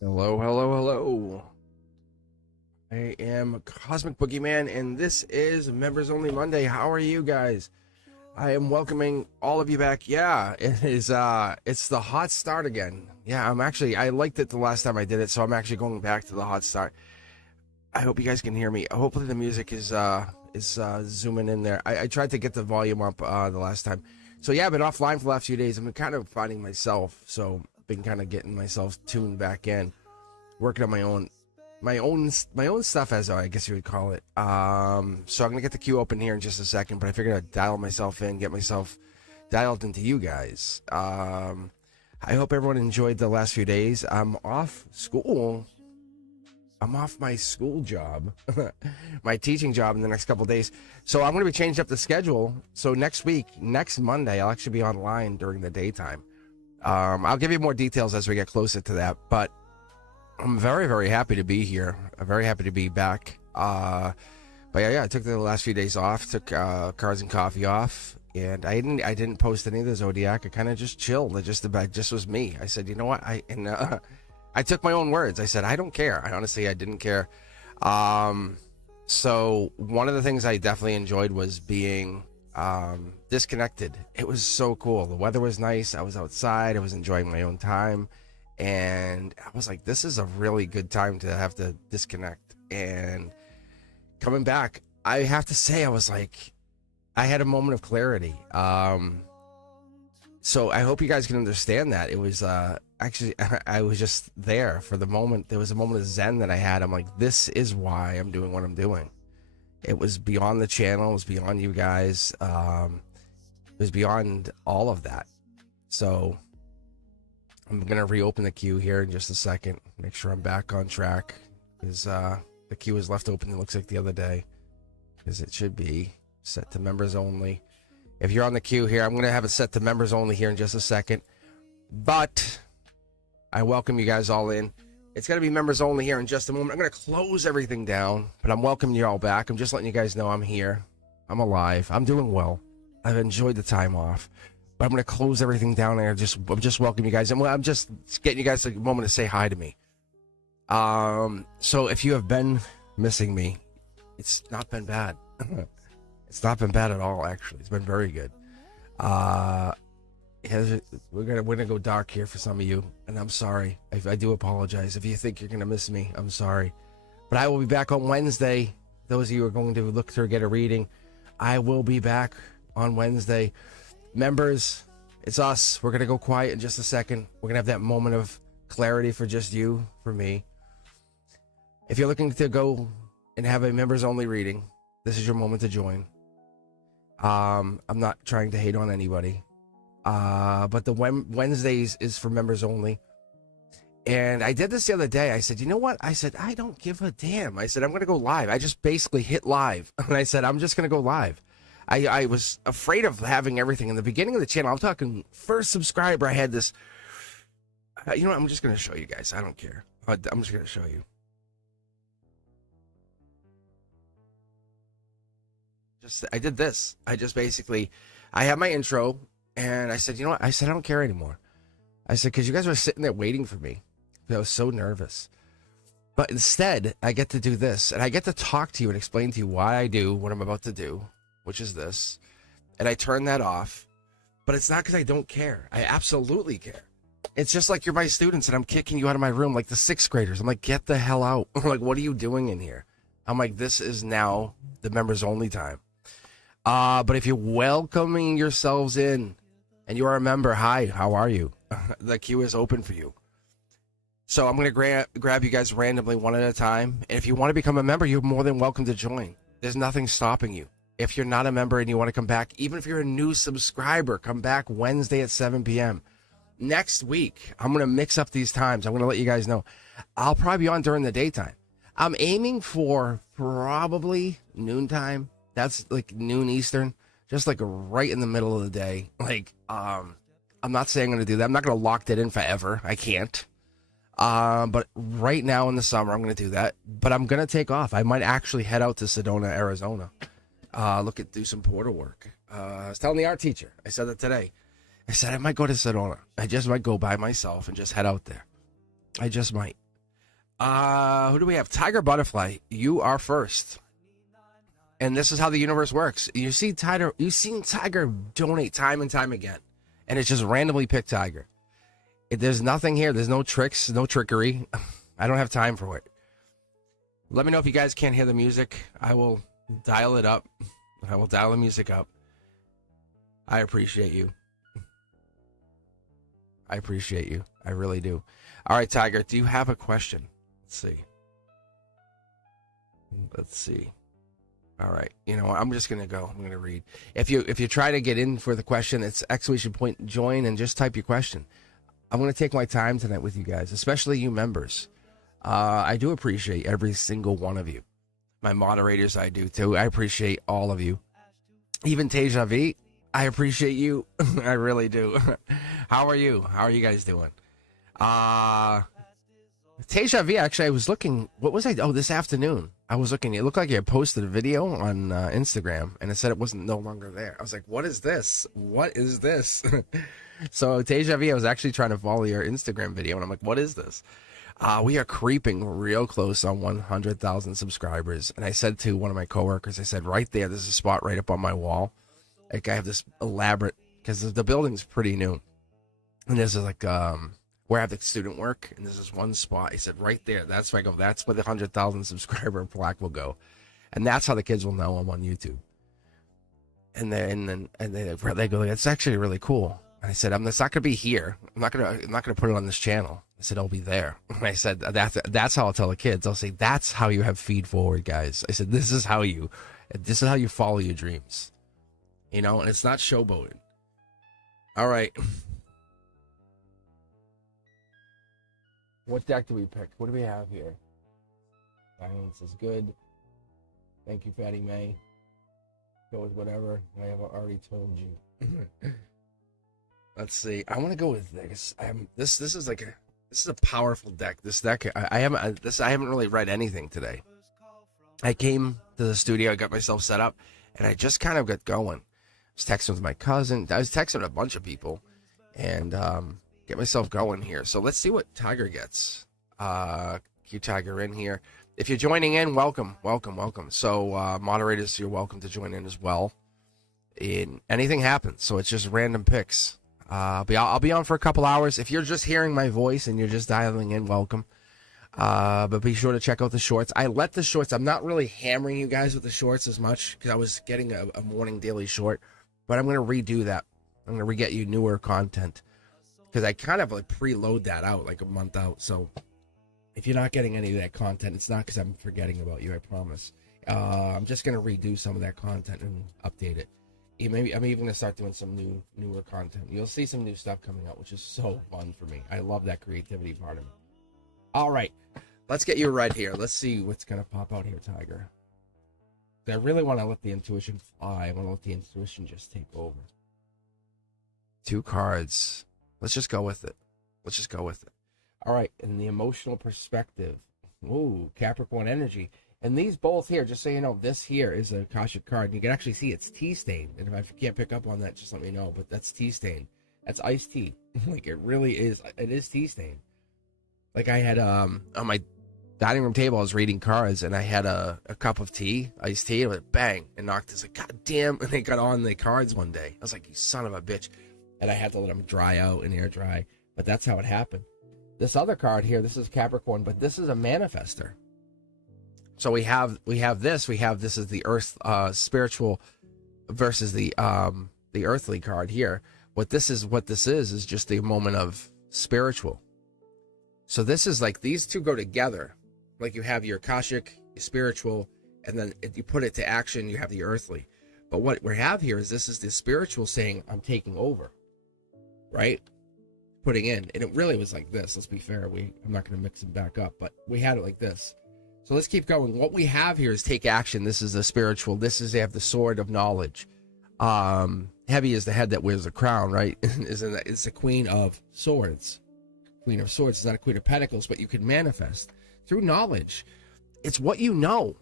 Hello, hello, hello. I am Cosmic Boogeyman, and this is Members Only Monday. How are you guys? I am welcoming all of you back. Yeah, it is. It's the hot start again. Yeah, I liked it the last time I did it, so I'm actually going back to the hot start. I hope you guys can hear me. Hopefully the music is zooming in there. I tried to get the volume up the last time. So yeah, I've been offline for the last few days. I've been kind of finding myself, so been kind of getting myself tuned back in, working on my own stuff, as I guess you would call it. So I'm gonna get the queue open here in just a second, but I figured I'd dial myself in, get myself dialed into you guys. I hope everyone enjoyed the last few days. I'm off school. I'm off my school job, my teaching job in the next couple of days. So I'm going to be changing up the schedule. So next Monday, I'll actually be online during the daytime. I'll give you more details as we get closer to that, but I'm very, very happy to be here. I'm very happy to be back. But yeah, I took the last few days off, took Cars and Coffee off, and I didn't post any of the Zodiac. I kind of just chilled. It just was me. I said, you know what? I took my own words. I said, I don't care. I didn't care. So one of the things I definitely enjoyed was being disconnected. It was so cool. The weather was nice. I was outside. I was enjoying my own time. And I was like, this is a really good time to have to disconnect. And coming back, I have to say, I had a moment of clarity. So I hope you guys can understand that. It was actually, I was just there for the moment. There was a moment of zen that I had. I'm like, this is why I'm doing what I'm doing. It was beyond the channel. It was beyond you guys. It was beyond all of that. So I'm going to reopen the queue here in just a second. Make sure I'm back on track. Because the queue was left open, it looks like the other day. Because it should be set to members only. If you're on the queue here, I'm going to have it set to members only here in just a second. But I welcome you guys all in. It's going to be members only here in just a moment. I'm going to close everything down, but I'm welcoming you all back. I'm just letting you guys know I'm here. I'm alive. I'm doing well. I've enjoyed the time off. But I'm going to close everything down there. I'm just welcoming you guys. And I'm just getting you guys a moment to say hi to me. So if you have been missing me, it's not been bad. It's not been bad at all, actually. It's been very good. We're gonna go dark here for some of you, and I'm sorry. I do apologize. If you think you're gonna miss me, I'm sorry. But I will be back on Wednesday. Those of you who are going to look through, get a reading, I will be back on Wednesday. Members, it's us. We're gonna go quiet in just a second. We're gonna have that moment of clarity for just you, for me. If you're looking to go and have a members only reading, this is your moment to join. I'm not trying to hate on anybody. But the Wednesdays is for members only. And I did this the other day. I said, you know what? I said, I don't give a damn. I said, I'm going to go live. I just basically hit live. And I said, I'm just going to go live. I was afraid of having everything. In the beginning of the channel, I'm talking first subscriber, I had this. You know what? I'm just going to show you guys. I don't care. I'm just going to show you. I did this. I had my intro. And I said, you know what? I said, I don't care anymore. I said, because you guys were sitting there waiting for me. I was so nervous. But instead, I get to do this. And I get to talk to you and explain to you why I do what I'm about to do, which is this. And I turn that off. But it's not because I don't care. I absolutely care. It's just like you're my students and I'm kicking you out of my room like the 6th graders. I'm like, get the hell out. I'm like, what are you doing in here? I'm like, this is now the members only time. But if you're welcoming yourselves in, and you are a member, hi, how are you? The queue is open for you. So I'm going to grab you guys randomly one at a time. And if you want to become a member, you're more than welcome to join. There's nothing stopping you. If you're not a member and you want to come back, even if you're a new subscriber, come back Wednesday at 7 p.m. Next week, I'm going to mix up these times. I'm going to let you guys know. I'll probably be on during the daytime. I'm aiming for probably noontime. That's like noon Eastern. Just like right in the middle of the day. Like, I'm not saying I'm going to do that. I'm not going to lock that in forever. I can't. But right now in the summer, I'm going to do that. But I'm going to take off. I might actually head out to Sedona, Arizona. Do some portal work. I was telling the art teacher. I said that today. I said I might go to Sedona. I just might go by myself and just head out there. I just might. Who do we have? Tiger Butterfly, you are first. And this is how the universe works. You've seen Tiger donate time and time again. And it's just randomly picked Tiger. There's nothing here. There's no tricks, no trickery. I don't have time for it. Let me know if you guys can't hear the music. I will dial it up. I will dial the music up. I appreciate you. I appreciate you. I really do. All right, Tiger, do you have a question? Let's see. Let's see. All right. You know what? I'm just going to go. I'm going to read. If you try to get in for the question, it's exclamation point join and just type your question. I'm going to take my time tonight with you guys, especially you members. I do appreciate every single one of you. My moderators, I do too. I appreciate all of you. Even Teja V, I appreciate you. I really do. How are you? How are you guys doing? Teja V, actually, I was looking. What was I? Oh, this afternoon. I was looking. It looked like you had posted a video on Instagram, and it said it wasn't no longer there. I was like, what is this? What is this? So, Teja V, I was actually trying to follow your Instagram video, and I'm like, what is this? We are creeping real close on 100,000 subscribers. And I said to one of my coworkers, I said, right there, there's a spot right up on my wall. Like, I have this elaborate, because the building's pretty new. And there's like, where I have the student work, and there's this one spot. He said, right there, that's where I go. That's where the 100,000 subscriber plaque will go. And that's how the kids will know I'm on YouTube. And they go, it's actually really cool. And I said, it's not going to be here. I'm not going to put it on this channel. I said, it'll be there. And I said, that's how I'll tell the kids. I'll say, that's how you have feed forward, guys. I said, this is how you follow your dreams. You know, and it's not showboating. All right. What deck do we pick? What do we have here? Silence is good. Thank you, Fatty May. Go with whatever I have already told you. Let's see. I want to go with this. This is a powerful deck. This deck, I haven't really read anything today. I came to the studio, I got myself set up, and I just kind of got going. I was texting with my cousin. I was texting a bunch of people, and get myself going here. So let's see what Tiger gets. Keep Tiger in here. If you're joining in, welcome. So moderators, you're welcome to join in as well. Anything happens, so it's just random picks. I'll be on for a couple hours. If you're just hearing my voice and you're just dialing in, welcome. But be sure to check out the shorts. I let the shorts. I'm not really hammering you guys with the shorts as much because I was getting a morning daily short. But I'm going to redo that. I'm going to re-get you newer content because I kind of like preload that out like a month out. So if you're not getting any of that content, it's not because I'm forgetting about you. I promise. I'm just going to redo some of that content and update it. Maybe I'm even going to start doing some newer content. You'll see some new stuff coming out, which is so fun for me. I love that creativity part of it. All right, let's get you right here. Let's see what's going to pop out here, Tiger. I really want to let the intuition fly. I want to let the intuition just take over. 2 cards. Let's just go with it. All right, in the emotional perspective. Ooh, Capricorn energy. And these both here, just so you know, this here is a Akashic card. You can actually see it's tea stain. And if I can't pick up on that, just let me know. But that's tea stain. That's iced tea. Like, it really is. It is tea stain. Like, I had, on my dining room table, I was reading cards, and I had a cup of tea, iced tea, and it went bang, and knocked this, like, God damn. And they got on the cards one day. I was like, you son of a bitch. And I had to let them dry out and air dry. But that's how it happened. This other card here, this is Capricorn, but this is a manifester. So we have this is the earth, spiritual versus the earthly card here. What this is just the moment of spiritual. So this is like, these two go together. Like, you have your Akashic, your spiritual, and then if you put it to action, you have the earthly. But what we have here is this is the spiritual saying, I'm taking over, right? Putting in, and it really was like this. Let's be fair. I'm not going to mix them back up, but we had it like this. So let's keep going. What we have here is take action. This is the spiritual. This is, they have the sword of knowledge. Heavy is the head that wears the crown, right? It's the queen of swords. Queen of swords is not a queen of pentacles, but you can manifest through knowledge. It's what you know.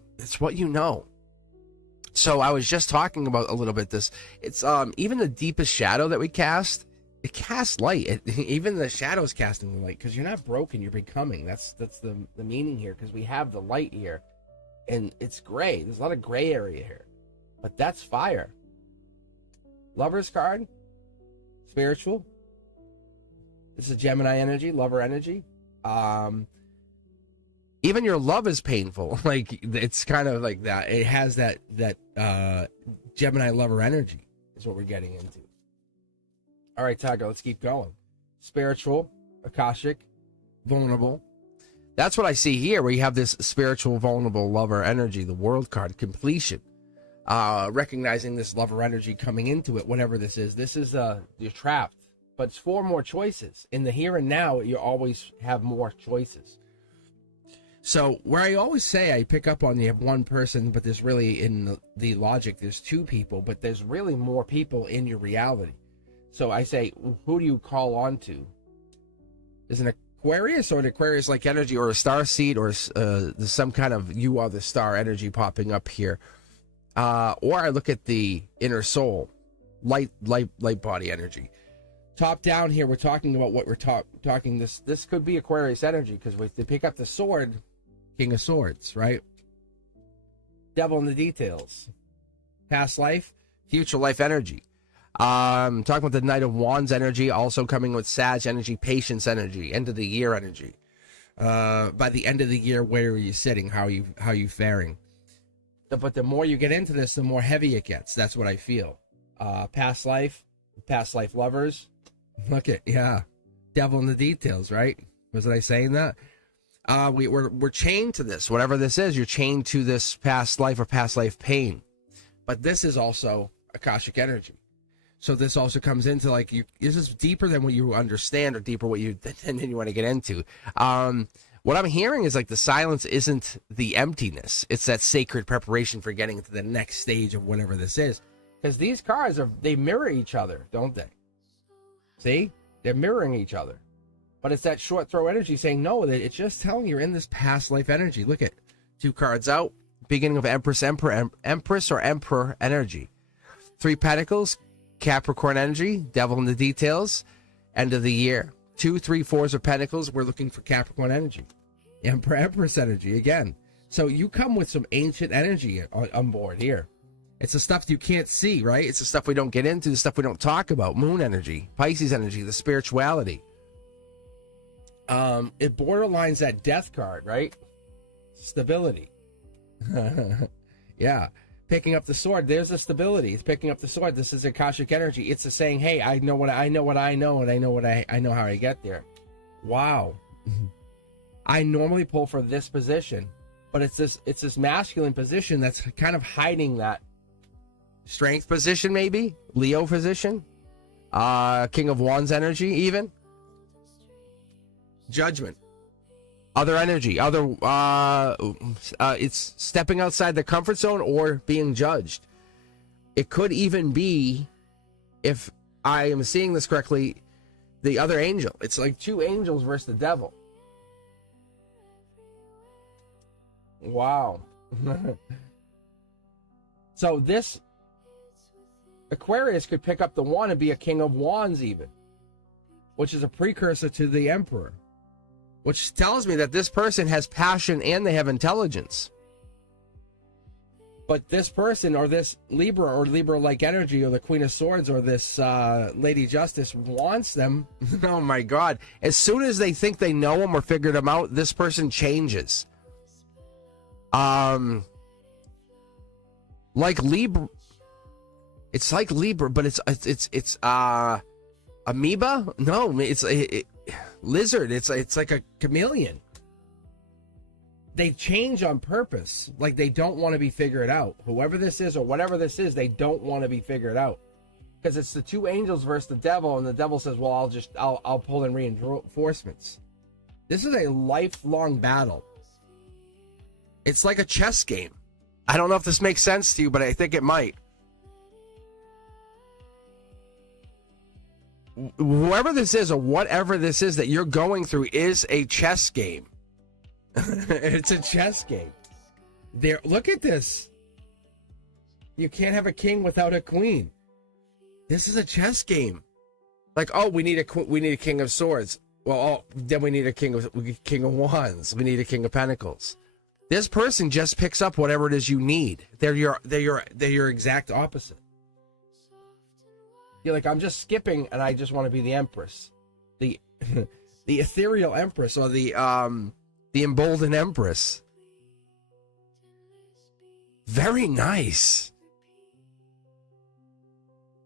So I was just talking about a little bit this. It's even the deepest shadow that we cast it casts light. Even the shadows casting the light, because you're not broken, you're becoming. That's the meaning here, because we have the light here, and it's gray. There's a lot of gray area here, but that's fire. Lover's card, spiritual. This is Gemini energy, lover energy. Even your love is painful. Like, it's kind of like that. It has that Gemini lover energy is what we're getting into. All right, Tiger, let's keep going. Spiritual, Akashic, vulnerable. That's what I see here, where you have this spiritual, vulnerable lover energy, the world card, completion. Recognizing this lover energy coming into it, whatever this is. This is, you're trapped, but it's 4 more choices. In the here and now, you always have more choices. So where I always say I pick up on you have one person, but there's really, in the logic, there's 2 people, but there's really more people in your reality. So I say, who do you call on to? Is an Aquarius, or an Aquarius-like energy, or a star seed, or there's some kind of you are the star energy popping up here. Or I look at the inner soul, light body energy. Top down here, we're talking about what we're talking. This could be Aquarius energy, because they pick up the sword, King of Swords, right? Devil in the details. Past life, future life energy. Talking about the Knight of Wands energy, also coming with Sag energy, patience energy, end of the year energy. By the end of the year, where are you sitting? How are you faring? But the more you get into this, the more heavy it gets. That's what I feel. Past life lovers. Look at, yeah, devil in the details, right? Wasn't I saying that? We're chained to this. Whatever this is, you're chained to this past life or past life pain. But this is also Akashic energy. So this also comes into, like, this is deeper than what you understand, or deeper than you want to get into. What I'm hearing is, like, the silence isn't the emptiness. It's that sacred preparation for getting to the next stage of whatever this is. Because these cards they mirror each other, don't they? See? They're mirroring each other. But it's that short throw energy saying, no, that it's just telling you're in this past life energy. Look at 2 cards out. Beginning of Empress or Emperor energy. 3 Pentacles, Capricorn energy, devil in the details, end of the year. 2, 3, 4s of Pentacles, we're looking for Capricorn energy. Empress energy again. So you come with some ancient energy on board here. It's the stuff you can't see, right? It's the stuff we don't get into, the stuff we don't talk about. Moon energy, Pisces energy, the spirituality. It borderlines that death card, right? Stability. Yeah. Picking up the sword, there's the stability. It's picking up the sword. This is Akashic energy. It's the saying, hey, I know what I know, and I know how I get there. Wow. I normally pull for this position, but it's this masculine position that's kind of hiding that strength position, maybe Leo position, King of Wands energy, even Judgment, other energy, it's stepping outside the comfort zone or being judged. It could even be, if I am seeing this correctly, the other angel. It's like 2 angels versus the devil. Wow. So this Aquarius could pick up the 1 and be a King of Wands even, which is a precursor to the Emperor, which tells me that this person has passion and they have intelligence. But this person, or this Libra, or Libra-like energy, or the Queen of Swords, or this Lady Justice wants them. Oh my God. As soon as they think they know them or figured them out, this person changes. Like Libra. It's like Libra, but it's amoeba? No, it's lizard. It's like a chameleon. They change on purpose. Like, they don't want to be figured out. Whoever this is, or whatever this is, they don't want to be figured out. Because it's the 2 angels versus the devil, and the devil says, well, I'll pull in reinforcements. This is a lifelong battle. It's like a chess game. I don't know if this makes sense to you, but I think it might. Whoever this is, or whatever this is that you're going through, is a chess game. It's a chess game. There, look at this. You can't have a king without a queen. This is a chess game. Like, oh, we need a king of swords. Well, oh, then we need a king of wands. We need a king of pentacles. This person just picks up whatever it is you need. They're your exact opposite. You're like, I'm just skipping, and I just want to be the empress, the the ethereal empress, or the emboldened empress. Very nice.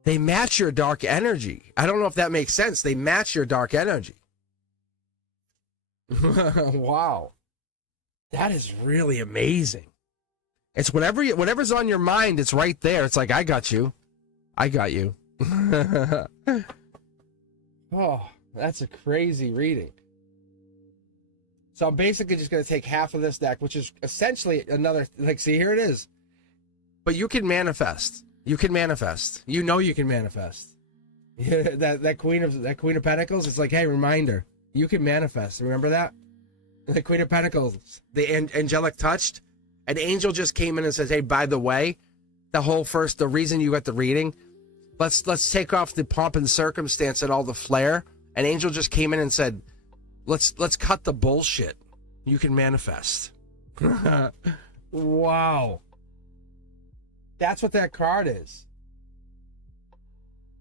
They match your dark energy. I don't know if that makes sense. They match your dark energy. Wow. That is really amazing. It's whatever's on your mind, it's right there. It's like, I got you. I got you. Oh, that's a crazy reading. So I'm basically just going to take half of this deck, which is essentially another, like, see, here it is. But you can manifest. You can manifest. You know you can manifest. that Queen of Pentacles, it's like, hey, reminder, you can manifest. Remember that? The Queen of Pentacles, the angelic touched. An angel just came in and says, hey, by the way, the reason you got the reading, let's take off the pomp and circumstance and all the flair. An angel just came in and said, let's cut the bullshit. You can manifest. Wow. That's what that card is.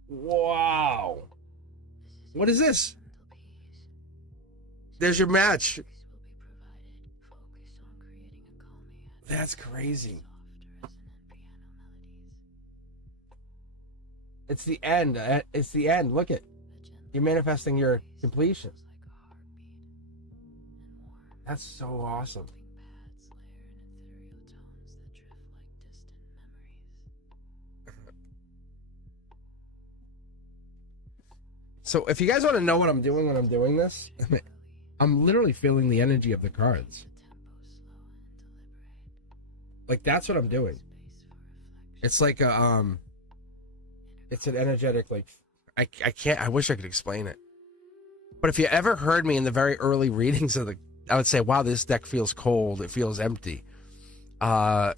Wow. What is this? There's your match. That's crazy. It's the end. It's the end. Look at. You're manifesting your completion. That's so awesome. So if you guys want to know what I'm doing when I'm doing this, I'm literally feeling the energy of the cards. Like, that's what I'm doing. It's like a it's an energetic, like, I wish I could explain it. But if you ever heard me in the very early readings of I would say, wow, this deck feels cold, it feels empty. And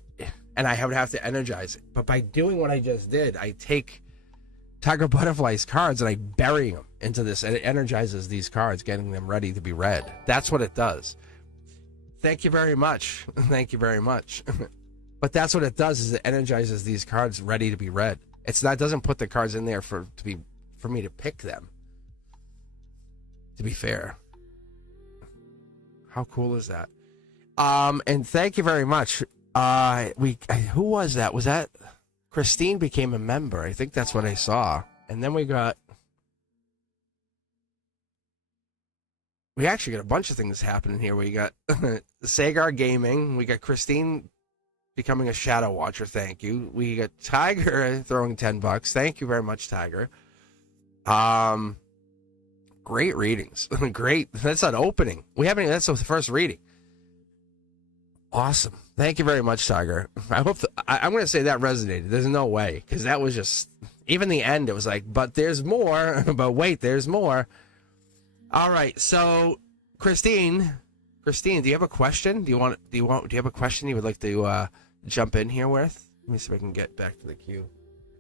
I would have to energize it. But by doing what I just did, I take Tiger Butterfly's cards and I bury them into this, and it energizes these cards, getting them ready to be read. That's what it does. Thank you very much. Thank you very much. But that's what it does, is it energizes these cards ready to be read. It doesn't put the cards in there for me to pick them. To be fair. How cool is that? And thank you very much. Who was that? Was that Christine became a member? I think that's what I saw. And then we actually got a bunch of things happening here. We got Sagar Gaming. We got Christine becoming a Shadow Watcher. Thank you. We got Tiger throwing $10. Thank you very much, Tiger. Great readings. Great. That's an opening. That's the first reading. Awesome. Thank you very much, Tiger. I hope I'm going to say that resonated. There's no way, because that was just, even the end, it was like, but there's more. But wait, there's more. All right. So, Christine, do you have a question? Do you have a question you would like to jump in here with? Let me see if I can get back to the queue.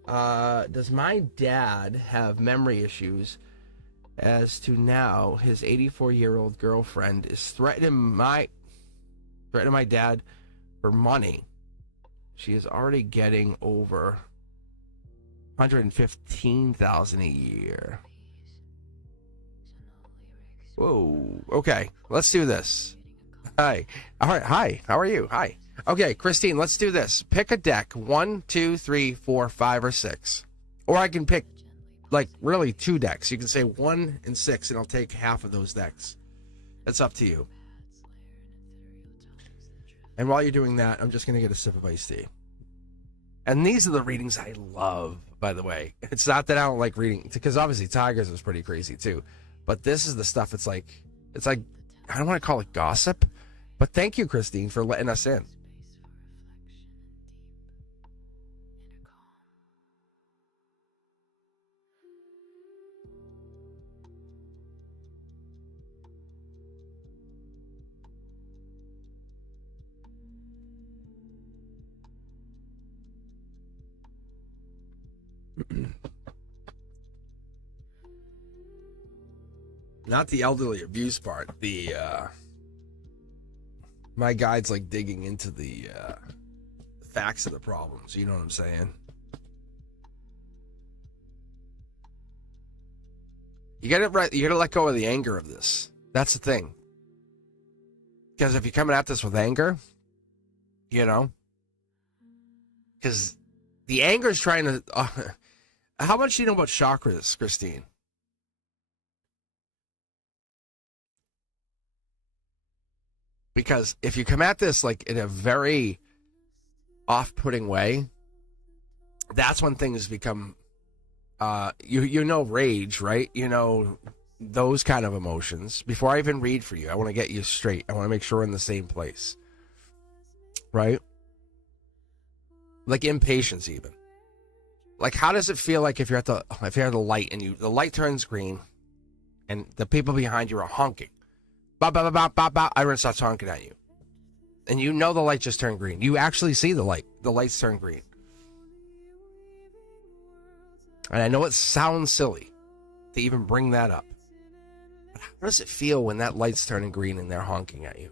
Does my dad have memory issues? As to now, his 84-year-old girlfriend is threatening my dad for money. She is already getting over $115,000 a year. Whoa. Okay, let's do this. Hi. All right. Hi. How are you? Hi. Okay, Christine, let's do this. Pick a deck. 1, 2, 3, 4, 5, or 6. Or I can pick, like, really 2 decks. You can say 1 and 6, and I'll take half of those decks. It's up to you. And while you're doing that, I'm just going to get a sip of iced tea. And these are the readings I love, by the way. It's not that I don't like reading, because obviously Tigers was pretty crazy too. But this is the stuff, it's like, I don't want to call it gossip, but thank you, Christine, for letting us in. Not the elderly abuse part. The my guide's like digging into the facts of the problems. You know what I'm saying? You gotta let go of the anger of this. That's the thing. Because if you're coming at this with anger, you know, because the anger is trying to. How much do you know about chakras, Christine? Because if you come at this like in a very off-putting way, that's when things become, you know, rage, right? You know, those kind of emotions. Before I even read for you, I want to get you straight. I want to make sure we're in the same place, right? Like impatience, even. Like, how does it feel like if you're at the light and the light turns green, and the people behind you are honking? Bop, bop, bop, bop, bop. Everyone starts honking at you. And you know the light just turned green. You actually see the light. The lights turn green. And I know it sounds silly to even bring that up. But how does it feel when that light's turning green and they're honking at you?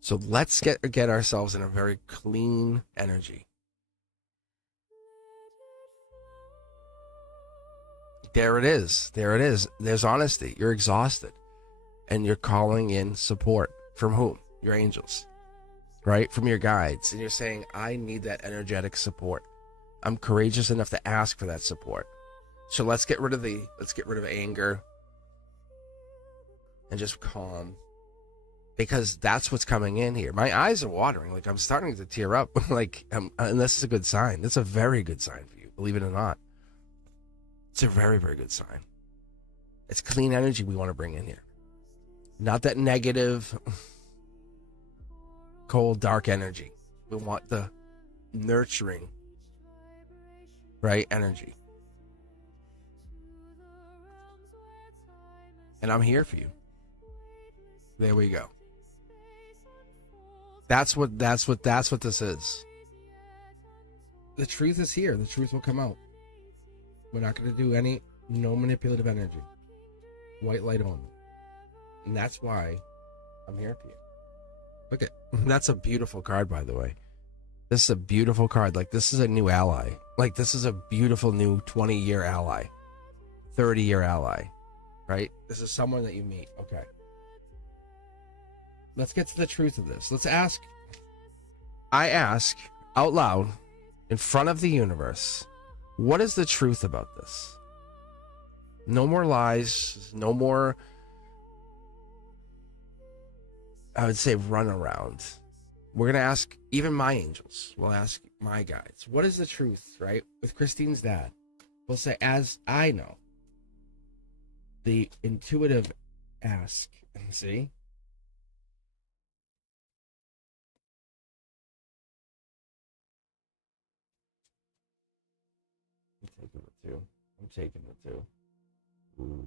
So let's get ourselves in a very clean energy. There it is. There it is. There's honesty. You're exhausted. And you're calling in support. From whom? Your angels. Right? From your guides. And you're saying, I need that energetic support. I'm courageous enough to ask for that support. So let's get rid of anger. And just calm. Because that's what's coming in here. My eyes are watering. Like, I'm starting to tear up. And this is a good sign. That's a very good sign for you, believe it or not. It's a very, very good sign. It's clean energy we want to bring in here. Not that negative, cold, dark energy. We want the nurturing, right, energy. And I'm here for you. There we go. That's what this is. The truth is here. The truth will come out. We're not going to do no manipulative energy. White light only. And that's why I'm here for you. Look at, that's a beautiful card, by the way. This is a beautiful card. Like, this is a new ally. Like, this is a beautiful new 20-year ally. 30-year ally. Right? This is someone that you meet. Okay. Let's get to the truth of this. I ask out loud in front of the universe, what is the truth about this? No more lies, no more, I would say, run around. We're going to ask even my angels. We'll ask my guides. What is the truth, right? With Christine's dad, we'll say, as I know, the intuitive ask. See? I'm taking it too. Ooh.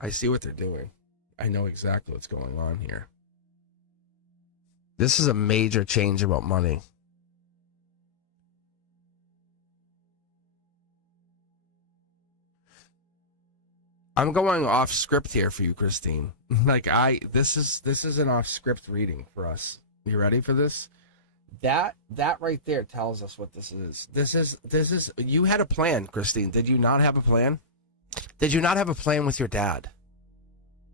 I see what they're doing. I know exactly what's going on here. This is a major change about money. I'm going off script here for you, Christine. This is an off script reading for us. You ready for this? That right there tells us what this is. This is you had a plan, Christine. Did you not have a plan? Did you not have a plan with your dad?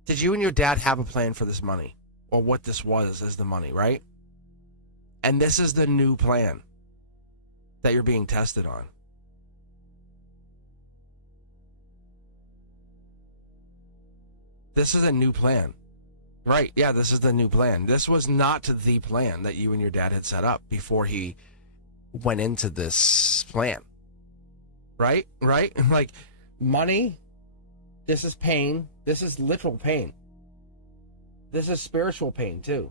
Did you and your dad have a plan for this money? Or what this was as the money, right? And this is the new plan that you're being tested on. This is a new plan. Right, yeah, this is the new plan. This was not the plan that you and your dad had set up before he went into this plan. Right? Like, money, this is pain. This is literal pain. This is spiritual pain, too.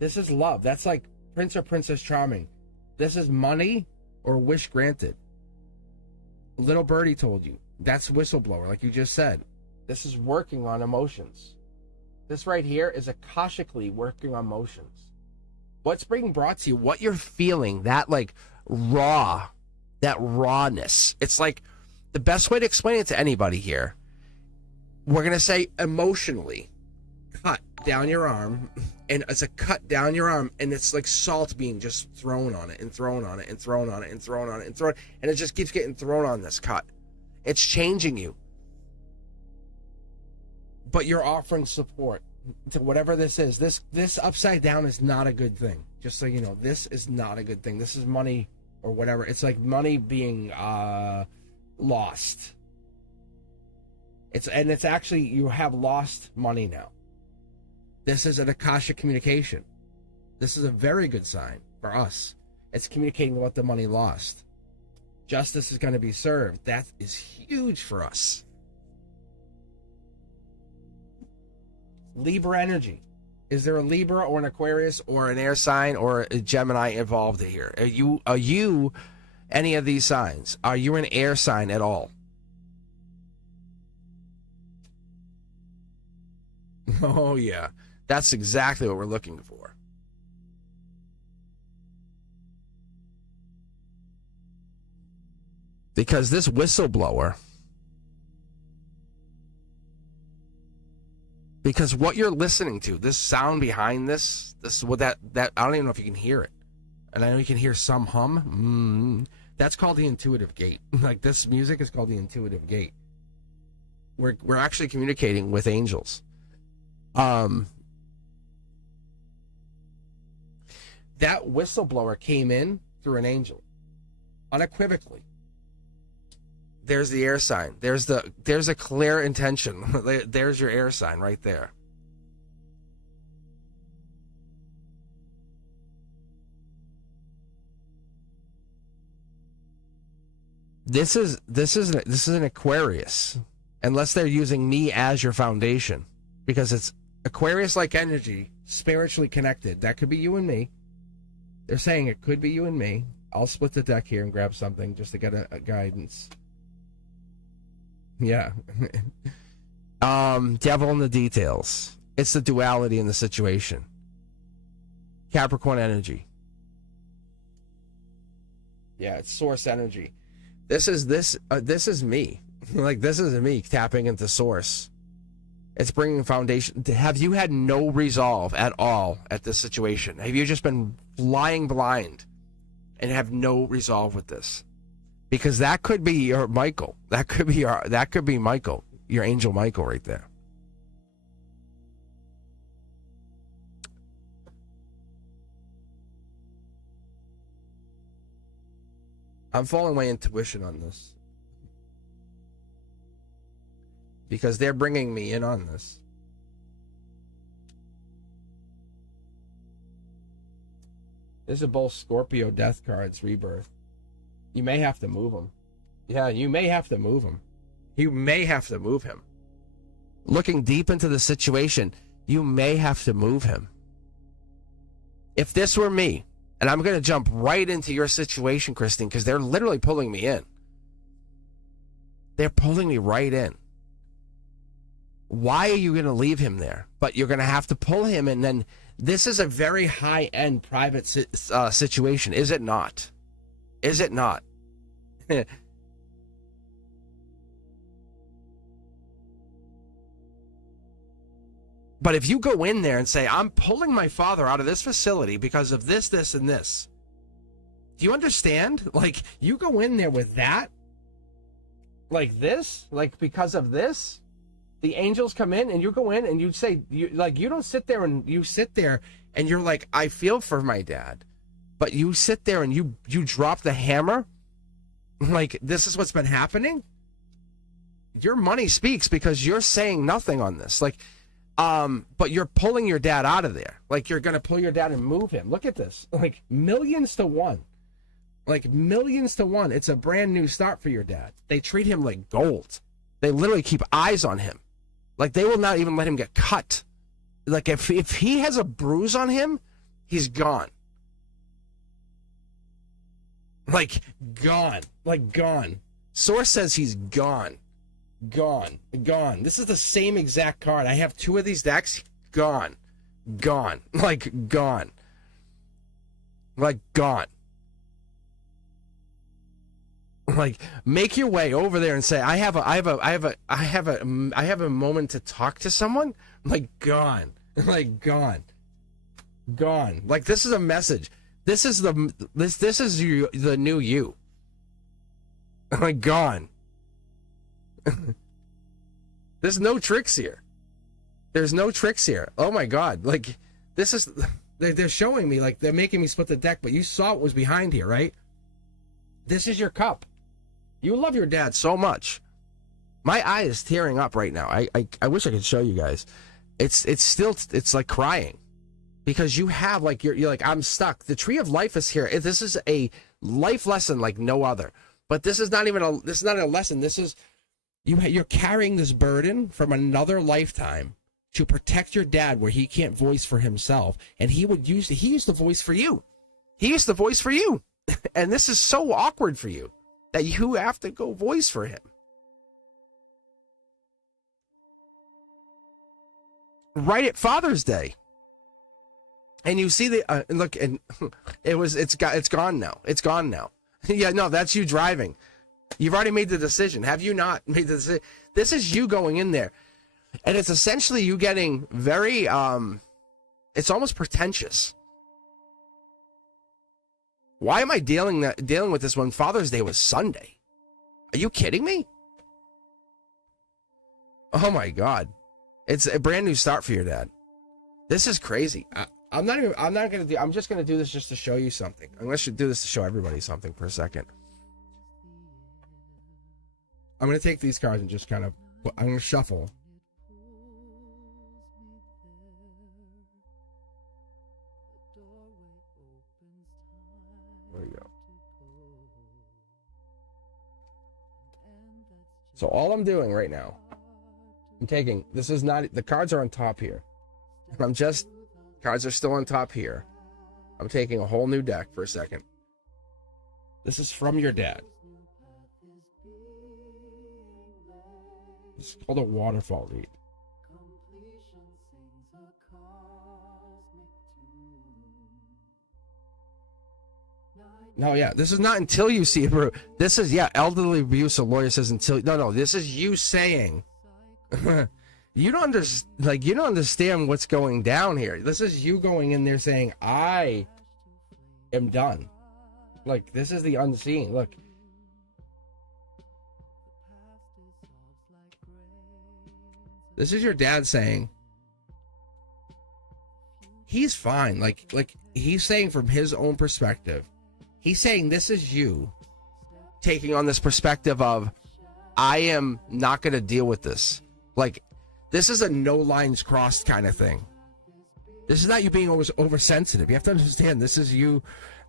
This is love. That's like Prince or Princess Charming. This is money or wish granted. Little birdie told you. That's whistleblower, like you just said. This is working on emotions. This right here is akashically working on motions. What's being brought to you, what you're feeling, that like raw, that rawness. It's like the best way to explain it to anybody here. We're going to say emotionally, cut down your arm, and it's a cut down your arm, and it's like salt being just thrown on it and thrown on it and thrown on it and thrown on it and thrown, and it just keeps getting thrown on this cut. It's changing you. But you're offering support to whatever this is. This upside down is not a good thing. Just so you know, this is not a good thing. This is money or whatever. It's like money being lost. It's actually, you have lost money now. This is an Akashic communication. This is a very good sign for us. It's communicating what the money lost. Justice is going to be served. That is huge for us. Libra energy. Is there a Libra or an Aquarius or an air sign or a Gemini involved here? Are you any of these signs? Are you an air sign at all? Oh, yeah. That's exactly what we're looking for. Because this whistleblower, because what you're listening to, this sound behind this what that I don't even know if you can hear it. And I know you can hear some hum. That's called the intuitive gate. Like, this music is called the intuitive gate. We're actually communicating with angels. That whistleblower came in through an angel, unequivocally. There's the air sign. There's a clear intention. There's your air sign right there. This is an Aquarius, unless they're using me as your foundation, because it's Aquarius-like energy, spiritually connected. That could be you and me. They're saying it could be you and me. I'll split the deck here and grab something just to get a guidance. Yeah. Devil in the details. It's the duality in the situation. Capricorn energy. Yeah, it's source energy. This is me. Like, this is me tapping into source. It's bringing foundation. Have you had no resolve at all at this situation? Have you just been flying blind and have no resolve with this? Because that could be your Michael. That could be Michael, your angel Michael right there. I'm following my intuition on this, because they're bringing me in on this. These are both Scorpio death cards, rebirth. You may have to move them. Yeah, you may have to move him. You may have to move him. Looking deep into the situation, you may have to move him. If this were me, and I'm going to jump right into your situation, Christine, because they're literally pulling me in. They're pulling me right in. Why are you going to leave him there? But you're going to have to pull him, and then this is a very high-end private situation, is it not? Is it not? But if you go in there and say, I'm pulling my father out of this facility because of this, this, and this. Do you understand? Like, you go in there with that, like this, like because of this, the angels come in and you go in and you say, you don't sit there and you sit there and you're like, I feel for my dad. But you sit there and you drop the hammer. Like, this is what's been happening. Your money speaks because you're saying nothing on this. Like, but you're pulling your dad out of there. Like, you're going to pull your dad and move him. Look at this. Like, millions to one. Like, millions to one. It's a brand new start for your dad. They treat him like gold. They literally keep eyes on him. Like, they will not even let him get cut. Like, if he has a bruise on him, he's gone. Like, gone. Like, gone. Source says he's gone. Gone. Gone. This is the same exact card. I have two of these decks. gone. Gone. Like, gone. Like, gone. Like, make your way over there and say, I have a moment to talk to someone. Like, gone. Like, gone. Gone. Like, this is a message. This is the new you. Like, gone. There's no tricks here. There's no tricks here. Oh my God. Like, this is, they're showing me, like, they're making me split the deck, but you saw what was behind here, right? This is your cup. You love your dad so much. My eye is tearing up right now. I wish I could show you guys. It's like crying. Because you have, like, you're like, I'm stuck. The tree of life is here. This is a life lesson like no other. But this is not even a lesson. This is, you're carrying this burden from another lifetime to protect your dad where he can't voice for himself. And he used to voice for you. He used to voice for you. And this is so awkward for you that you have to go voice for him. Right at Father's Day. And you see the look, and it's gone now. It's gone now. Yeah, no, that's you driving. You've already made the decision. Have you not made the decision? This is you going in there, and it's essentially you getting very it's almost pretentious. Why am I dealing with this when Father's Day was Sunday? Are you kidding me? Oh my God, it's a brand new start for your dad. This is crazy. I'm just gonna do this just to show you something. I'm gonna do this to show everybody something for a second. I'm gonna take these cards and just I'm gonna shuffle. There you go. So all I'm doing right now, I'm taking, this is not, the cards are on top here. Cards are still on top here. I'm taking a whole new deck for a second. This is from your dad. It's called a waterfall read. No, yeah, this is not until you see it. This is, yeah, elderly abuse. A lawyer says until. No, this is you saying. You don't understand what's going down here. This is you going in there saying, I am done. Like, this is the unseen. Look. This is your dad saying he's fine. Like he's saying from his own perspective. He's saying this is you taking on this perspective of, I am not going to deal with this. Like, this is a no lines crossed kind of thing. This is not you being oversensitive. You have to understand, this is you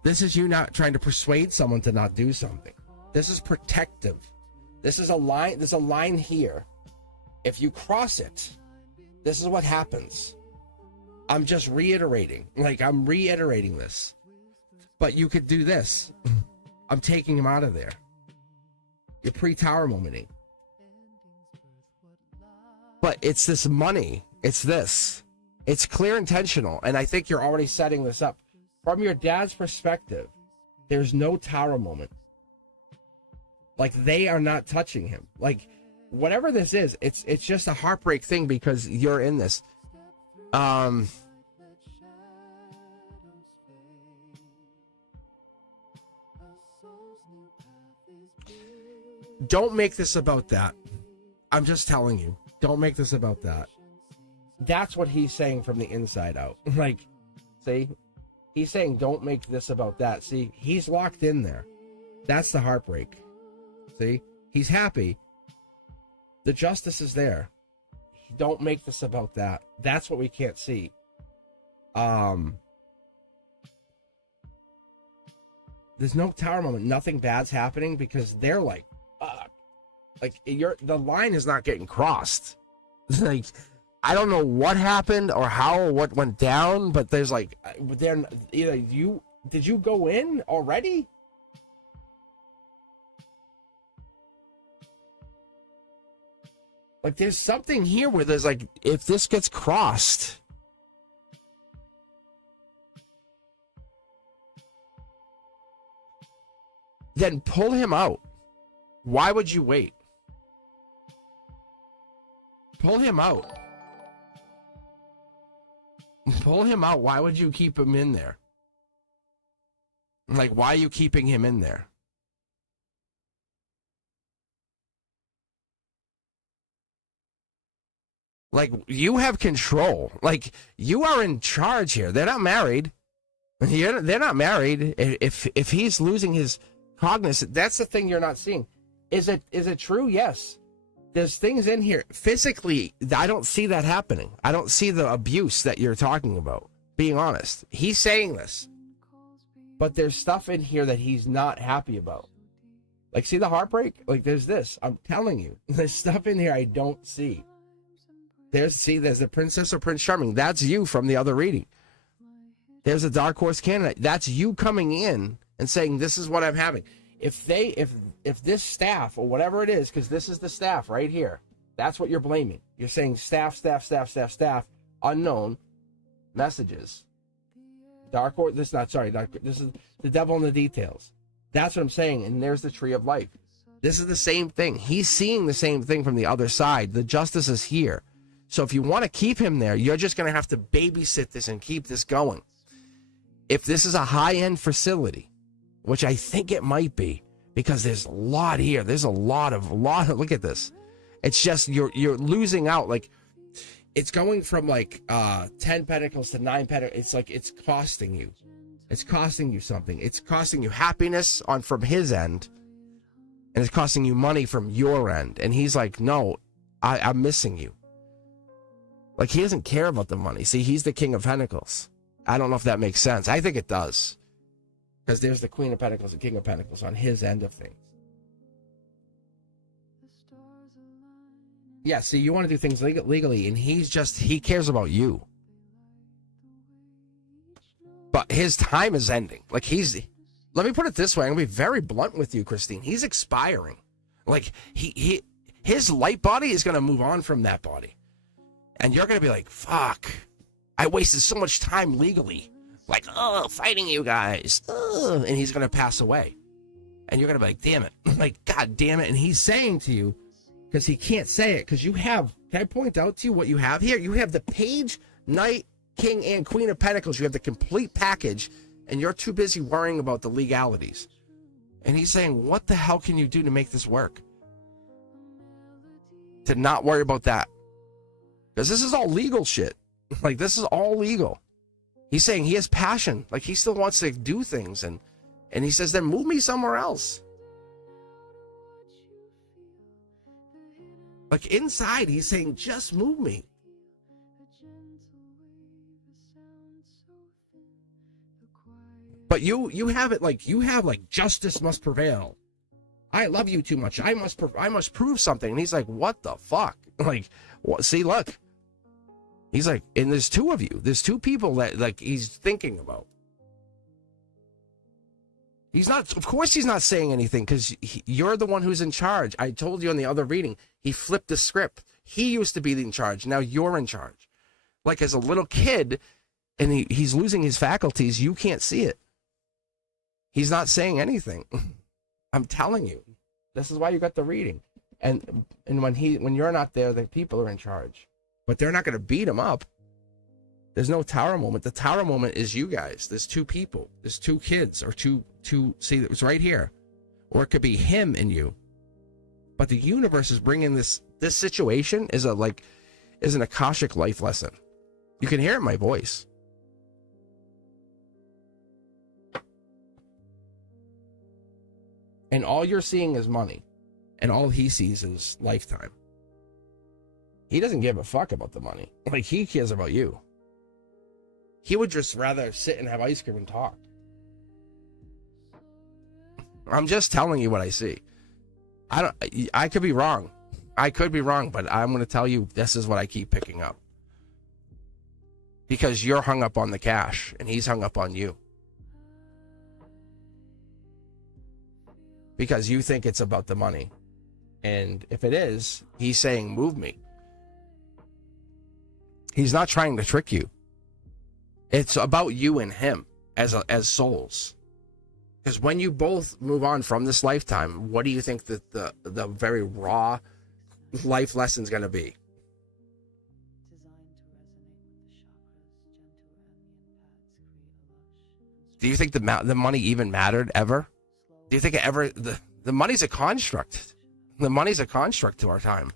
not trying to persuade someone to not do something. This is protective. This is a line. There's a line here. If you cross it, this is what happens. I'm just reiterating. Like, I'm reiterating this. But you could do this. I'm taking him out of there. You're pre-tower momenting. But it's this money. It's this. It's clear intentional. And I think you're already setting this up. From your dad's perspective, there's no tower moment. Like, they are not touching him. Like, whatever this is, it's just a heartbreak thing because you're in this. Don't make this about that. I'm just telling you. Don't make this about that. That's what he's saying from the inside out. Like, see? He's saying don't make this about that. See? He's locked in there. That's the heartbreak. See? He's happy. The justice is there. Don't make this about that. That's what we can't see. There's no tower moment. Nothing bad's happening because they're like, the line is not getting crossed. Like, I don't know what happened or how or what went down, but there's like, did you go in already? Like, there's something here where there's like, if this gets crossed, then pull him out. Why would you wait? Pull him out. Pull him out. Why would you keep him in there? Like, why are you keeping him in there? Like, you have control. Like, you are in charge here. They're not married. They're not married. If he's losing his cognizance, that's the thing you're not seeing. Is it true? Yes. There's things in here. Physically, I don't see that happening. I don't see the abuse that you're talking about, being honest. He's saying this. But there's stuff in here that he's not happy about. Like, see the heartbreak? Like, there's this. I'm telling you. There's stuff in here I don't see. There's the Princess or Prince Charming. That's you from the other reading. There's a Dark Horse candidate. That's you coming in and saying, this is what I'm having. If this staff or whatever it is, because this is the staff right here, that's what you're blaming. You're saying staff, unknown messages. Dark Horse, this is the devil in the details. That's what I'm saying. And there's the tree of life. This is the same thing. He's seeing the same thing from the other side. The justice is here. So if you want to keep him there, you're just going to have to babysit this and keep this going. If this is a high-end facility, which I think it might be, because there's a lot here. There's a lot of, look at this. It's just, you're losing out. Like, it's going from like 10 pentacles to 9 pentacles. It's like, it's costing you. It's costing you something. It's costing you happiness from his end. And it's costing you money from your end. And he's like, no, I'm missing you. Like, he doesn't care about the money. See, he's the King of Pentacles. I don't know if that makes sense. I think it does. Because there's the Queen of Pentacles and King of Pentacles on his end of things. Yeah, see, you want to do things legally, and he cares about you. But his time is ending. Like, let me put it this way. I'm going to be very blunt with you, Christine. He's expiring. Like, his light body is going to move on from that body. And you're going to be like, fuck, I wasted so much time legally. Like, fighting you guys. And he's going to pass away. And you're going to be like, damn it. Like, God damn it. And he's saying to you, because he can't say it, because you have, can I point out to you what you have here? You have the Page, Knight, King, and Queen of Pentacles. You have the complete package, and you're too busy worrying about the legalities. And he's saying, what the hell can you do to make this work? To not worry about that. Because this is all legal shit. Like, this is all legal. He's saying he has passion. Like, he still wants to do things. And he says, then move me somewhere else. Like, inside, he's saying, just move me. But you have it like, you have like, justice must prevail. I love you too much. I must prove something. And he's like, what the fuck? Like, what? See, look. He's like, and there's two of you. There's two people that, like, he's thinking about. He's not, of course he's not saying anything, because you're the one who's in charge. I told you in the other reading, he flipped the script. He used to be in charge. Now you're in charge. Like, as a little kid, and he's losing his faculties, you can't see it. He's not saying anything. I'm telling you. This is why you got the reading. And when you're not there, the people are in charge. But they're not going to beat him up. There's no tower moment. The tower moment is you guys. There's two people. There's two kids, or two. See, it's right here. Or it could be him and you. But the universe is bringing this situation is an Akashic life lesson. You can hear it in my voice. And all you're seeing is money. And all he sees is lifetime. He doesn't give a fuck about the money. Like, he cares about you. He would just rather sit and have ice cream and talk. I'm just telling you what I see. I could be wrong. I could be wrong, but I'm going to tell you this is what I keep picking up. Because you're hung up on the cash, and he's hung up on you. Because you think it's about the money. And if it is, he's saying, move me. He's not trying to trick you. It's about you and him as souls. Because when you both move on from this lifetime, what do you think that the very raw life lesson is going to be? Do you think the money even mattered ever? Do you think it ever? The money's a construct. The money's a construct to our time.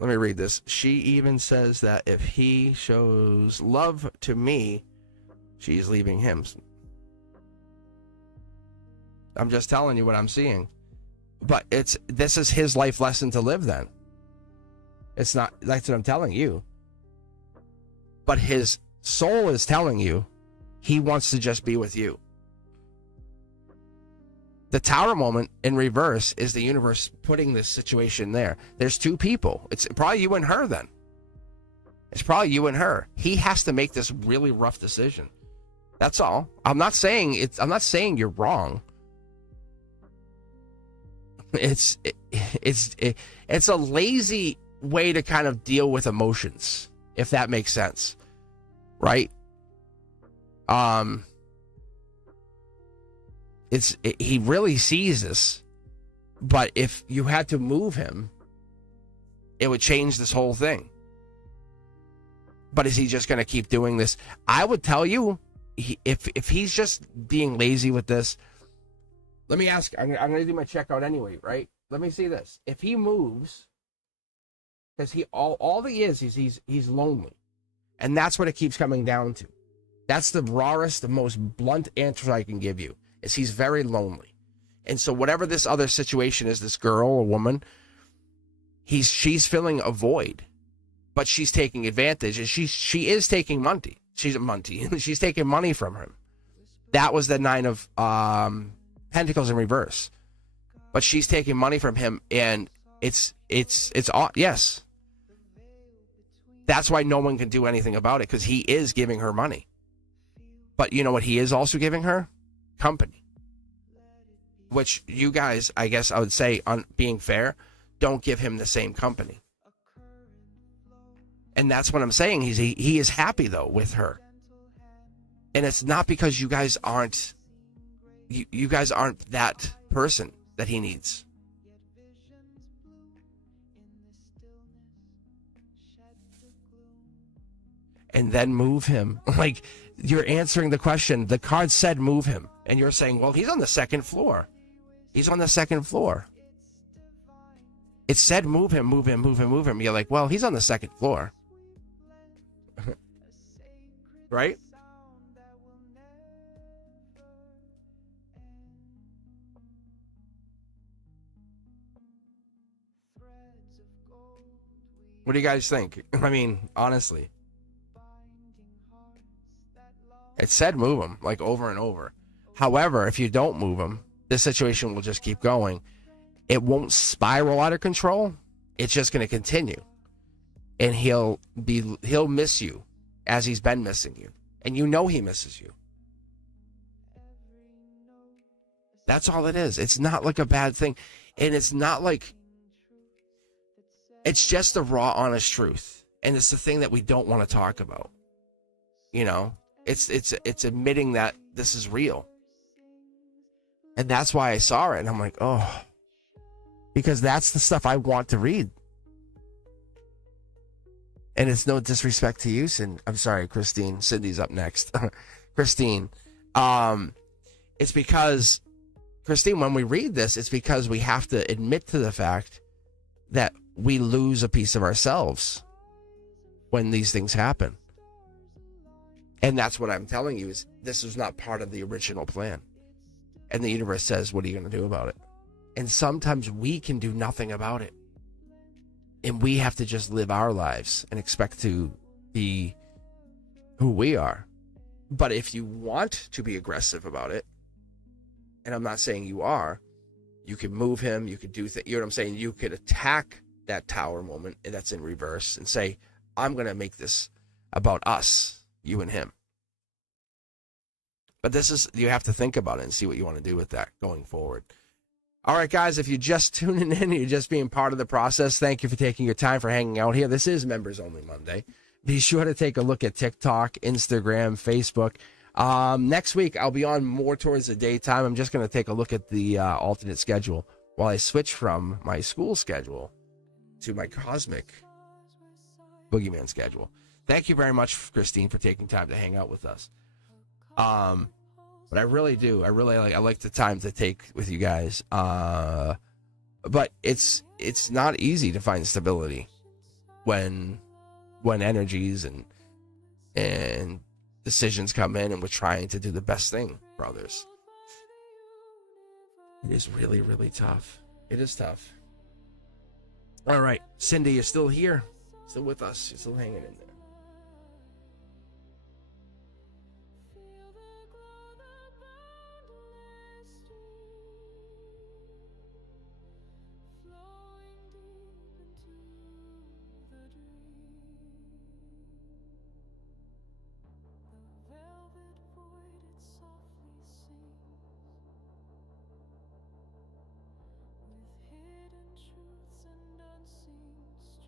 Let me read this. She even says that if he shows love to me, she's leaving him. I'm just telling you what I'm seeing. But this is his life lesson to live then. It's not, that's what I'm telling you. But his soul is telling you he wants to just be with you. The tower moment in reverse is the universe putting this situation there. There's two people. It's probably you and her then. It's probably you and her. He has to make this really rough decision. That's all. I'm not saying you're wrong. It's a lazy way to kind of deal with emotions, if that makes sense, right? He really sees this, but if you had to move him, it would change this whole thing. But is he just going to keep doing this? I would tell you, if he's just being lazy with this, let me ask. I'm going to do my checkout anyway, right? Let me see this. If he moves, because all he is he's lonely, and that's what it keeps coming down to. That's the rawest, the most blunt answer I can give you. Is he's very lonely, and so whatever this other situation is, this girl or woman, she's filling a void, but she's taking advantage, and she is taking money. She's taking money from him. That was the 9 of Pentacles in reverse, but she's taking money from him, and it's yes. That's why no one can do anything about it, because he is giving her money. But you know what he is also giving her? Company. Which you guys, I guess I would say, on being fair, don't give him the same company. And that's what I'm saying. He is happy though with her. And it's not because you guys aren't that person that he needs. And then move him. Like, you're answering the question. The card said move him. And you're saying, well, he's on the second floor. He's on the second floor. It said move him, move him, move him, move him. You're like, well, he's on the second floor. Right? What do you guys think? I mean, honestly. It said move him, like over and over. However, if you don't move him, this situation will just keep going. It won't spiral out of control. It's just going to continue. And he'll miss you as he's been missing you. And you know he misses you. That's all it is. It's not like a bad thing. And it's not like... It's just the raw, honest truth. And it's the thing that we don't want to talk about. You know? It's admitting that this is real. And that's why I saw it. And I'm like, oh. Because that's the stuff I want to read. And it's no disrespect to you, Cindy. I'm sorry, Christine. Cindy's up next. Christine. It's because, Christine, when we read this, it's because we have to admit to the fact that we lose a piece of ourselves when these things happen. And that's what I'm telling you, is this was not part of the original plan. And the universe says, what are you going to do about it? And sometimes we can do nothing about it. And we have to just live our lives and expect to be who we are. But if you want to be aggressive about it, and I'm not saying you are, you can move him, you could do things, you know what I'm saying? You could attack that tower moment that's in reverse and say, I'm going to make this about us, you and him. But this is, you have to think about it and see what you want to do with that going forward. All right, guys, if you're just tuning in, you're just being part of the process, thank you for taking your time for hanging out here. This is Members Only Monday. Be sure to take a look at TikTok, Instagram, Facebook. Next week, I'll be on more towards the daytime. I'm just going to take a look at the alternate schedule while I switch from my school schedule to my Cosmic Boogeyman schedule. Thank you very much, Christine, for taking time to hang out with us. But I really do. I like the time to take with you guys. But it's not easy to find stability when energies and decisions come in and we're trying to do the best thing for others. It is really, really tough. It is tough. All right, Cindy, you're still here, still with us. You're still hanging in there.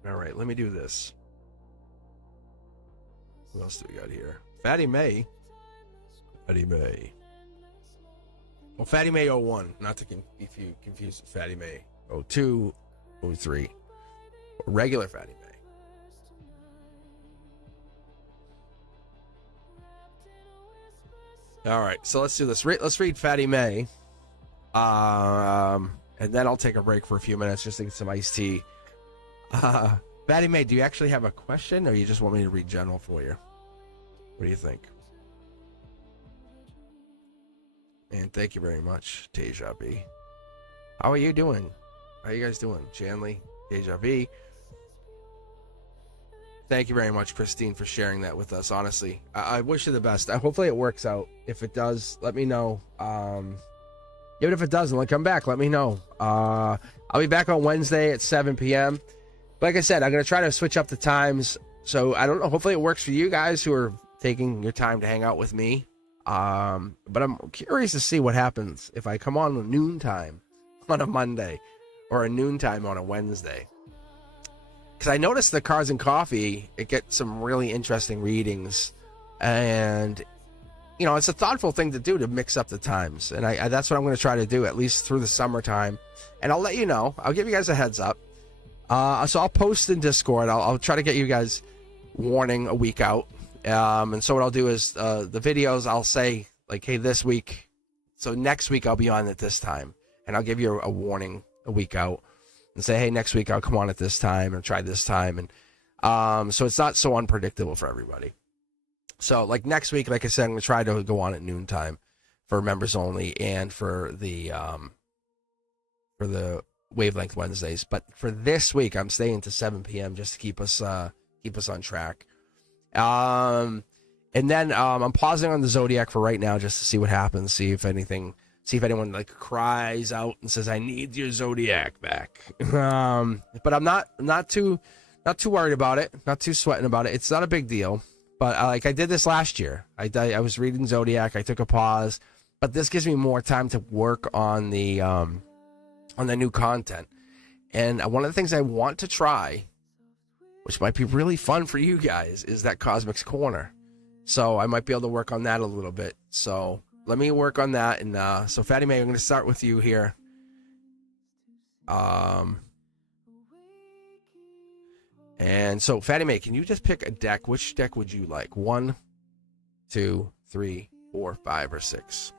All right, let me do this. What else do we got here? Fatty May. Well, Fatty May 01, not to confuse Fatty May 02, 03. Regular Fatty May. All right, so let's do this. Let's read Fatty May. And then I'll take a break for a few minutes just to get some iced tea. Fatty May, do you actually have a question, or you just want me to read general for you? What do you think? And thank you very much, Deja B. How are you doing? How are you guys doing? Janley, Deja B. Thank you very much, Christine, for sharing that with us. Honestly, I wish you the best. Hopefully it works out. If it does, let me know. Even if it doesn't, come back. Let me know. I'll be back on Wednesday at 7 p.m. Like I said, I'm going to try to switch up the times. So I don't know. Hopefully it works for you guys who are taking your time to hang out with me. But I'm curious to see what happens if I come on noontime on a Monday or a noontime on a Wednesday. Because I noticed the Cars and Coffee, it gets some really interesting readings. And, it's a thoughtful thing to do to mix up the times. And I that's what I'm going to try to do, at least through the summertime. And I'll let you know. I'll give you guys a heads up. So I'll post in Discord. I'll try to get you guys warning a week out. And so what I'll do is the videos, I'll say, hey, this week. So next week I'll be on at this time. And I'll give you a warning a week out. And say, hey, next week I'll come on at this time and try this time. And so it's not so unpredictable for everybody. So next week, like I said, I'm going to try to go on at noontime for members only and for the Wavelength Wednesdays. But for this week, I'm staying to 7 p.m. just to keep us on track. And then I'm pausing on the Zodiac for right now just to see what happens, see if anyone cries out and says, I need your Zodiac back. But I'm not too worried about it, not too sweating about it. It's not a big deal. But I did this last year. I was reading Zodiac. I took a pause, but this gives me more time to work on the new content. And one of the things I want to try, which might be really fun for you guys, is that Cosmic's Corner. So I might be able to work on that a little bit. So let me work on that. And so Fatty May, I'm going to start with you here. And so Fatty May, can you just pick a deck? Which deck would you like? 1, 2, 3, 4, 5, or 6?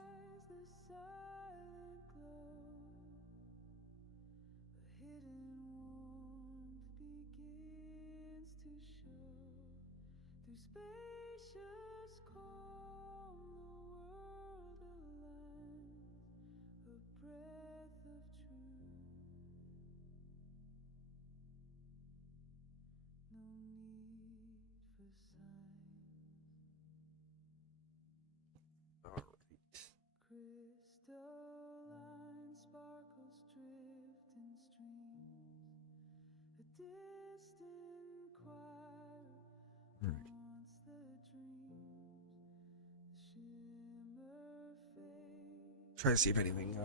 Try to see if anything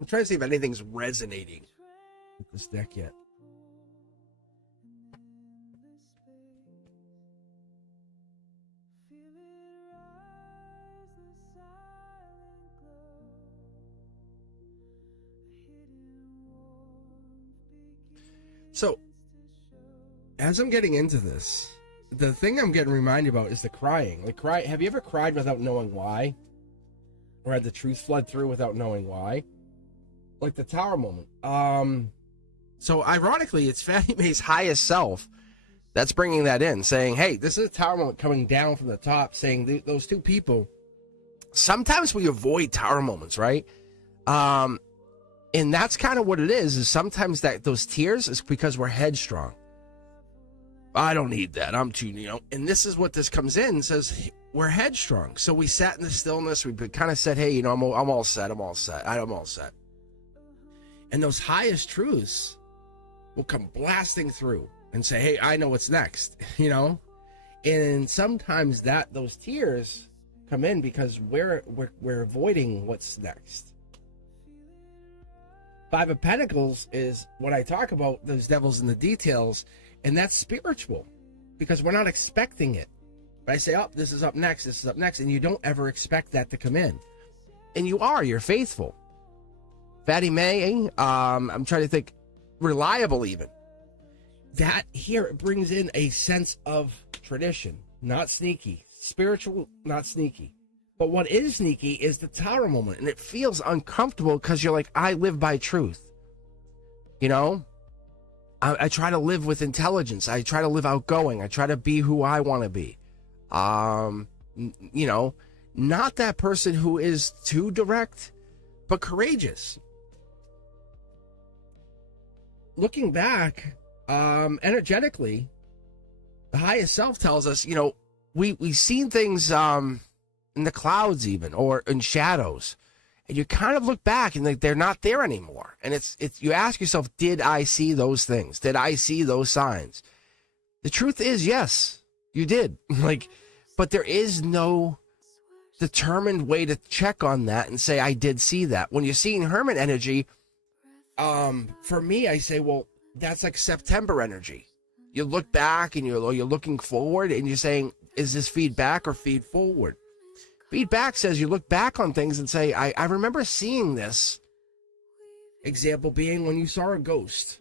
I'm trying to see if anything's resonating with this deck yet. So, as I'm getting into this, the thing I'm getting reminded about is the crying. Like, have you ever cried without knowing why? Or had the truth flood through without knowing why? Like the Tower moment. So, ironically, it's Fatty May's highest self that's bringing that in, saying, hey, this is a Tower moment coming down from the top, saying those two people, sometimes we avoid Tower moments, right? And that's kind of what it is sometimes that those tears is because we're headstrong. I don't need that. I'm too, and this is what this comes in and says, we're headstrong. So we sat in the stillness. We kind of said, hey, I'm all set. I'm all set. And those highest truths will come blasting through and say, hey, I know what's next, And sometimes those tears come in because we're avoiding what's next. Five of Pentacles is what I talk about, those devils in the details, and that's spiritual because we're not expecting it. But I say, this is up next, and you don't ever expect that to come in. And you're faithful. Fatty May, I'm trying to think, reliable even. That here, it brings in a sense of tradition, not sneaky. Spiritual, not sneaky. But what is sneaky is the Tower moment, and it feels uncomfortable because you're like, I live by truth. I try to live with intelligence. I try to live outgoing. I try to be who I want to be. Not that person who is too direct, but courageous. Looking back, energetically, the highest self tells us, we've seen things, in the clouds even, or in shadows, and you kind of look back and they're not there anymore. And it's you ask yourself, did I see those things? Did I see those signs? The truth is, yes, you did. But there is no determined way to check on that and say, I did see that. When you're seeing hermit energy, for me, I say, well, that's like September energy. You look back and you're looking forward and you're saying, is this feedback or feed forward? Feedback says you look back on things and say, I remember seeing this. Example being when you saw a ghost.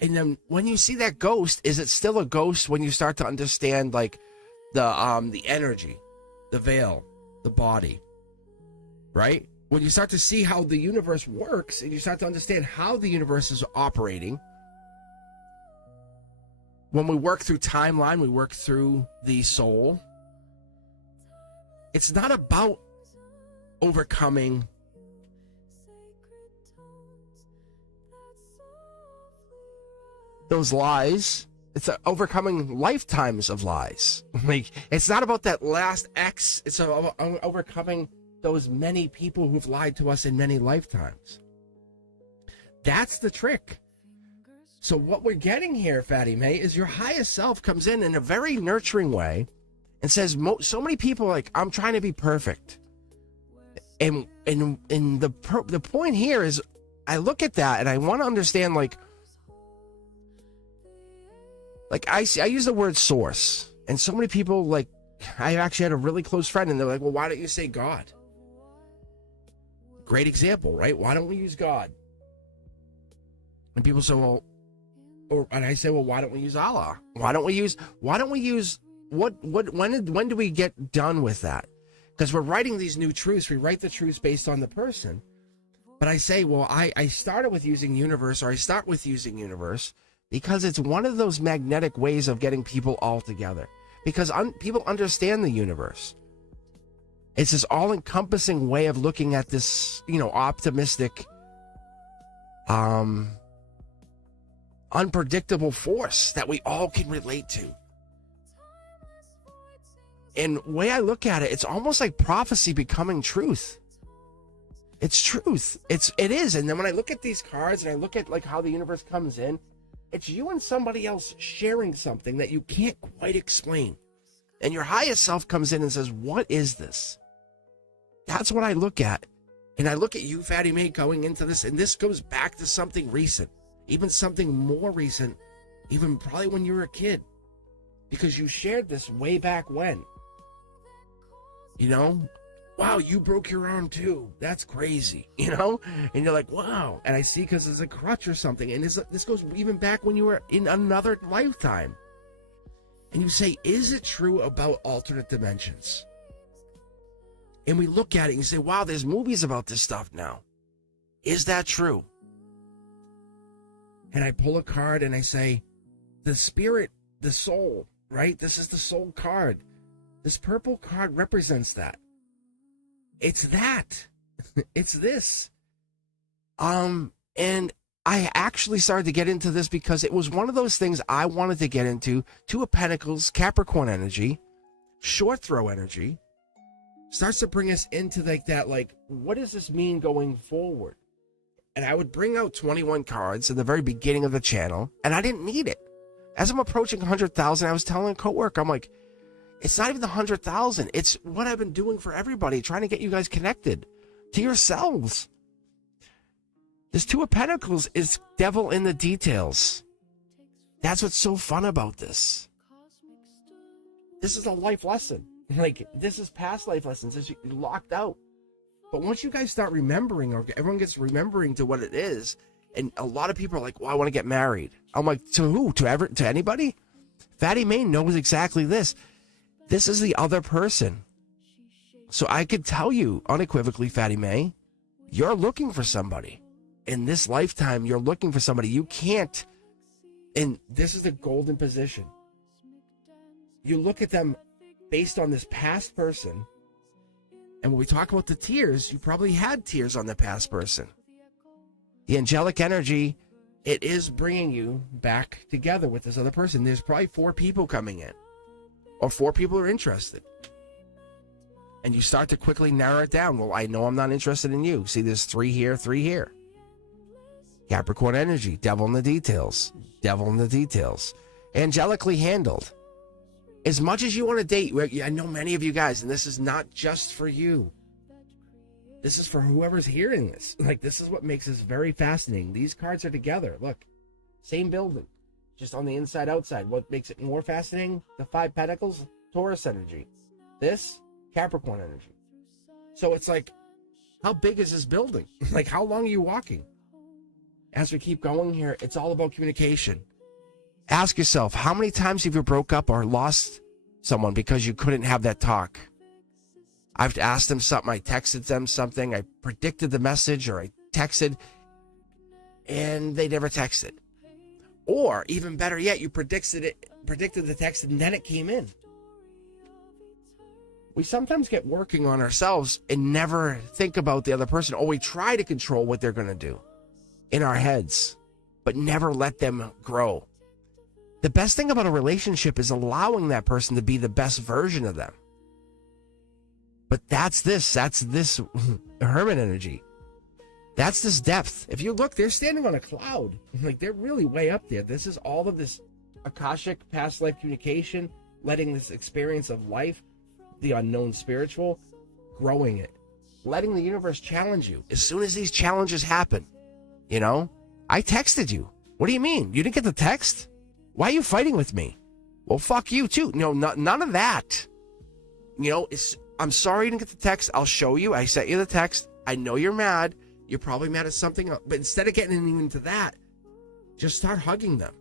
And then when you see that ghost, is it still a ghost when you start to understand like the energy, the veil, the body, right? When you start to see how the universe works and you start to understand how the universe is operating. When we work through timeline, we work through the soul. It's not about overcoming those lies. It's overcoming lifetimes of lies. It's not about that last X. It's about overcoming those many people who've lied to us in many lifetimes. That's the trick. So what we're getting here, Fatty May, is your highest self comes in a very nurturing way and says, so many people are like, I'm trying to be perfect. And the point here is, I look at that and I want to understand, like I use the word source. And so many people, like, I actually had a really close friend and they're like, well, why don't you say God? Great example, right? Why don't we use God? And people say, well, and I say, well, why don't we use Allah? Why don't we use when do we get done with that? Because we're writing these new truths. We write the truths based on the person. But I say, well, I started with using universe, or I start with using universe because it's one of those magnetic ways of getting people all together. Because people understand the universe. It's this all-encompassing way of looking at this, optimistic, unpredictable force that we all can relate to. And the way I look at it, it's almost like prophecy becoming truth. It's truth. It is. And then when I look at these cards and I look at like how the universe comes in, it's you and somebody else sharing something that you can't quite explain. And your highest self comes in and says, what is this? That's what I look at. And I look at you, Fatty May, going into this, and this goes back to something recent, even something more recent, even probably when you were a kid, because you shared this way back when. You know, wow, you broke your arm too. That's crazy, you know? And you're like, wow. And I see because it's a crutch or something. And this goes even back when you were in another lifetime. And you say, is it true about alternate dimensions? And we look at it and you say, wow, there's movies about this stuff now. Is that true? And I pull a card and I say, the spirit, the soul, right? This is the soul card. This purple card represents that. It's that. It's this. And I actually started to get into this because it was one of those things I wanted to get into. Two of Pentacles, Capricorn energy, short throw energy. Starts to bring us into like that, like, what does this mean going forward? And I would bring out 21 cards in the very beginning of the channel, and I didn't need it. As I'm approaching 100,000, I was telling a coworker, I'm like, it's not even the 100,000. It's what I've been doing for everybody, trying to get you guys connected to yourselves. This Two of Pentacles is devil in the details. That's what's so fun about this. This is a life lesson. Like, this is past life lessons. This is locked out. But once you guys start remembering, or everyone gets remembering to what it is, and a lot of people are like, well, I want to get married. I'm like, to who? To anybody? Fatty May knows exactly this. This is the other person. So I could tell you unequivocally, Fatty May, you're looking for somebody. In this lifetime, you're looking for somebody. You can't. And this is the golden position. You look at them based on this past person, and when we talk about the tears, you probably had tears on the past person. The angelic energy, it is bringing you back together with this other person. There's probably 4 people coming in, or 4 people are interested. And you start to quickly narrow it down. Well, I know I'm not interested in you. See, there's 3 here, 3 here. Capricorn energy, devil in the details. Devil in the details. Angelically handled. As much as you want to date, I know many of you guys, and this is not just for you. This is for whoever's hearing this. Like, this is what makes this very fascinating. These cards are together. Look, same building, just on the inside, outside. What makes it more fascinating? The 5 Pentacles, Taurus energy. This, Capricorn energy. So it's like, how big is this building? Like, how long are you walking? As we keep going here, it's all about communication. Ask yourself, how many times have you broke up or lost someone because you couldn't have that talk? I've asked them something, I texted them something, I predicted the message, or I texted, and they never texted. Or, even better yet, you predicted the text, and then it came in. We sometimes get working on ourselves and never think about the other person, or we try to control what they're going to do in our heads, but never let them grow. The best thing about a relationship is allowing that person to be the best version of them. But that's this hermit energy. That's this depth. If you look, they're standing on a cloud. Like, they're really way up there. This is all of this Akashic past life communication, letting this experience of life, the unknown spiritual, growing it. Letting the universe challenge you. As soon as these challenges happen, you know, I texted you. What do you mean? You didn't get the text? Why are you fighting with me? Well, fuck you too. No, none of that. You know, I'm sorry you didn't get the text. I'll show you. I sent you the text. I know you're mad. You're probably mad at something else. But instead of getting into that, just start hugging them.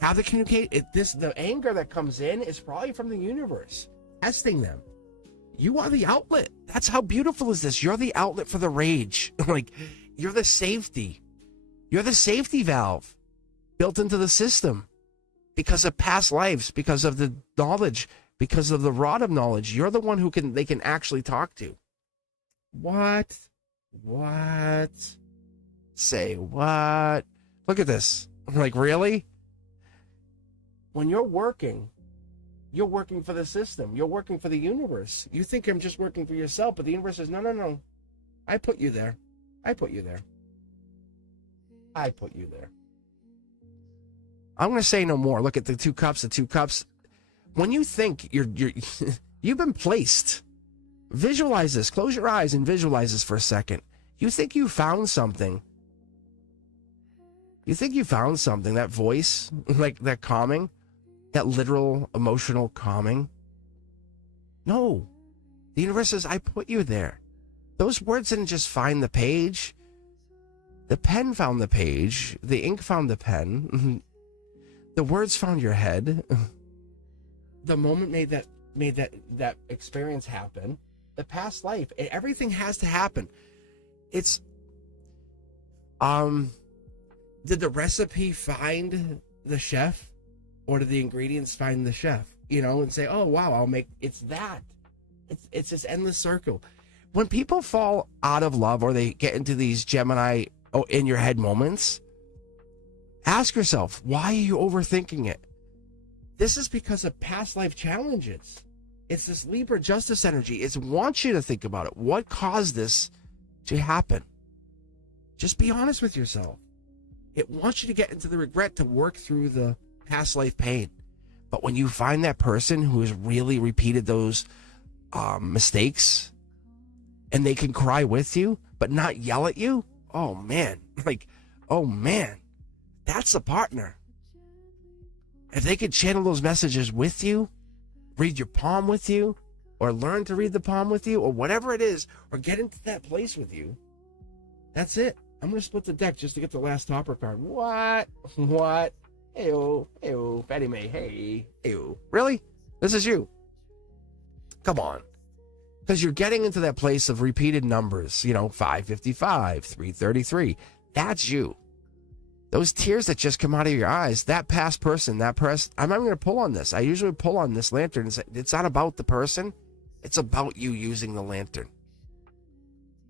How to communicate. The anger that comes in is probably from the universe. Testing them. You are the outlet. That's how beautiful is this. You're the outlet for the rage. Like, you're the safety. You're the safety valve built into the system because of past lives, because of the knowledge, because of the rod of knowledge. You're the one who they can actually talk to. What? Say what? Look at this. I'm like, really? When you're working for the system. You're working for the universe. You think I'm just working for yourself, but the universe says, no. I put you there. I'm going to say no more. Look at the 2 cups. When you think you've been placed. Visualize this. Close your eyes and visualize this for a second. You think you found something. You think you found something, that voice, like that calming, that literal emotional calming. No. The universe says, I put you there. Those words didn't just find the page. The pen found the page. The ink found the pen. The words found your head. The moment made that experience happen. The past life. Everything has to happen. It's did the recipe find the chef, or did the ingredients find the chef? You know, and say, oh wow, I'll make it's that. It's this endless circle. When people fall out of love or they get into these Gemini in your head moments, ask yourself, why are you overthinking it? This is because of past life challenges. It's this Libra justice energy. It wants you to think about it. What caused this to happen? Just be honest with yourself. It wants you to get into the regret, to work through the past life pain. But when you find that person who has really repeated those mistakes, and they can cry with you, but not yell at you, oh man, that's a partner. If they could channel those messages with you, read your palm with you, or learn to read the palm with you, or whatever it is, or get into that place with you, that's it. I'm going to split the deck just to get the last topper card. What? Ew, Fatty May, hey. Ew. Really? This is you. Come on. Because you're getting into that place of repeated numbers, 555, 333. That's you. Those tears that just come out of your eyes, that past person, I'm not going to pull on this. I usually pull on this lantern and say, it's not about the person. It's about you using the lantern.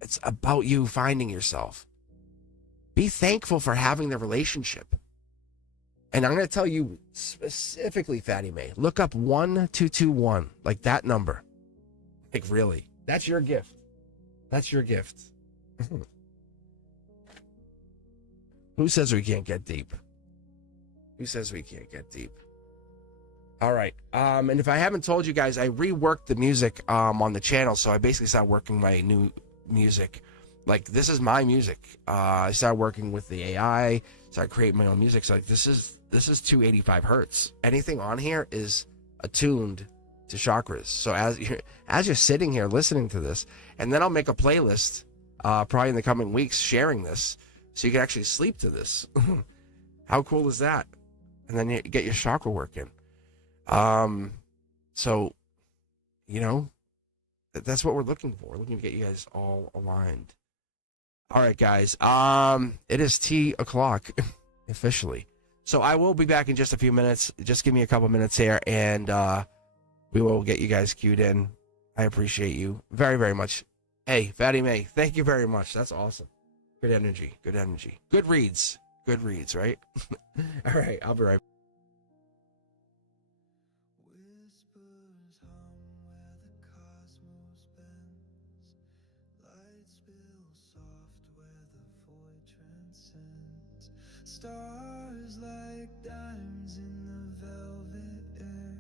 It's about you finding yourself. Be thankful for having the relationship. And I'm going to tell you specifically, Fatty May, look up 1221, like that number. Like, really, that's your gift. That's your gift. Who says we can't get deep? Who says we can't get deep? All right. And if I haven't told you guys, I reworked the music on the channel. So I basically started working my new music. Like, this is my music. I started working with the AI. Started creating my own music. So like, this is 285 hertz. Anything on here is attuned to chakras. So as you're sitting here listening to this, and then I'll make a playlist probably in the coming weeks sharing this, so you can actually sleep to this. How cool is that? And then you get your chakra work in. So that's what we're looking for. We're looking to get you guys all aligned. All right, guys. It is T o'clock officially. So I will be back in just a few minutes. Just give me a couple minutes here, and we will get you guys queued in. I appreciate you very, very much. Hey, Fatty May, thank you very much. That's awesome. Good energy. Good energy. Good reads. Good reads, right? All right, I'll be right back. Stars like dimes in the velvet air.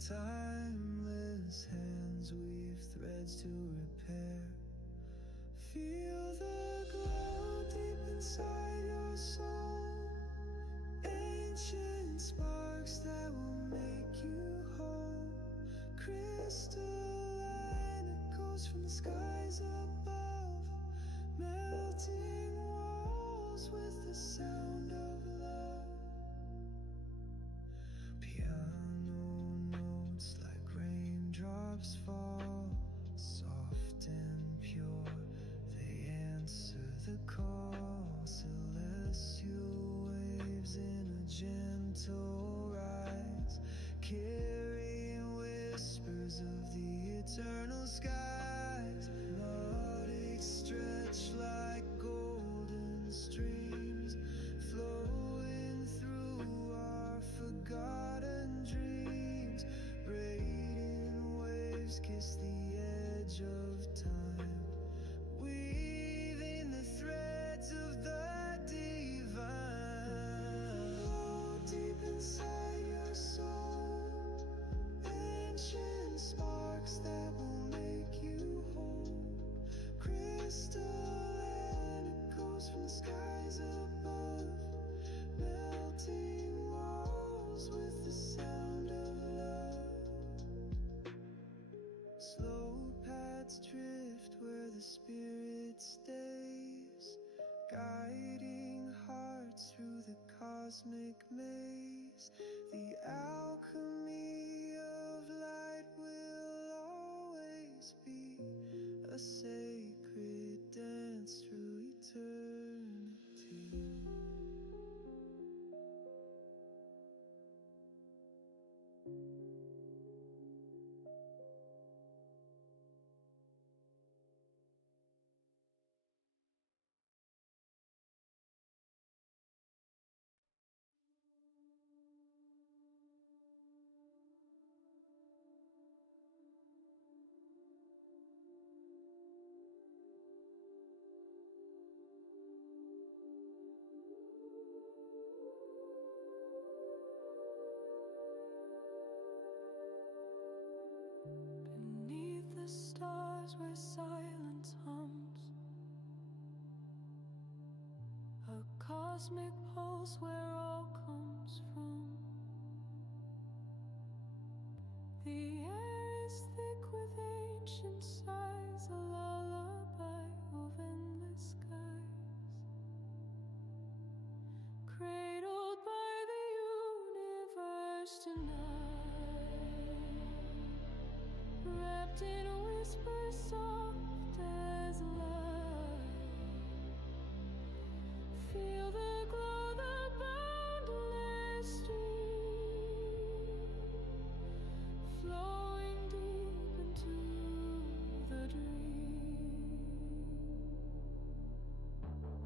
Timeless hands weave threads to repair. Feel the glow deep inside your soul. Ancient sparks that will make you whole. Crystalline echoes from the skies above. Melting walls with the sound of love. Piano notes like raindrops fall, soft and pure. They answer the call. Celestial waves in a gentle rise, carrying whispers of the eternal skies. Melodic stretch like golden streams, flowing through our forgotten dreams. Braiding waves kiss the edge of time, weaving the threads of the divine. Flow deep inside your soul. Ancient sparks that will make you cosmic maze. The alchemy of light will always be a sacred dance through eternity. Beneath the stars where silence hums, a cosmic pulse where all comes from. The air is thick with ancient sighs, a lullaby of endless skies, cradled by the universe tonight, wrapped in a whisper soft as light. Feel the glow, the boundless stream, flowing deep into the dream.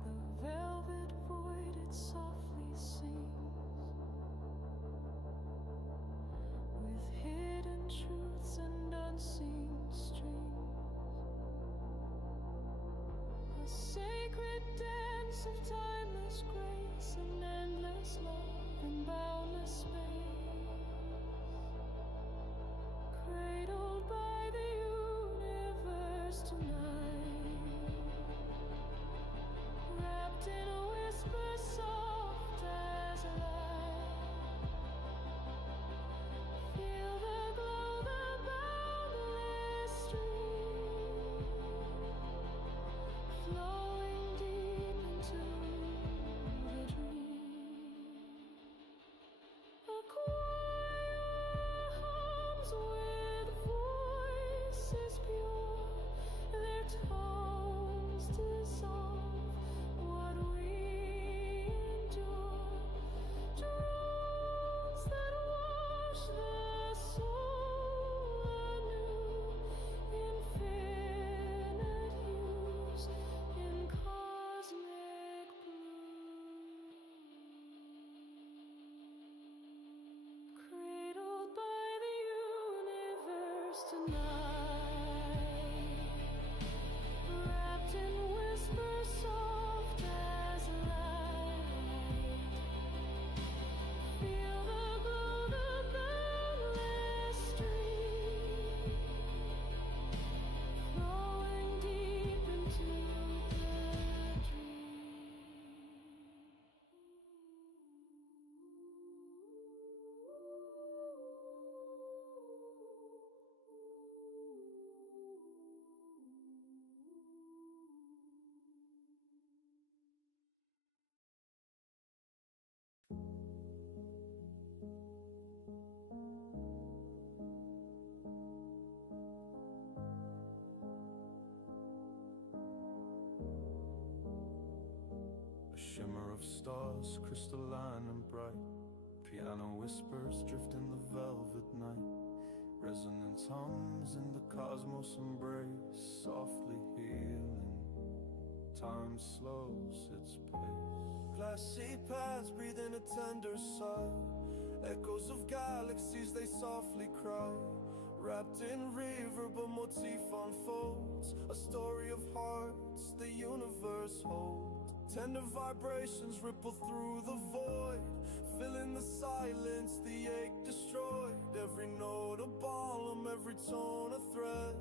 The velvet void, it softly sings, with hidden truths and unseen strings. A sacred dance of timeless grace and endless love and boundless space, cradled by the universe tonight, wrapped in a whisper soft as light. Feel the glow, the boundless stream, flowing deep into the dream. A choir hums with voices pure, their tones dissolve what we endure. Drones that wash the soul anew, infinite hues in cosmic blue, cradled by the universe tonight, wrapped in whispers soft as light. Feel the glow, the boundless stream, flowing deep into the dream. A shimmer of stars, crystalline and bright. Piano whispers drift in the velvet night. Resonance hums in the cosmos embrace, softly healing. Time slows its pace. Glassy paths breathe in a tender sigh. Echoes of galaxies, they softly cry. Wrapped in reverb, a motif unfolds, a story of hearts the universe holds. Tender vibrations ripple through the void, filling the silence, the ache destroyed. Every note a balm, every tone a thread,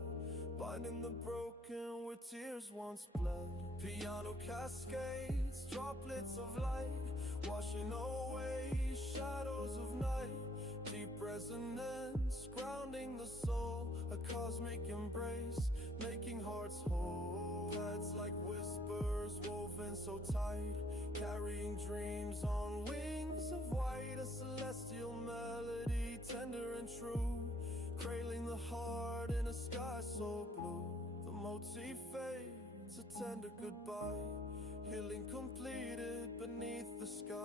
binding the broken where tears once bled. Piano cascades, droplets of light, washing away shadows of night. Deep resonance, grounding the soul, a cosmic embrace, making hearts whole. paths like whispers woven so tight, carrying dreams on wings of white, a celestial melody, tender and true, cradling the heart in a sky so blue. The motif fades, a tender goodbye, healing completed beneath the sky.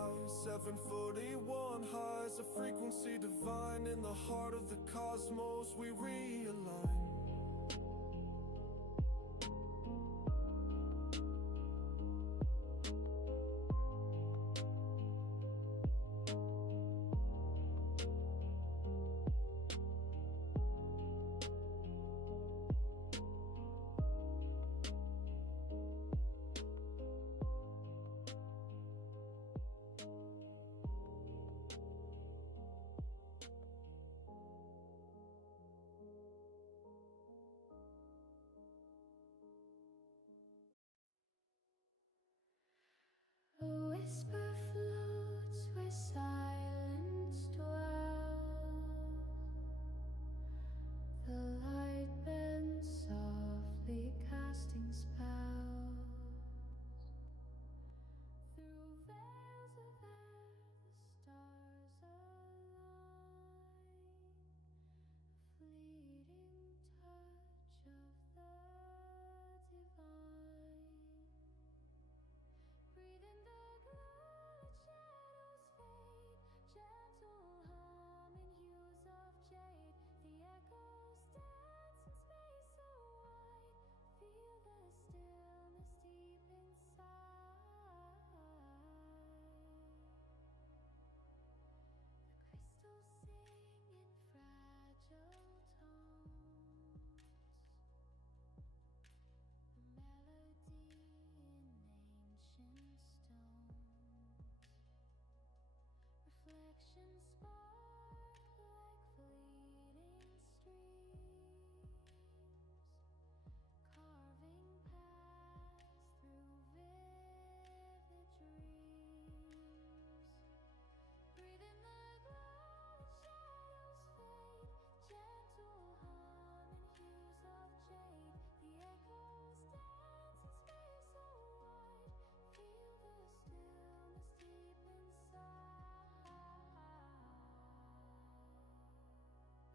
741 highs, a frequency divine. In the heart of the cosmos we realign. A whisper floats where silence dwells. The light bends softly, casting spells through veils of air. The stars align, a fleeting touch of the divine. Breathe in the glow, let shadows fade. Gentle hum in hues of jade. The echoes dance in space so wide. Feel the stillness deep inside. The crystals sing in fragile tones. A melody in ancient stones. Reflections spark like fleeting streams, carving paths through vivid dreams. Breathe in the glow, let shadows fade. Gentle hum in hues of jade. The echoes dance in space so wide. Feel the stillness deep inside. Beyond the waves where silence roams, a secret hum calls you home. The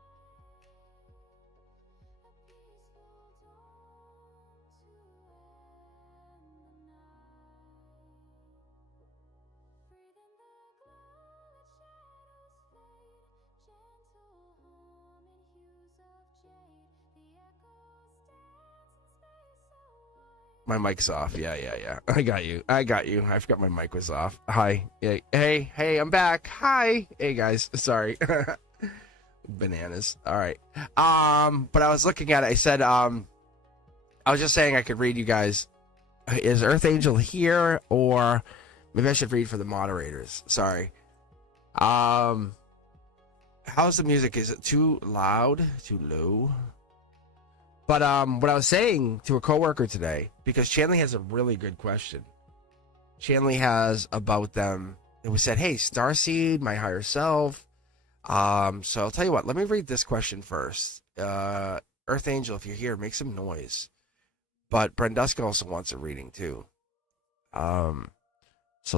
air ignites with shimmering light, a peaceful dawn to end the night. Breathe in the glow, let shadows fade. Gentle hum in hues of jade. The echoes dance in space so wide. My mic's off. Yeah. I got you. I forgot my mic was off. Hi. Hey, I'm back. Hi. Hey, guys. Sorry. Bananas. All right. But I was looking at it. I said, I was just saying I could read you guys. Is Earth Angel here? Or maybe I should read for the moderators. Sorry. How's the music? Is it too loud? Too low? But what I was saying to a coworker today, because Chanley has a really good question. Chanley has about them. It was said, "Hey, Starseed, my higher self." So I'll tell you what. Let me read this question first. Earth Angel, if you're here, make some noise. But Brenduska also wants a reading too. So I'll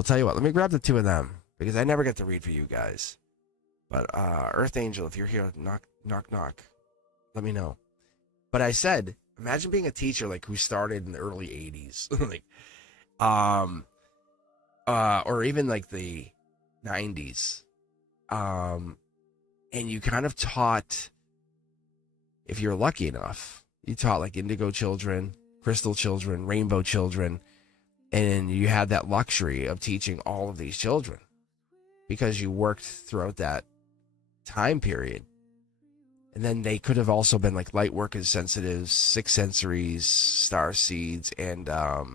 tell you what. Let me grab the two of them because I never get to read for you guys. But Earth Angel, if you're here, knock. Let me know. But I said, imagine being a teacher like who started in the early 80s, like, or even like the 90s, and you kind of taught, if you're lucky enough, you taught like indigo children, crystal children, rainbow children, and you had that luxury of teaching all of these children because you worked throughout that time period. And then they could have also been like light workers, sensitives, sixth sensories, star seeds, and I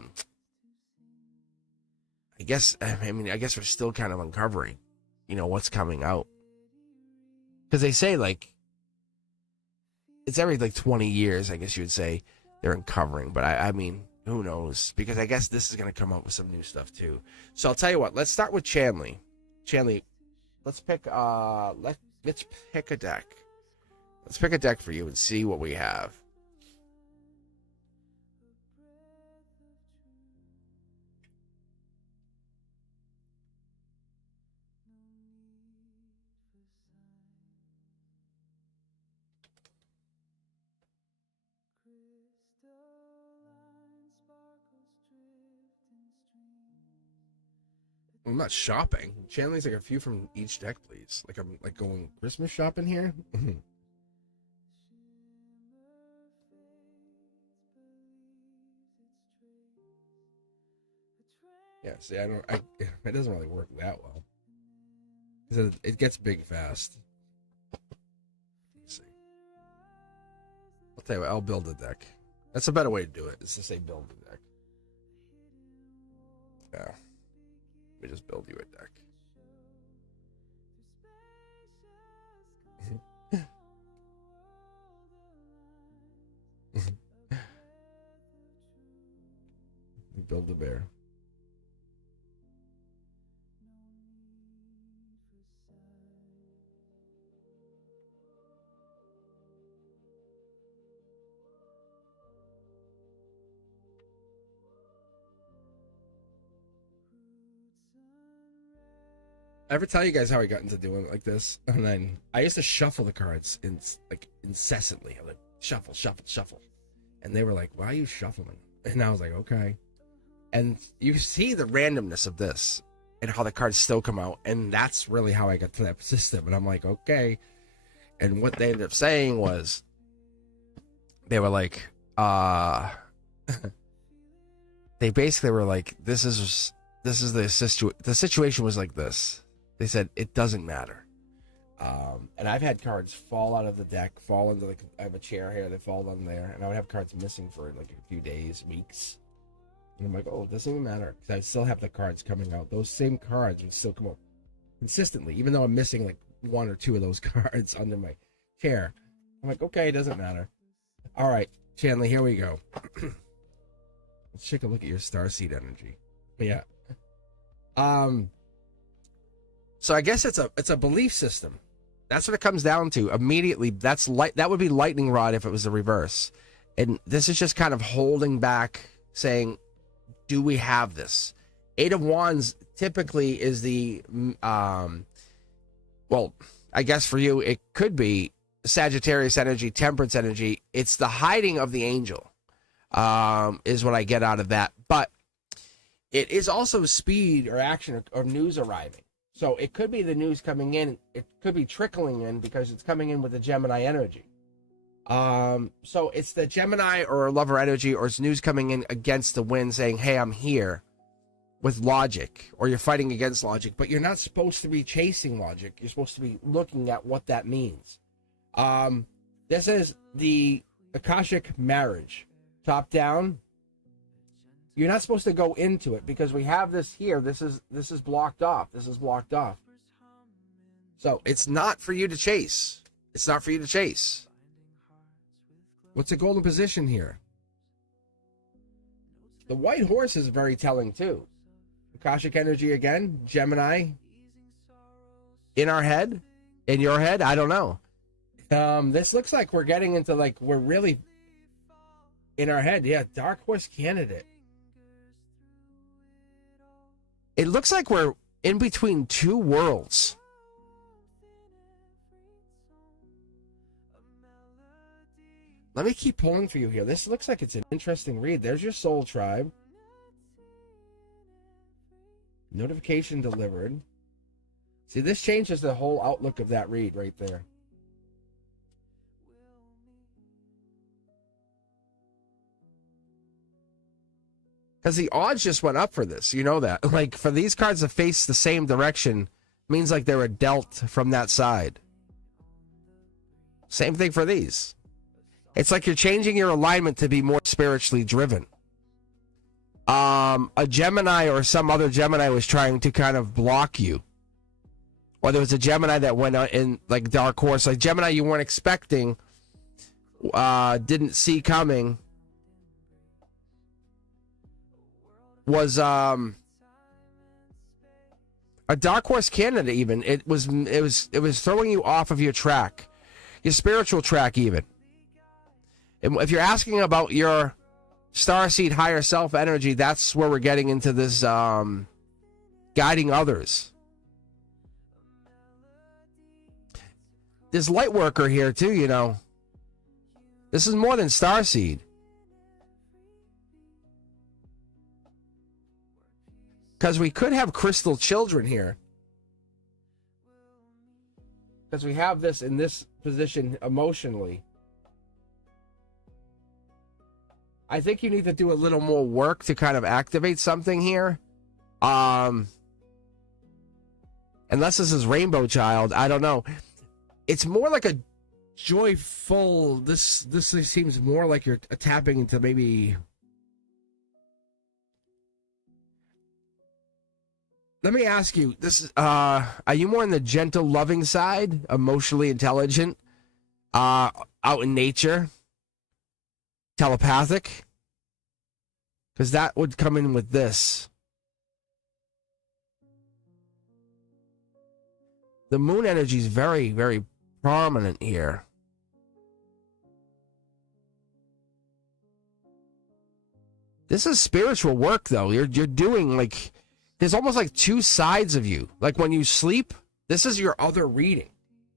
guess we're still kind of uncovering, what's coming out. Because they say like it's every like 20 years, I guess you would say, they're uncovering. But I mean, who knows? Because I guess this is going to come up with some new stuff too. So I'll tell you what. Let's start with Chanley. Chanley, let's pick let's pick a deck. Let's pick a deck for you and see what we have. I'm not shopping. Chanley's like a few from each deck, please. Like I'm like going Christmas shopping here. Yeah, see, it doesn't really work that well. Because it gets big fast. Let's see. I'll tell you what, I'll build a deck. That's a better way to do it, is to say build a deck. Yeah. Let me just build you a deck. Build a bear. I ever tell you guys how I got into doing it like this? And then I used to shuffle the cards incessantly. I was like, shuffle, shuffle, shuffle. And they were like, why are you shuffling? And I was like, okay. And you see the randomness of this and how the cards still come out. And that's really how I got to that system. And I'm like, okay. And what they ended up saying was, they were like, they basically were like, this is the situation was like this. They said, it doesn't matter. And I've had cards fall out of the deck, fall into I have a chair here that fall on there, and I would have cards missing for like a few days, weeks. And I'm like, oh, it doesn't even matter, because I still have the cards coming out. Those same cards would still come out consistently, even though I'm missing like one or two of those cards under my chair. I'm like, okay, it doesn't matter. All right, Chanley, here we go. Let's take a look at your starseed energy. Yeah. So I guess it's a belief system. That's what it comes down to. Immediately, that would be lightning rod if it was the reverse. And this is just kind of holding back, saying, do we have this? Eight of Wands typically is the well, I guess for you it could be Sagittarius energy, Temperance energy. It's the hiding of the angel, is what I get out of that. But it is also speed or action or news arriving. So it could be the news coming in. It could be trickling in because it's coming in with the Gemini energy. So it's the Gemini or lover energy, or it's news coming in against the wind saying, hey, I'm here, with logic, or you're fighting against logic, but you're not supposed to be chasing logic. You're supposed to be looking at what that means. This is the Akashic marriage, top down. You're not supposed to go into it because we have this here. This is blocked off. This is blocked off. So it's not for you to chase. It's not for you to chase. What's the golden position here? The white horse is very telling too. Akashic energy again. Gemini. In our head? In your head? I don't know. This looks like we're getting into we're really in our head. Yeah, dark horse candidate. It looks like we're in between two worlds. Let me keep pulling for you here. This looks like it's an interesting read. There's your soul tribe. Notification delivered. See, this changes the whole outlook of that read right there. Because the odds just went up for this. You know that. Like, for these cards to face the same direction means like they were dealt from that side. Same thing for these. It's like you're changing your alignment to be more spiritually driven. A Gemini or some other Gemini was trying to kind of block you. Or there was a Gemini that went in like dark horse. Like Gemini, you weren't expecting didn't see coming was a dark horse candidate. Even it was throwing you off of your track, your spiritual track. Even and if you're asking about your starseed higher self energy, that's where we're getting into this guiding others. There's light worker here too, you know. This is more than starseed. Because we could have crystal children here. Because we have this in this position emotionally. I think you need to do a little more work to kind of activate something here. Unless this is Rainbow Child, I don't know. It's more like a joyful. This seems more like you're tapping into maybe. Let me ask you, are you more on the gentle, loving side, emotionally intelligent, out in nature, telepathic? Because that would come in with this. The moon energy is very, very prominent here. This is spiritual work, though. You're doing like. There's almost like two sides of you. Like when you sleep, this is your other reading.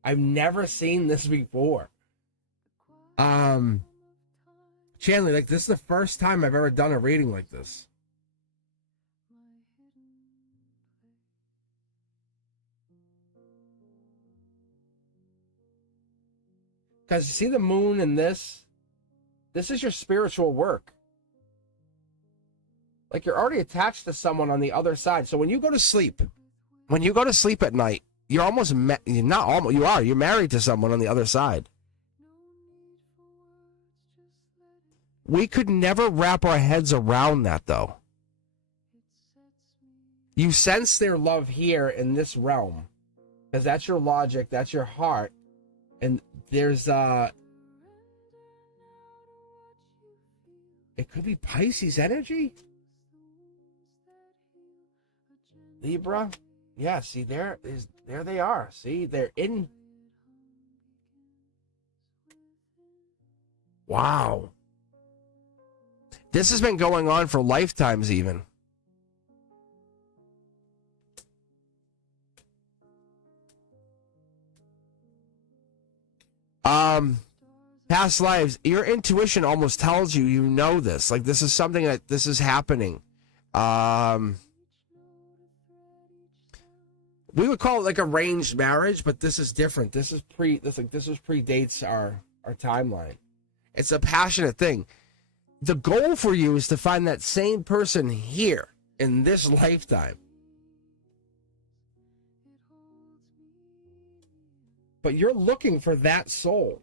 I've never seen this before. Chandler, like this is the first time I've ever done a reading like this. Because you see the moon in this? This is your spiritual work. Like you're already attached to someone on the other side. So when you go to sleep at night, you're almost, you're married to someone on the other side. We could never wrap our heads around that, though. You sense their love here in this realm. Because that's your logic, that's your heart. And there's, it could be Pisces energy? Libra? Yeah, see, there they are. See, they're in. Wow. This has been going on for lifetimes even. Past lives, your intuition almost tells you, you know this. Like this is something that this is happening. We would call it like arranged marriage, but this is different. This predates our timeline. It's a passionate thing. The goal for you is to find that same person here in this lifetime. But you're looking for that soul.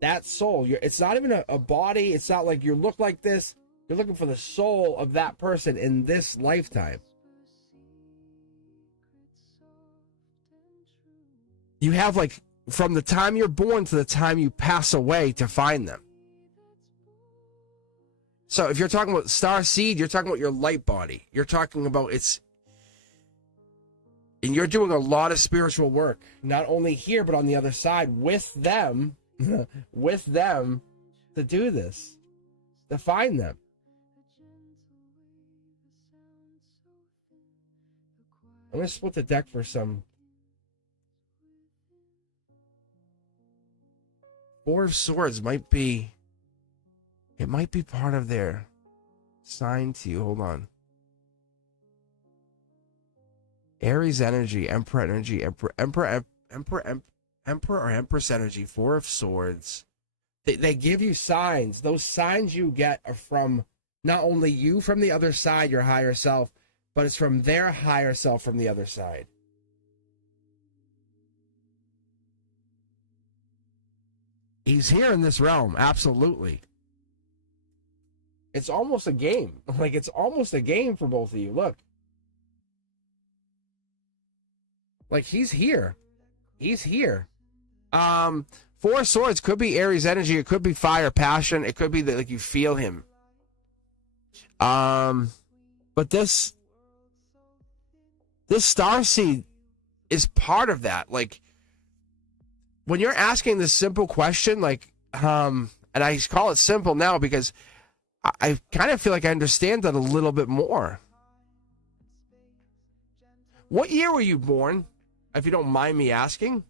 That soul. It's not even a body. It's not like you look like this. You're looking for the soul of that person in this lifetime. You have like from the time you're born to the time you pass away to find them. So if you're talking about star seed, you're talking about your light body. You're talking about and you're doing a lot of spiritual work, not only here, but on the other side with them, to do this, to find them. I'm going to split the deck for some. Four of Swords might be part of their sign to you. Hold on. Aries energy, Emperor energy, Emperor or Empress energy, Four of Swords. They give you signs. Those signs you get are from not only you from the other side, your higher self, but it's from their higher self from the other side. He's here in this realm, absolutely. It's almost a game. Like, it's almost a game for both of you. Look. Like, he's here. He's here. Four of Swords could be Aries energy. It could be fire, passion. It could be that like you feel him. But this starseed is part of that. Like when you're asking this simple question, like, and I call it simple now because I kind of feel like I understand that a little bit more. What year were you born, if you don't mind me asking?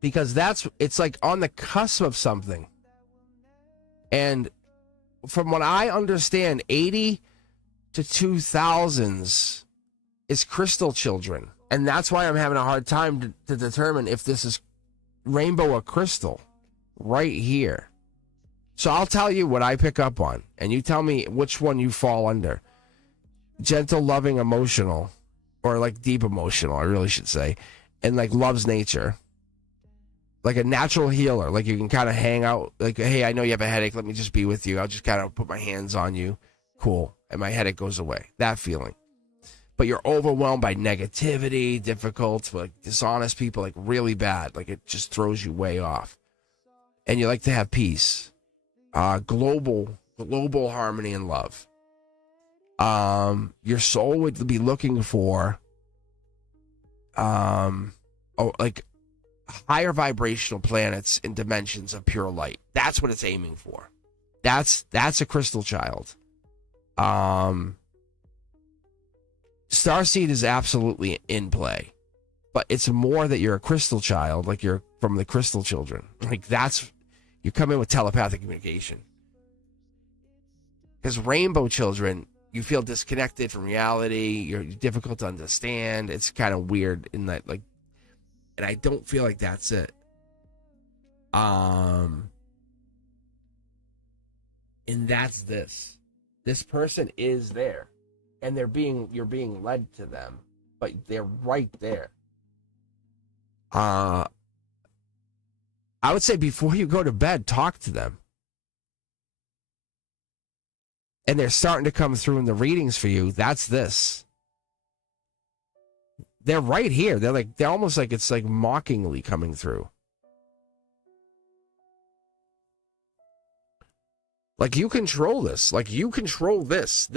Because it's like on the cusp of something. And from what I understand, 80 to 2000s is crystal children. And that's why I'm having a hard time to determine if this is rainbow or crystal right here. So I'll tell you what I pick up on, and you tell me which one you fall under. Gentle, loving, emotional, or like deep emotional, I really should say, and like loves nature. Like a natural healer, like you can kind of hang out, like, hey, I know you have a headache, let me just be with you. I'll just kind of put my hands on you. Cool. And my headache goes away. That feeling. But you're overwhelmed by negativity, difficult, like dishonest people, like really bad. Like it just throws you way off. And you like to have peace. Global harmony and love. Your soul would be looking for like higher vibrational planets in dimensions of pure light. That's what it's aiming for. That's a crystal child. Starseed is absolutely in play, but it's more that you're a crystal child, like you're from the crystal children. Like you come in with telepathic communication. Because rainbow children, you feel disconnected from reality. You're difficult to understand. It's kind of weird in that, like, and I don't feel like that's it. And that's this. This person is there. And you're being led to them. But they're right there. I would say before you go to bed, talk to them. And they're starting to come through in the readings for you. That's this. They're right here. They're almost like it's like mockingly coming through. Like you control this. Like you control this.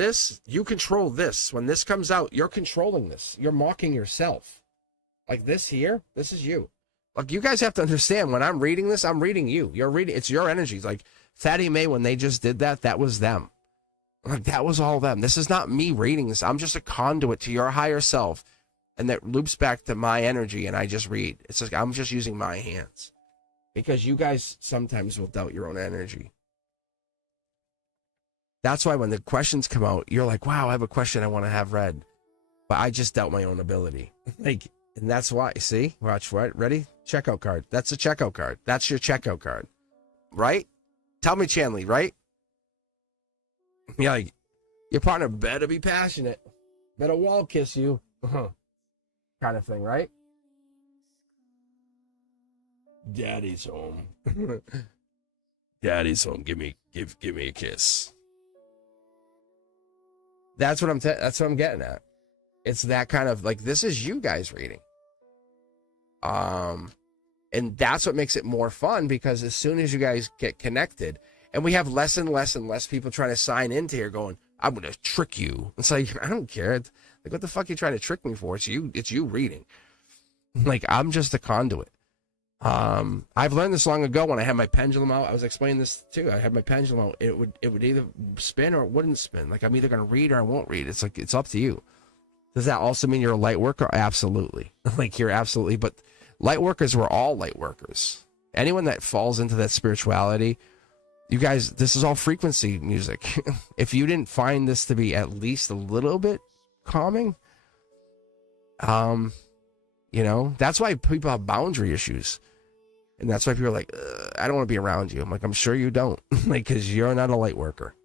You control this. When this comes out, you're controlling this. You're mocking yourself. Like this here, this is you. Like you guys have to understand, when I'm reading this, I'm reading you. It's your energies. Like Fatty May, when they just did that, that was them. Like that was all them. This is not me reading this. I'm just a conduit to your higher self. And that loops back to my energy, and I just read. It's like I'm just using my hands. Because you guys sometimes will doubt your own energy. That's why when the questions come out, you're like, wow, I have a question I want to have read. But I just doubt my own ability. And that's why, see? Watch, what? Ready? Checkout card. That's a checkout card. That's your checkout card. Right? Tell me, Chanley, right? You're like, your partner better be passionate. Better wall kiss you. Kind of thing, right? Daddy's home. Daddy's home. Give me a kiss. That's what I'm getting at. It's that kind of like, this is you guys reading. And that's what makes it more fun, because as soon as you guys get connected, and we have less and less and less people trying to sign into here going, I'm going to trick you. It's like, I don't care. Like, what the fuck are you trying to trick me for? It's you reading. Like, I'm just a conduit. I've learned this long ago when I had my pendulum out. I was explaining this too. I had my pendulum out. It would either spin or it wouldn't spin. Like, I'm either going to read or I won't read. It's like, it's up to you. Does that also mean you're a light worker? Absolutely. Like, you're absolutely, but light workers, we're all light workers. Anyone that falls into that spirituality, you guys, this is all frequency music. If you didn't find this to be at least a little bit calming, you know, that's why people have boundary issues. And that's why people are like, I don't want to be around you. I'm like, I'm sure you don't. Like, because you're not a light worker.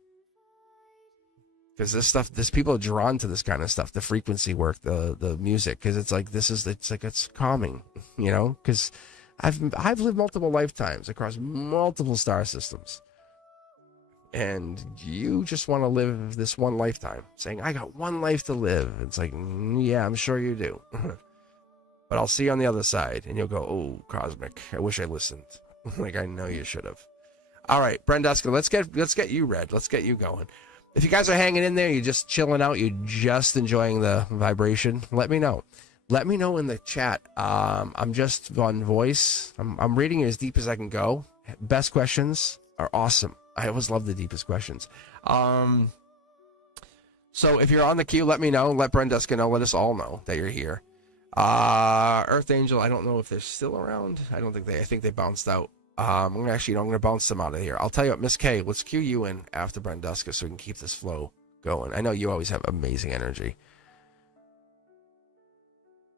because this people are drawn to this kind of stuff, the frequency work, the music, because it's like it's calming, you know. Because I've lived multiple lifetimes across multiple star systems, and you just want to live this one lifetime, saying I got one life to live. It's like, yeah, I'm sure you do, but I'll see you on the other side, and you'll go, oh, Cosmic, I wish I listened. Like I know you should have. All right, Brenduska, let's get you read. Let's get you going. If you guys are hanging in there, you're just chilling out, you're just enjoying the vibration, let me know. Let me know in the chat. I'm just on voice. I'm reading it as deep as I can go. Best questions are awesome. I always love the deepest questions. So if you're on the queue, let me know. Let Brenduska know. Let us all know that you're here. Earth Angel, I don't know if they're still around. I think they bounced out. I'm gonna bounce them out of here. I'll tell you what, Miss K, let's cue you in after Brenduska so we can keep this flow going. I know you always have amazing energy.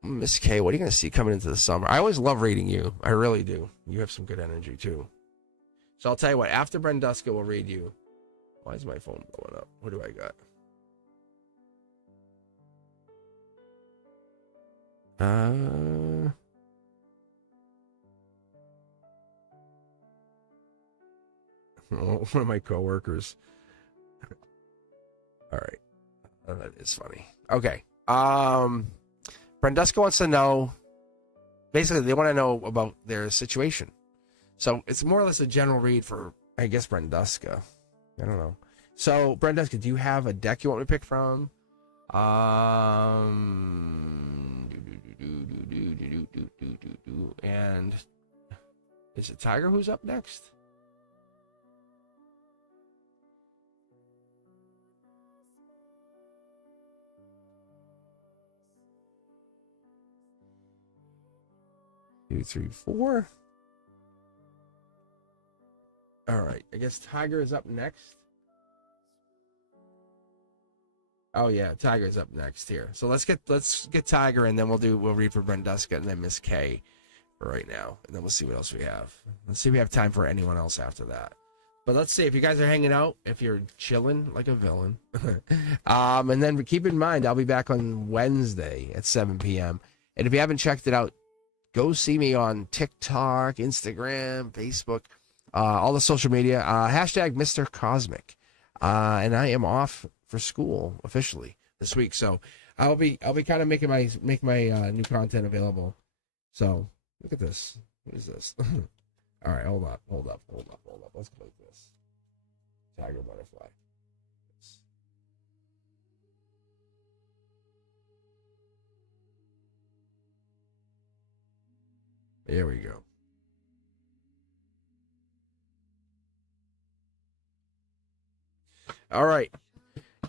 Miss K, what are you gonna see coming into the summer? I always love reading you. I really do. You have some good energy too. So I'll tell you what, after Brenduska, we'll read you. Why is my phone blowing up? What do I got? One of my coworkers. All right. That is funny. Okay. Brenduska wants to know, basically they want to know about their situation. So it's more or less a general read for, I guess, Brenduska. I don't know. So Brenduska, do you have a deck you want me to pick from? And is it Tiger who's up next? Two, three, four. All right. I guess Tiger is up next. Oh yeah, Tiger's up next here. So let's get Tiger, and then we'll read for Brenduska and then Miss K for right now, and then we'll see what else we have. Let's see if we have time for anyone else after that. But let's see if you guys are hanging out, if you're chilling like a villain. And then keep in mind, I'll be back on Wednesday at 7 p.m. And if you haven't checked it out, go see me on TikTok, Instagram, Facebook, all the social media. Hashtag Mr. Cosmic. And I am off for school officially this week, so I'll be kind of make my new content available. So look at this. What is this? All right, hold up. Let's play this. Tiger butterfly. There we go. All right.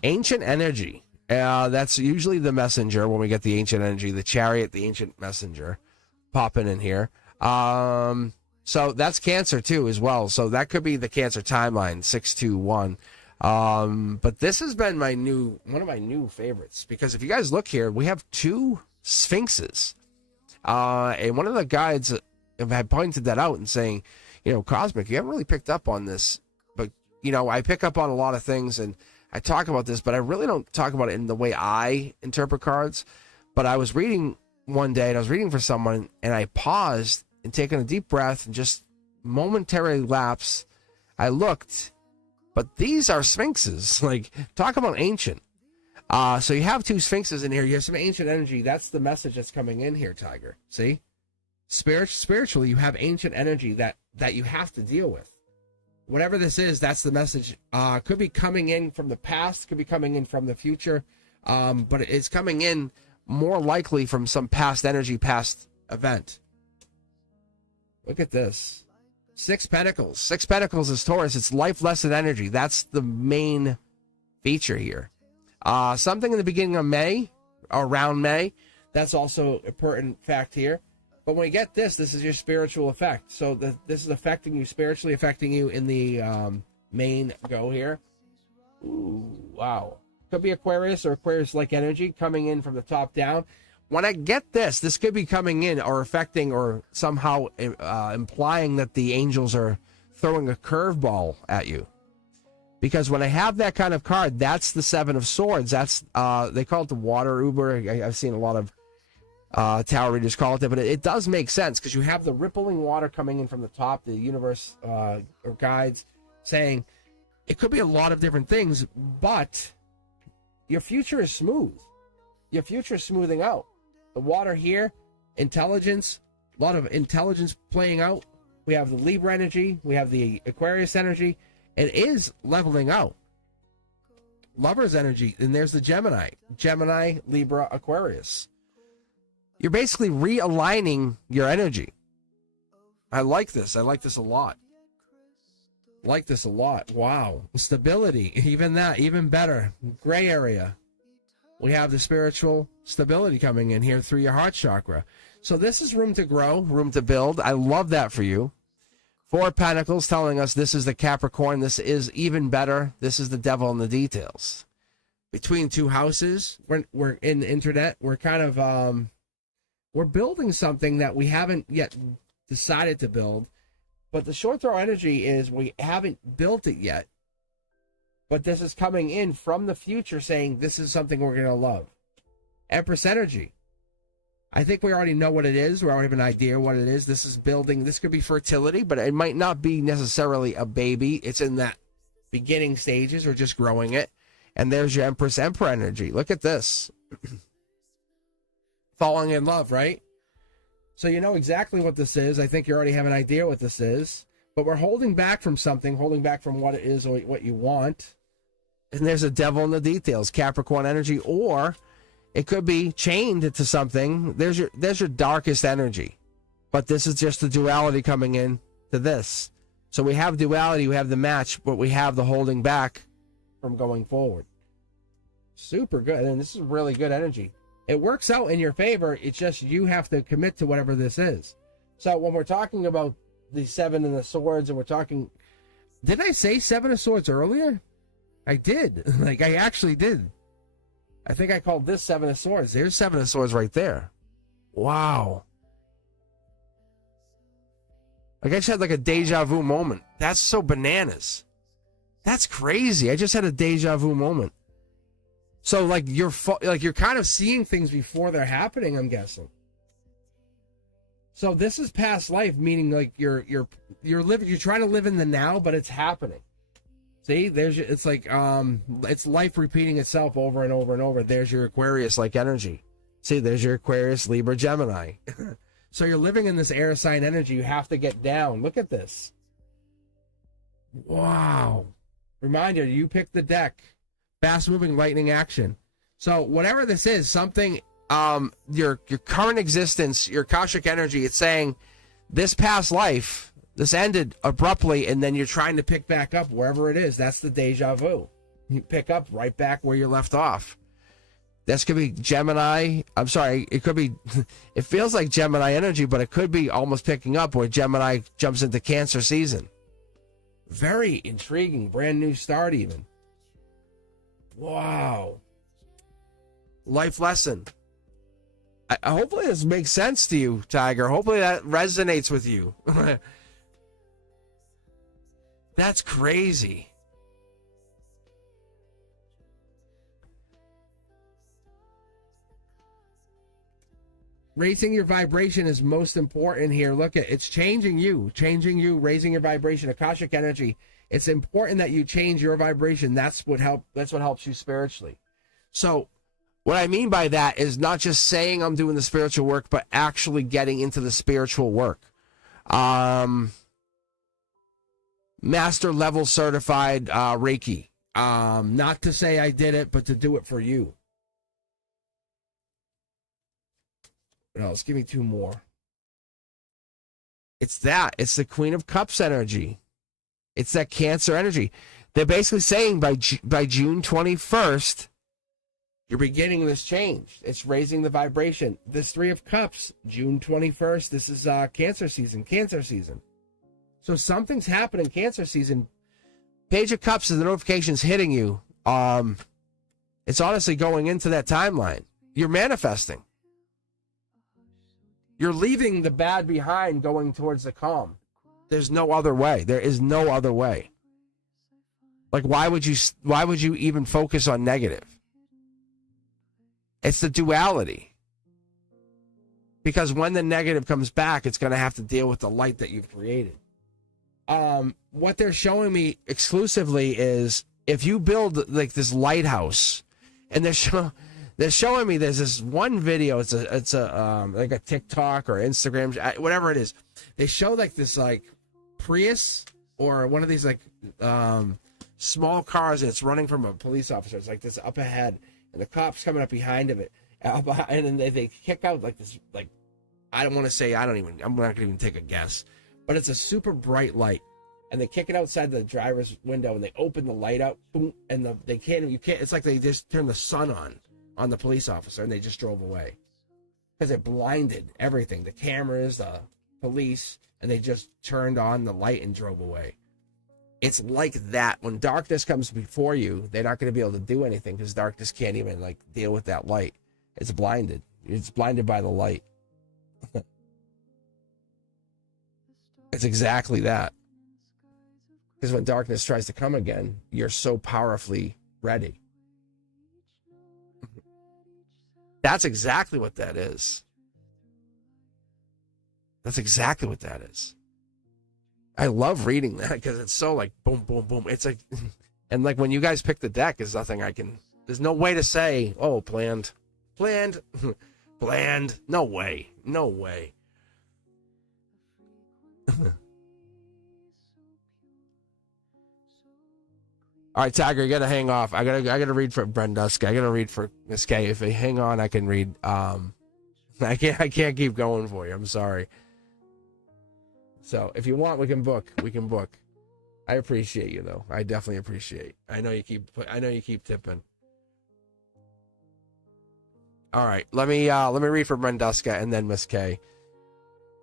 Ancient energy. That's usually the messenger when we get the ancient energy, the chariot, the ancient messenger popping in here. So that's Cancer too as well. So that could be the Cancer timeline, 621. But this has been one of my new favorites, because if you guys look here, we have two sphinxes. And one of the guides had pointed that out and saying, Cosmic, you haven't really picked up on this, but I pick up on a lot of things and I talk about this, but I really don't talk about it in the way I interpret cards. But I was reading one day, and I was reading for someone, and I paused and taken a deep breath and just momentarily lapse. I looked, but these are sphinxes. Like, talk about ancient. So you have two sphinxes in here. You have some ancient energy. That's the message that's coming in here, Tiger. See? Spiritually, you have ancient energy that you have to deal with. Whatever this is, that's the message. Could be coming in from the past, could be coming in from the future, but it's coming in more likely from some past energy, past event. Look at this. 6 Pentacles. 6 Pentacles is Taurus. It's life lesson energy. That's the main feature here. Something in the beginning of May, around May, that's also a pertinent fact here. But when you get this is your spiritual effect. So this is affecting you, spiritually affecting you in the main go here. Ooh, wow. Could be Aquarius or Aquarius-like energy coming in from the top down. When I get this could be coming in or affecting or somehow implying that the angels are throwing a curveball at you. Because when I have that kind of card, that's the Seven of Swords. That's they call it the water uber. I've seen a lot of tarot readers call it that, but it does make sense because you have the rippling water coming in from the top, the universe or guides saying it could be a lot of different things, but your future is smooth. Your future is smoothing out. The water here, intelligence, a lot of intelligence playing out. We have the Libra energy, we have the Aquarius energy. It is leveling out. Lover's energy, and there's the Gemini. Gemini, Libra, Aquarius. You're basically realigning your energy. I like this. I like this a lot. Like this a lot. Wow. Stability. Even that. Even better. Gray area. We have the spiritual stability coming in here through your heart chakra. So this is room to grow, room to build. I love that for you. Four of Pentacles telling us this is the Capricorn. This is even better. This is the devil in the details. Between two houses, we're in the internet. We're kind of we're building something that we haven't yet decided to build. But the short throw energy is we haven't built it yet. But this is coming in from the future saying this is something we're going to love. Empress energy. I think we already know what it is. We already have an idea what it is. This is building. This could be fertility, but it might not be necessarily a baby. It's in that beginning stages or just growing it. And there's your Empress Emperor energy. Look at this. Falling in love, right? So you know exactly what this is. I think you already have an idea what this is. But we're holding back from something, holding back from what it is or what you want. And there's a devil in the details, Capricorn energy, or it could be chained to something. There's your darkest energy. But this is just the duality coming in to this. So we have duality, we have the match, but we have the holding back from going forward. Super good. And this is really good energy. It works out in your favor. It's just you have to commit to whatever this is. So when we're talking about the Seven and the Swords, and we're talking... Did I say Seven of Swords earlier? I did. Like, I actually did. I think I called this Seven of Swords. There's Seven of Swords right there. Wow. Like, I just had like a deja vu moment. That's so bananas. That's crazy. I just had a deja vu moment. So, like, you're kind of seeing things before they're happening, I'm guessing. So this is past life, meaning like you're trying to live in the now, but it's happening. See, it's like it's life repeating itself over and over and over. There's your Aquarius like energy. See, there's your Aquarius, Libra, Gemini. So you're living in this air sign energy. You have to get down. Look at this. Wow. Reminder, you pick the deck. Fast moving lightning action. So whatever this is, something your current existence, your Akashic energy, it's saying this past life, this ended abruptly, and then you're trying to pick back up wherever it is. That's the deja vu. You pick up right back where you left off. This could be Gemini. I'm sorry, it could be, it feels like Gemini energy, but it could be almost picking up where Gemini jumps into Cancer season. Very intriguing, brand new start even. Wow. Life lesson. Hopefully this makes sense to you, Tiger. Hopefully that resonates with you. That's crazy. Raising your vibration is most important here. Look at it's changing you, raising your vibration, Akashic energy. It's important that you change your vibration. That's what helps you spiritually. So what I mean by that is not just saying I'm doing the spiritual work, but actually getting into the spiritual work. Master level certified Reiki. Not to say I did it, but to do it for you. What else? Give me two more. It's that. It's the Queen of Cups energy. It's that Cancer energy. They're basically saying by June 21st, you're beginning this change. It's raising the vibration. This Three of Cups, June 21st, this is Cancer season. So something's happening Cancer season. Page of Cups is the notifications hitting you. It's honestly going into that timeline. You're manifesting. You're leaving the bad behind, going towards the calm. There's no other way. There is no other way. Like, why would you even focus on negative? It's the duality. Because when the negative comes back, it's going to have to deal with the light that you've created. What they're showing me exclusively is if you build like this lighthouse, and they're showing me there's this one video. It's a like a TikTok or Instagram, whatever it is. They show like this like Prius or one of these like small cars, and it's running from a police officer. It's like this up ahead, and the cops coming up behind of it, and then they kick out like this, like, I don't want to say, I'm not gonna even take a guess, but it's a super bright light, and they kick it outside the driver's window, and they open the light up, boom, and you can't. It's like they just turned the sun on the police officer, and they just drove away because it blinded everything, the cameras, the police, and they just turned on the light and drove away. It's like that. When darkness comes before you, they're not going to be able to do anything because darkness can't even like deal with that light. It's blinded. It's blinded by the light. It's exactly that. Because when darkness tries to come again, you're so powerfully ready. That's exactly what that is. That's exactly what that is. I love reading that because it's so like boom, boom, boom. It's like, and like when you guys pick the deck, there's no way to say, oh, planned, bland. No way. All right, Tiger, you gotta hang off. I gotta read for Brenduska. I gotta read for Miss K. If you hang on, I can read. I can't keep going for you. I'm sorry. So if you want, we can book. I appreciate you though. I definitely appreciate. I know you keep tipping. All right, let me read for Brenduska and then Miss K.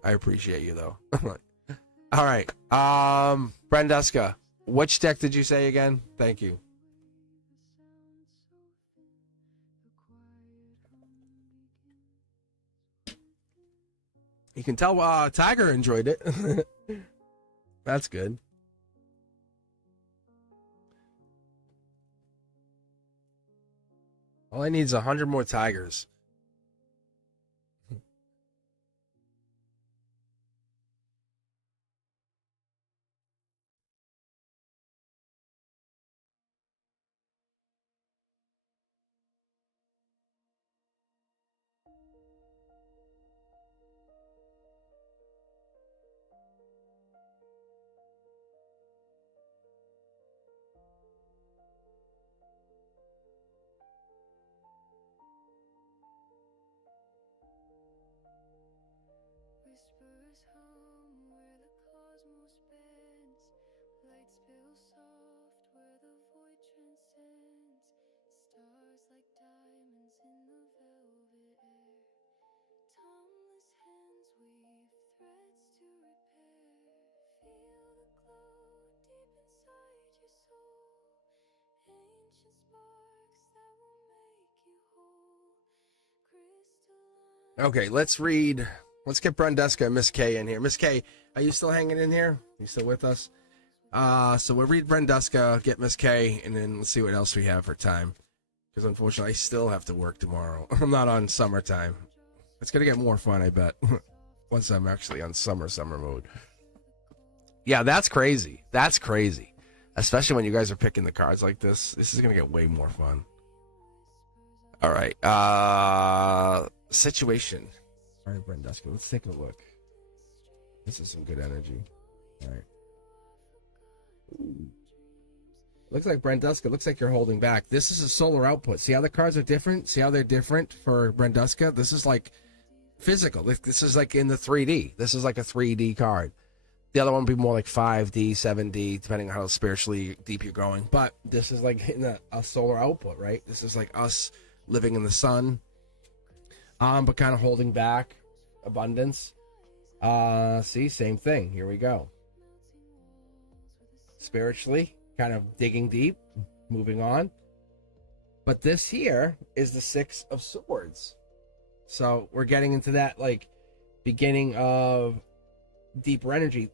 I appreciate you though. All right, Brenduska, which deck did you say again? Thank you. You can tell Tiger enjoyed it. That's good. All I need is 100 more Tigers. Whispers hum where the cosmos bends. Light spill soft where the void transcends. Stars like diamonds in the velvet air. Tongueless hands weave threads to repair. Feel the glow deep inside your soul. Ancient sparks that will make you whole. Crystalline. Okay, let's get Brenduska and Miss K in here. Miss K, are you still hanging in here? You still with us? So we'll read Brenduska, get Miss K, and then let's see what else we have for time. Because unfortunately, I still have to work tomorrow. I'm not on summertime. It's gonna get more fun, I bet, once I'm actually on summer mode. Yeah, that's crazy. That's crazy. Especially when you guys are picking the cards like this. This is gonna get way more fun. All right. Situation. All right, Brenduska, let's take a look. This is some good energy. All right. Ooh. Looks like Brenduska, looks like you're holding back. This is a solar output. See how the cards are different? See how they're different for Brenduska? This is like physical. This is like in the 3D. This is like a 3D card. The other one would be more like 5D, 7D, depending on how spiritually deep you're going. But this is like in a solar output, right? This is like us living in the sun. But kind of holding back abundance. See, same thing. Here we go. Spiritually, kind of digging deep, moving on. But this here is the Six of Swords. So we're getting into that like beginning of deeper energy.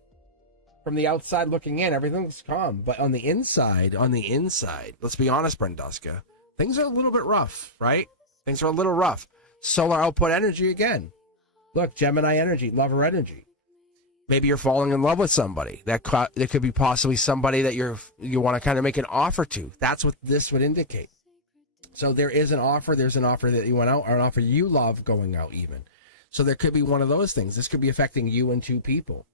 from the outside looking in, everything looks calm. But on the inside, let's be honest, Brenduska, things are a little bit rough, right? Things are a little rough. Solar output energy again. Look, Gemini energy, lover energy. Maybe you're falling in love with somebody. That could be possibly somebody that you want to kind of make an offer to. That's what this would indicate. So there is an offer. There's an offer that you went out, or an offer you love going out even. So there could be one of those things. This could be affecting you and two people.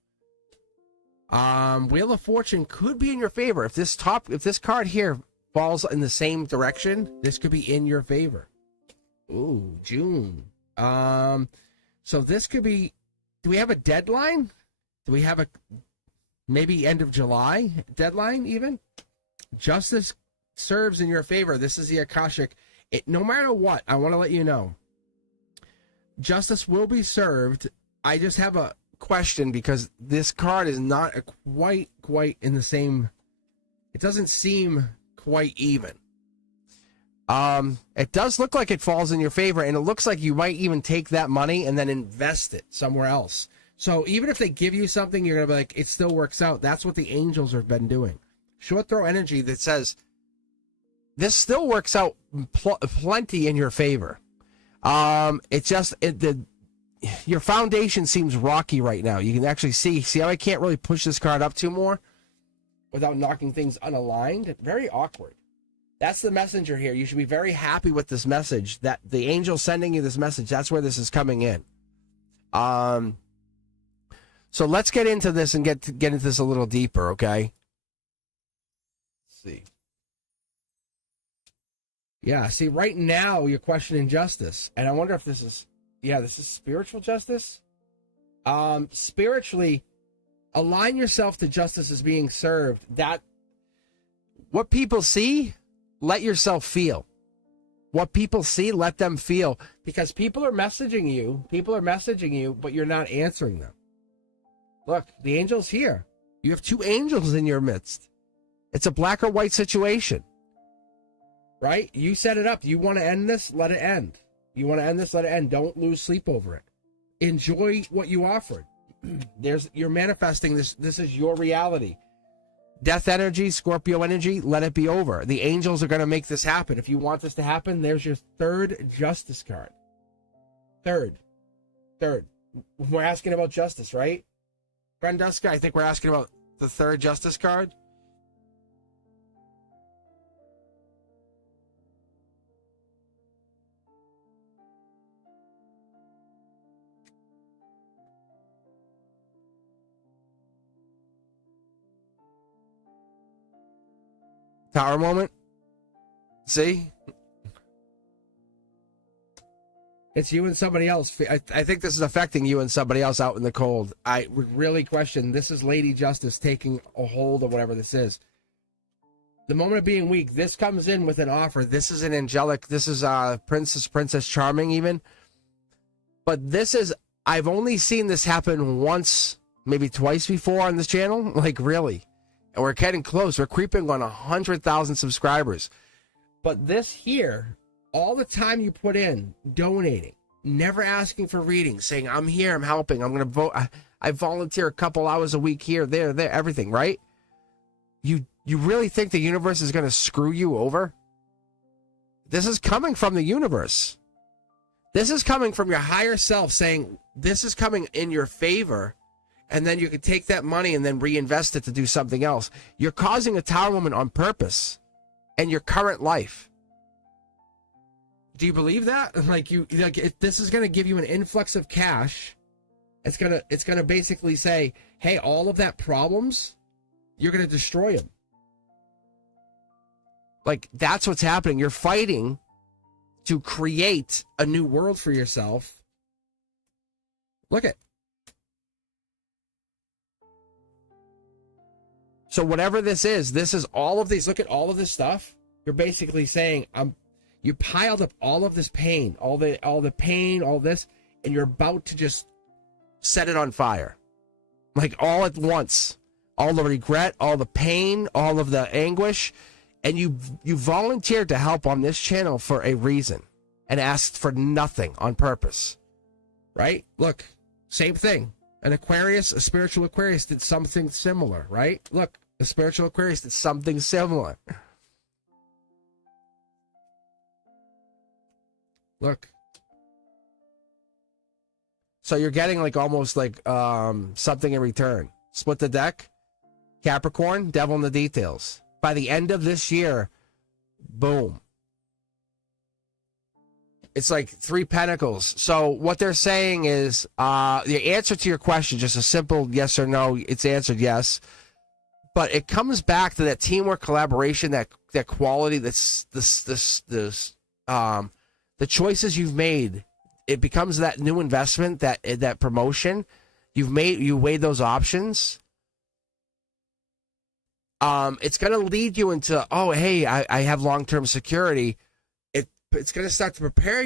Wheel of Fortune could be in your favor. If this card here falls in the same direction, this could be in your favor. Ooh, June. So this could be, do we have a deadline? Do we have a maybe end of July deadline even? Justice serves in your favor. This is the Akashic. No matter what, I want to let you know, justice will be served. I just have a question because this card is not quite in the same. It doesn't seem quite even. It does look like it falls in your favor, and it looks like you might even take that money and then invest it somewhere else. So even if they give you something, you're going to be like, it still works out. That's what the angels have been doing. Short throw energy that says, this still works out plenty in your favor. Your foundation seems rocky right now. You can actually see how I can't really push this card up too more without knocking things unaligned. Very awkward. That's the messenger here. You should be very happy with this message, that the angel sending you this message. That's where this is coming in. So let's get into this and get into this a little deeper, okay? Let's see. Yeah, see, right now you're questioning justice. And I wonder if this is spiritual justice. Spiritually, align yourself to justice as being served. That what people see, let yourself feel. What people see, let them feel. Because people are messaging you, but you're not answering them. Look, the angel's here. You have two angels in your midst. It's a black or white situation. Right? You set it up. You want to end this? Let it end. You want to end this? Let it end. Don't lose sleep over it. Enjoy what you offered. You're manifesting this. This is your reality. Death energy, Scorpio energy, let it be over. The angels are going to make this happen. If you want this to happen, there's your third justice card. Third. We're asking about justice, right? Brenduska, I think we're asking about the third justice card. Tower moment. See? It's you and somebody else. I think this is affecting you and somebody else out in the cold. I would really question. This is Lady Justice taking a hold of whatever this is. The moment of being weak, this comes in with an offer. This is an angelic. This is Princess Charming even. But this is, I've only seen this happen once, maybe twice before on this channel. Like, really. And we're getting close. We're creeping on 100,000 subscribers. But this here, all the time you put in, donating, never asking for readings, saying, I'm here, I'm helping, I'm going to vote. I volunteer a couple hours a week here, there, everything, right? You really think the universe is going to screw you over? This is coming from the universe. This is coming from your higher self saying, this is coming in your favor. And then you can take that money and then reinvest it to do something else. You're causing a tower moment on purpose in your current life. Do you believe that? This is going to give you an influx of cash. It's gonna basically say, hey, all of that problems, you're going to destroy them. Like, that's what's happening. You're fighting to create a new world for yourself. Look at. So whatever this is all of these. Look at all of this stuff. You're basically saying, you piled up all of this pain, all the pain, all this, and you're about to just set it on fire. Like, all at once. All the regret, all the pain, all of the anguish. And you volunteered to help on this channel for a reason and asked for nothing on purpose. Right? Look, same thing. An Aquarius, a spiritual Aquarius did something similar, right? Look, a spiritual Aquarius did something similar. Look. So you're getting like almost like something in return. Split the deck. Capricorn, devil in the details. By the end of this year, boom. It's like 3 pentacles. So what they're saying is the answer to your question, just a simple yes or no, it's answered yes. But it comes back to that teamwork, collaboration, that quality, the choices you've made. It becomes that new investment, that promotion. You weighed those options. It's going to lead you into, oh, hey, I have long-term security. It's going to start to prepare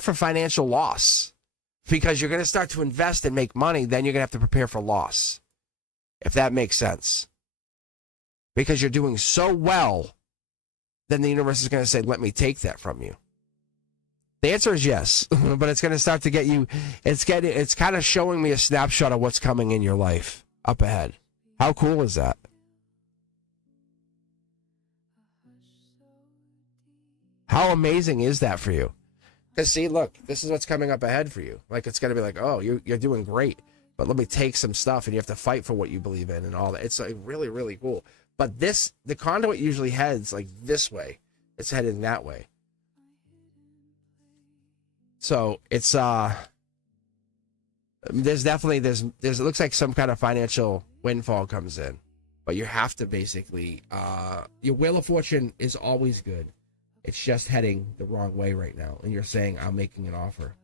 for financial loss, because you're going to start to invest and make money. Then you're going to have to prepare for loss, if that makes sense. Because you're doing so well, then the universe is going to say, let me take that from you. The answer is yes, but it's going to start to get you. It's kind of showing me a snapshot of what's coming in your life up ahead. How cool is that? How amazing is that for you? Because see, look, this is what's coming up ahead for you. Like, it's going to be like, oh, you're doing great, but let me take some stuff, and you have to fight for what you believe in and all that. It's like really, really cool. But the conduit usually heads like this way. It's heading that way. So it's there's it looks like some kind of financial windfall comes in, but you have to basically your Wheel of Fortune is always good. It's just heading the wrong way right now, and you're saying, I'm making an offer.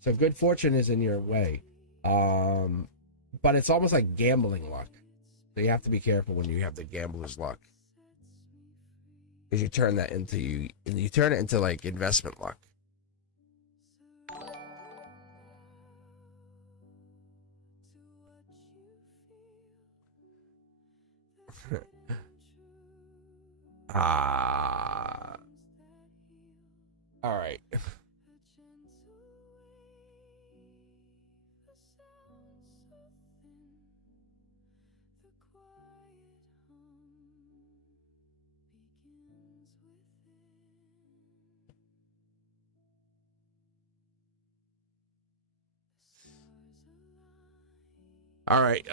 So good fortune is in your way, but it's almost like gambling luck. So you have to be careful when you have the gambler's luck. Because you turn that into you turn it into like investment luck. All right. All right.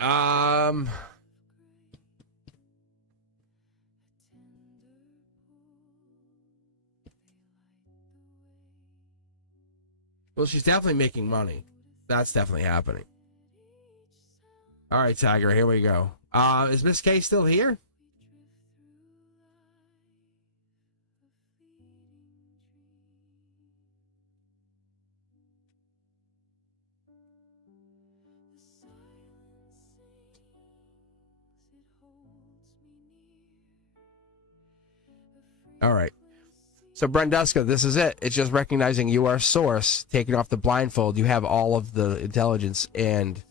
Well, she's definitely making money. That's definitely happening. All right, Tiger, here we go. Is Miss K still here? All right. So, Brenduska, this is it. It's just recognizing you are source, taking off the blindfold. You have all of the intelligence, and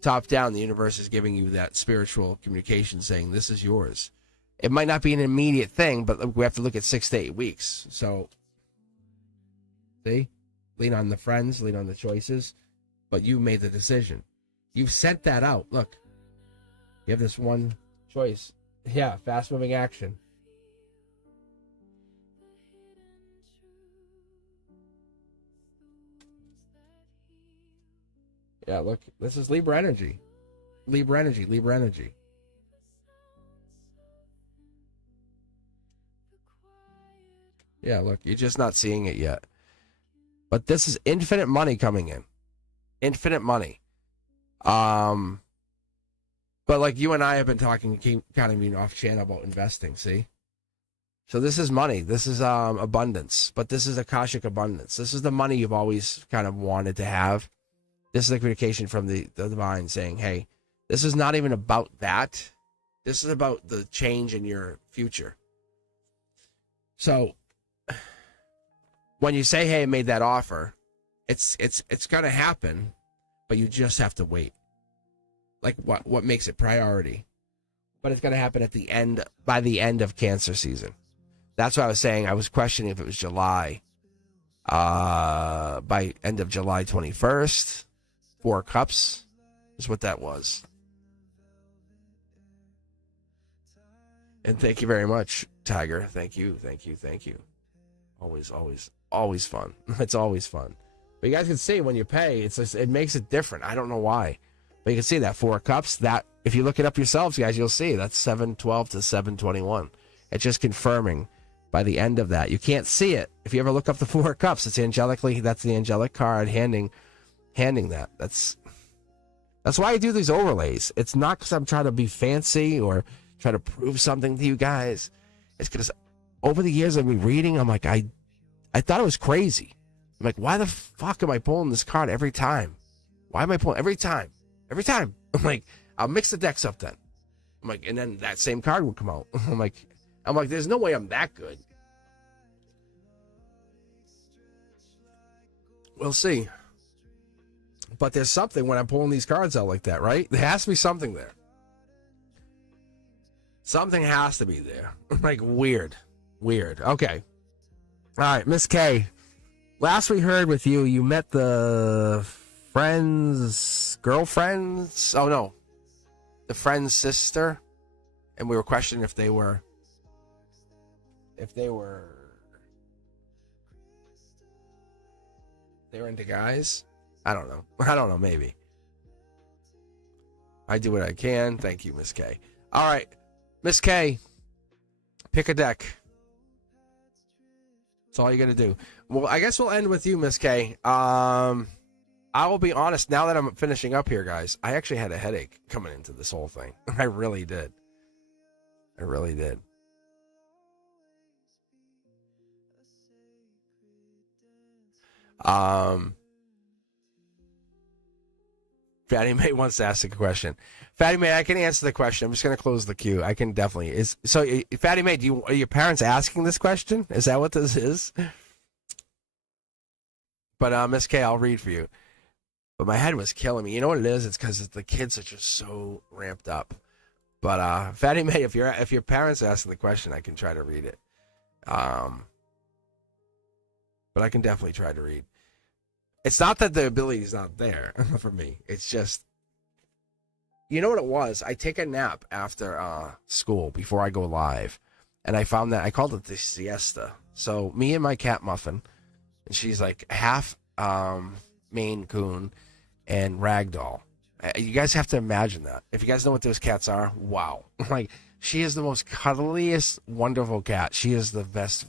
top down, the universe is giving you that spiritual communication saying, this is yours. It might not be an immediate thing, but we have to look at 6 to 8 weeks. So, see? Lean on the friends, lean on the choices, but you made the decision. You've sent that out. Look, you have this one choice. Yeah, fast-moving action. Yeah, look, this is Libra energy. Libra energy, Libra energy. Yeah, look, you're just not seeing it yet. But this is infinite money coming in. Infinite money. But like you and I have been talking, kind of being off channel about investing, see? So this is money. This is abundance. But this is Akashic abundance. This is the money you've always kind of wanted to have. This is the communication from the divine saying, hey, this is not even about that. This is about the change in your future. So when you say, hey, I made that offer, it's going to happen, but you just have to wait. Like what makes it priority? But it's going to happen at the end, by the end of Cancer season. That's what I was saying. I was questioning if it was July. By end of July 21st, 4 cups is what that was. And thank you very much, Tiger. Thank you. Always fun. It's always fun. But you guys can see when you pay, it's just, it makes it different. I don't know why. But you can see that 4 cups. That if you look it up yourselves, guys, you'll see that's 712 to 721. It's just confirming by the end of that. You can't see it. If you ever look up the 4 cups, it's angelically, that's the angelic card handing that. That's why I do these overlays. It's not because I'm trying to be fancy or try to prove something to you guys. It's because over the years I've been reading, I'm like, I thought it was crazy. I'm like, why the fuck am I pulling this card every time? Why am I pulling every time? Every time. I'm like, I'll mix the decks up then. I'm like, and then that same card would come out. I'm like, there's no way I'm that good. We'll see. But there's something when I'm pulling these cards out like that, right? There has to be something there. Something has to be there. Like, weird. Okay. All right, Miss K. Last we heard with you, you met the girlfriend's, oh no, the friend's sister, and we were questioning if they were into guys. I don't know, maybe. I do what I can. Thank you, Miss K. All right, Miss K, pick a deck. That's all you got to do. Well, I guess we'll end with you, Miss K. I will be honest, now that I'm finishing up here, guys, I actually had a headache coming into this whole thing. I really did. Fatty May wants to ask a question. Fatty May, I can answer the question. I'm just going to close the queue. I can definitely. Fatty May, are your parents asking this question? Is that what this is? But Miss K, I'll read for you. But my head was killing me. You know what it is? It's because the kids are just so ramped up. But Fatty May, if your parents are asking the question, I can try to read it. But I can definitely try to read. It's not that the ability is not there for me. It's just, you know what it was? I take a nap after school before I go live. And I found that I called it the siesta. So me and my cat Muffin, and she's like half Maine Coon and Ragdoll. You guys have to imagine that. If you guys know what those cats are, wow. Like, she is the most cuddliest, wonderful cat. She is the best,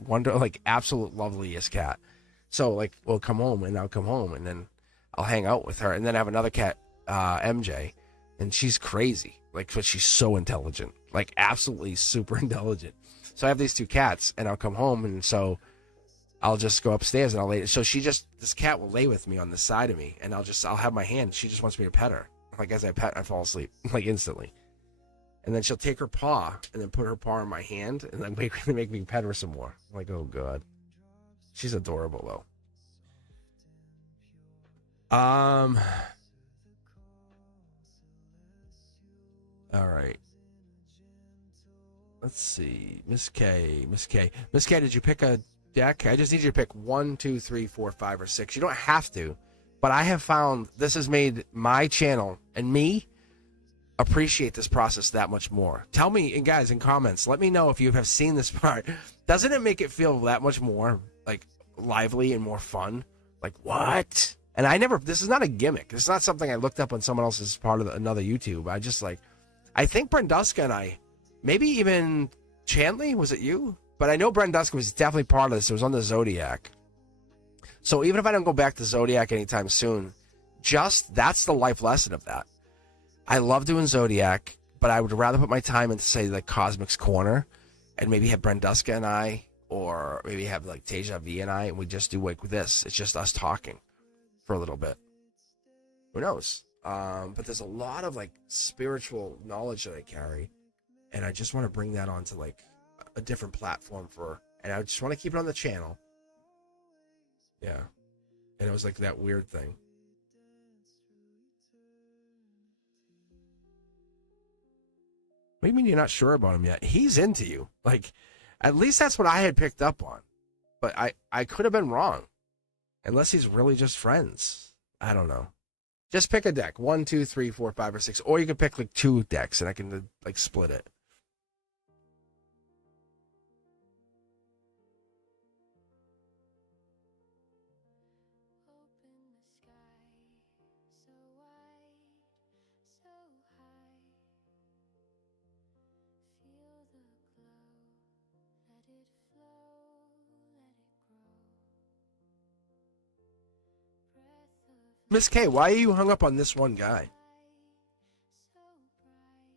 absolute loveliest cat. So, like, we'll come home, and I'll come home, and then I'll hang out with her. And then I have another cat, MJ, and she's crazy. Like, but she's so intelligent. Like, absolutely super intelligent. So I have these 2 cats, and I'll come home, and so I'll just go upstairs, and I'll lay. So this cat will lay with me on the side of me, and I'll have my hand. She just wants me to pet her. Like, as I pet, I fall asleep, like, instantly. And then she'll take her paw, and then put her paw in my hand, and then make me pet her some more. I'm like, oh, God. She's adorable, though. All right. Let's see. Miss K, did you pick a deck? I just need you to pick 1, 2, 3, 4, 5, or 6. You don't have to, but I have found this has made my channel and me appreciate this process that much more. Tell me, and guys, in comments, let me know if you have seen this part. Doesn't it make it feel that much more like lively and more fun? Like, what? And this is not a gimmick. This is not something I looked up on someone else's part of another YouTube. I think Brenduska and I, maybe even Chanley, was it you? But I know Brenduska was definitely part of this. It was on the Zodiac. So even if I don't go back to Zodiac anytime soon, that's the life lesson of that. I love doing Zodiac, but I would rather put my time into, say, like Cosmic's Corner, and maybe have Brenduska and I, or maybe have like Teja V and I, and we just do like this. It's just us talking for a little bit. Who knows? But there's a lot of like spiritual knowledge that I carry, and I just want to bring that onto like a different platform and I just want to keep it on the channel. Yeah. And it was like that weird thing. What do you mean you're not sure about him yet? He's into you. Like, At least that's what I had picked up on. But I could have been wrong. Unless he's really just friends. I don't know. Just pick a deck. 1, 2, 3, 4, 5, or 6. Or you can pick like 2 decks and I can like split it. Open the sky, so wide, so high. Feel the glow, let it flow, let it grow. Breath of Miss K, why are you hung up on this one guy? light, so bright.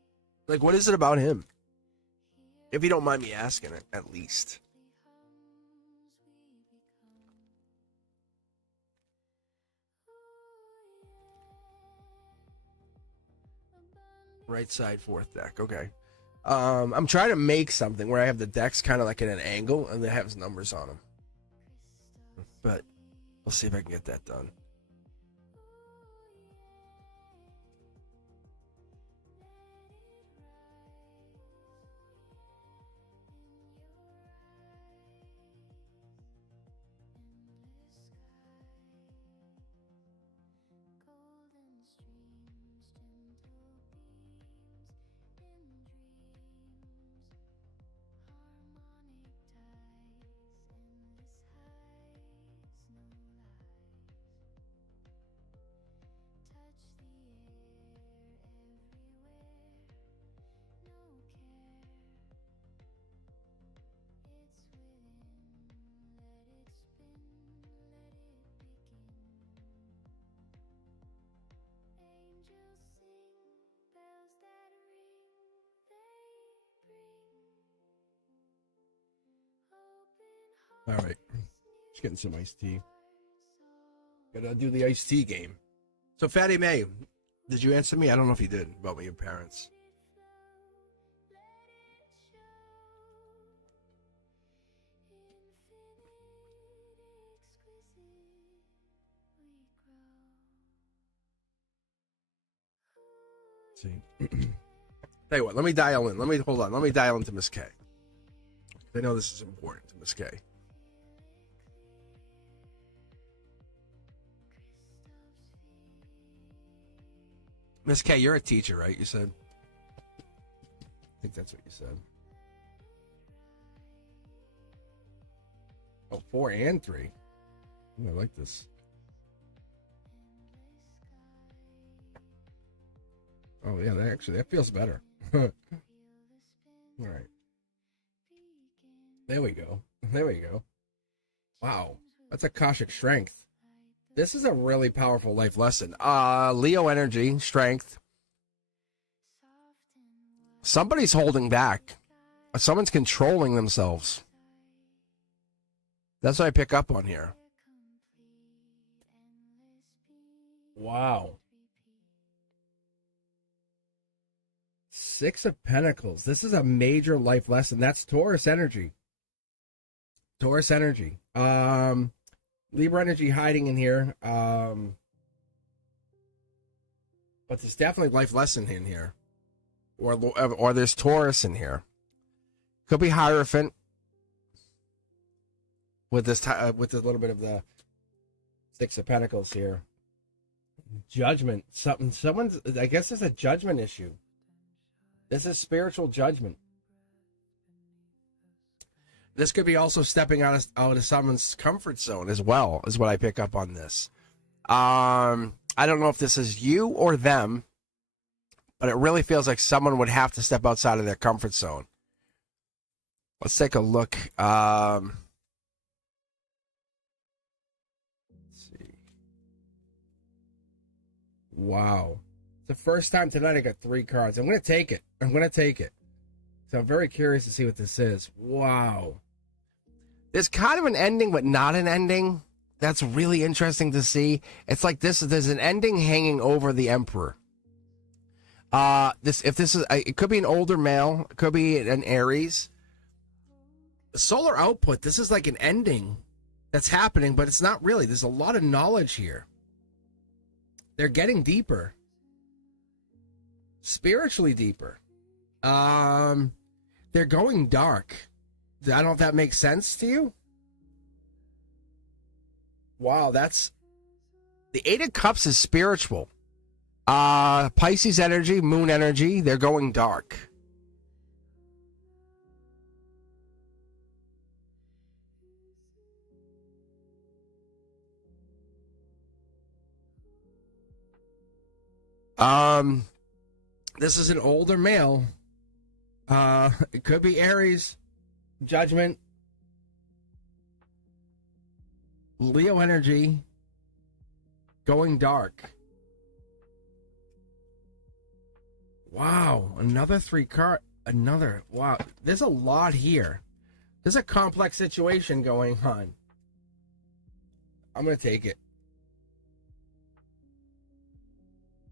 Like, what is it about him? If you don't mind me asking it, at least. Right side, 4th deck. Okay. I'm trying to make something where I have the decks kind of like at an angle and it has numbers on them. But we'll see if I can get that done. Golden streams, gentle beams in dreams, harmonic tides, endless heights, no lies. Touch the air everywhere, no care. It's within, let it spin, let it begin. Angels sing, bells that ring, they bring open All right. Just getting some iced tea. Gotta do the iced tea game. So, Fatty May, did you answer me? I don't know if you did about your parents. See. Tell you what, let me dial in. Hold on. Let me dial into Miss K. I know this is important to Miss K. Miss K, you're a teacher, right? You said. I think that's what you said. Oh, 4 and 3. Ooh, I like this. Oh yeah, that feels better. All right. There we go. Wow, that's Akashic Strength. This is a really powerful life lesson. Leo energy, strength. Somebody's holding back. Someone's controlling themselves. That's what I pick up on here. Wow. 6 of Pentacles. This is a major life lesson. That's Taurus energy. Libra energy hiding in here. But there's definitely life lesson in here. Or there's Taurus in here. Could be Hierophant. With this with a little bit of the 6 of Pentacles here. Judgment. Someone's, I guess there's a judgment issue. This is spiritual judgment. This could be also stepping out of someone's comfort zone as well, is what I pick up on this. I don't know if this is you or them, but it really feels like someone would have to step outside of their comfort zone. Let's take a look. Let's see. Wow. The first time tonight I got 3 cards. I'm going to take it. So I'm very curious to see what this is. Wow. There's kind of an ending, but not an ending. That's really interesting to see. It's like there's an ending hanging over the Emperor. It could be an older male. It could be an Aries. Solar output. This is like an ending that's happening, but it's not really. There's a lot of knowledge here. They're getting deeper. Spiritually deeper. They're going dark. I don't know if that makes sense to you. Wow, that's the Eight of Cups is spiritual. Pisces energy, moon energy, they're going dark. This is an older male. It could be Aries, Judgment, Leo energy, going dark. Wow, another 3 card. Wow, there's a lot here. There's a complex situation going on. I'm going to take it.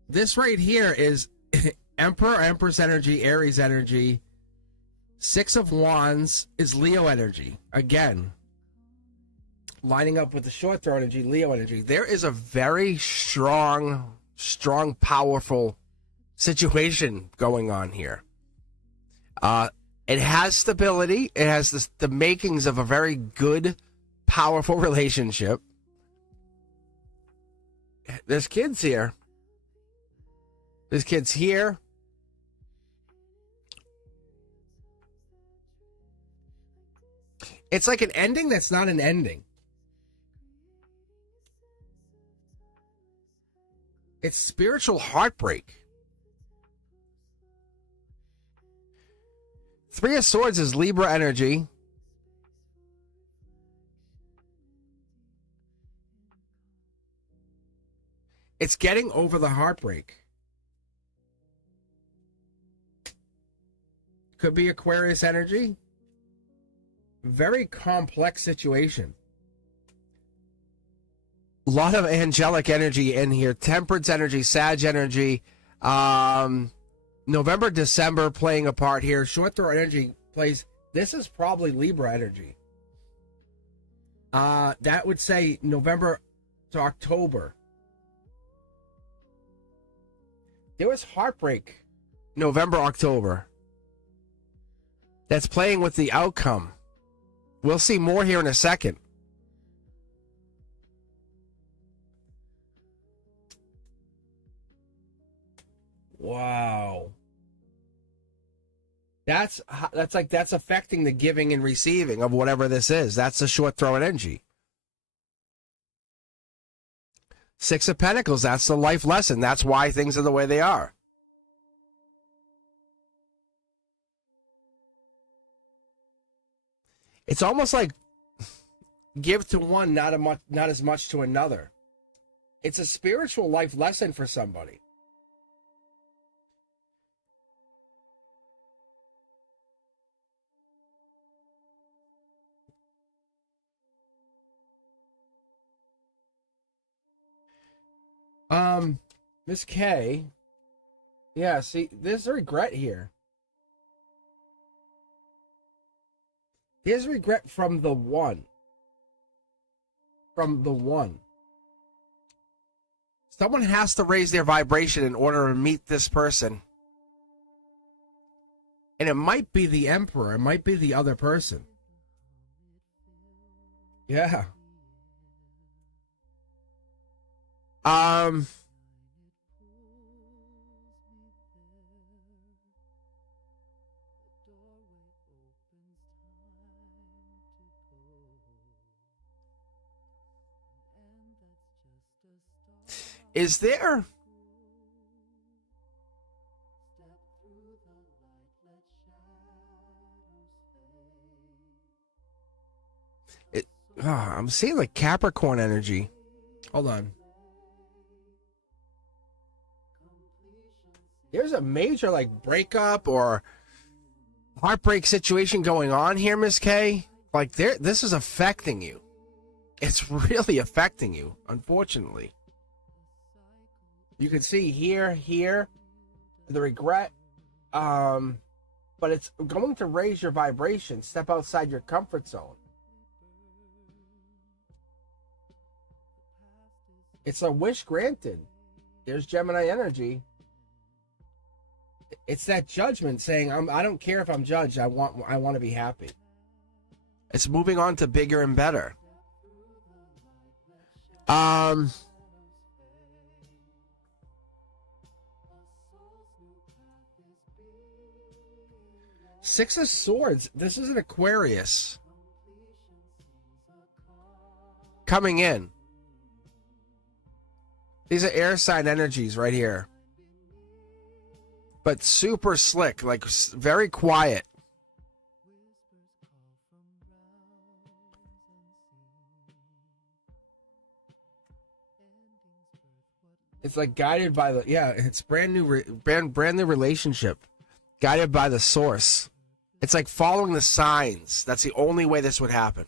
This right here is Emperor, Empress energy, Aries energy. 6 of Wands is Leo energy. Again, lining up with the short throw energy, Leo energy. There is a very strong, powerful situation going on here. It has stability. It has the makings of a very good, powerful relationship. There's kids here. There's kids here. It's like an ending that's not an ending. It's spiritual heartbreak. 3 of Swords is Libra energy. It's getting over the heartbreak. Could be Aquarius energy. Very complex situation. A lot of angelic energy in here. Temperance energy, Sag energy. November, December playing a part here. Short throw energy plays. This is probably Libra energy. That would say November to October. There was heartbreak November, October. That's playing with the outcome. We'll see more here in a second. Wow. That's affecting the giving and receiving of whatever this is. That's the short throw energy. 6 of Pentacles, that's the life lesson. That's why things are the way they are. It's almost like give to one, not as much to another. It's a spiritual life lesson for somebody. Miss K. Yeah, see, there's a regret here. There's regret from the one. From the one. Someone has to raise their vibration in order to meet this person. And it might be the Emperor. It might be the other person. Yeah. Is there... I'm seeing like Capricorn energy. Hold on. There's a major like breakup or heartbreak situation going on here, Miss K. Like this is affecting you. It's really affecting you, unfortunately. You can see here, the regret. But it's going to raise your vibration. Step outside your comfort zone. It's a wish granted. There's Gemini energy. It's that judgment saying, I don't care if I'm judged. I want to be happy. It's moving on to bigger and better. Six of Swords. This is an Aquarius coming in. These are air sign energies right here. But super slick, like very quiet. It's like guided by the, yeah, it's brand new relationship. Guided by the source. It's like following the signs. That's the only way this would happen.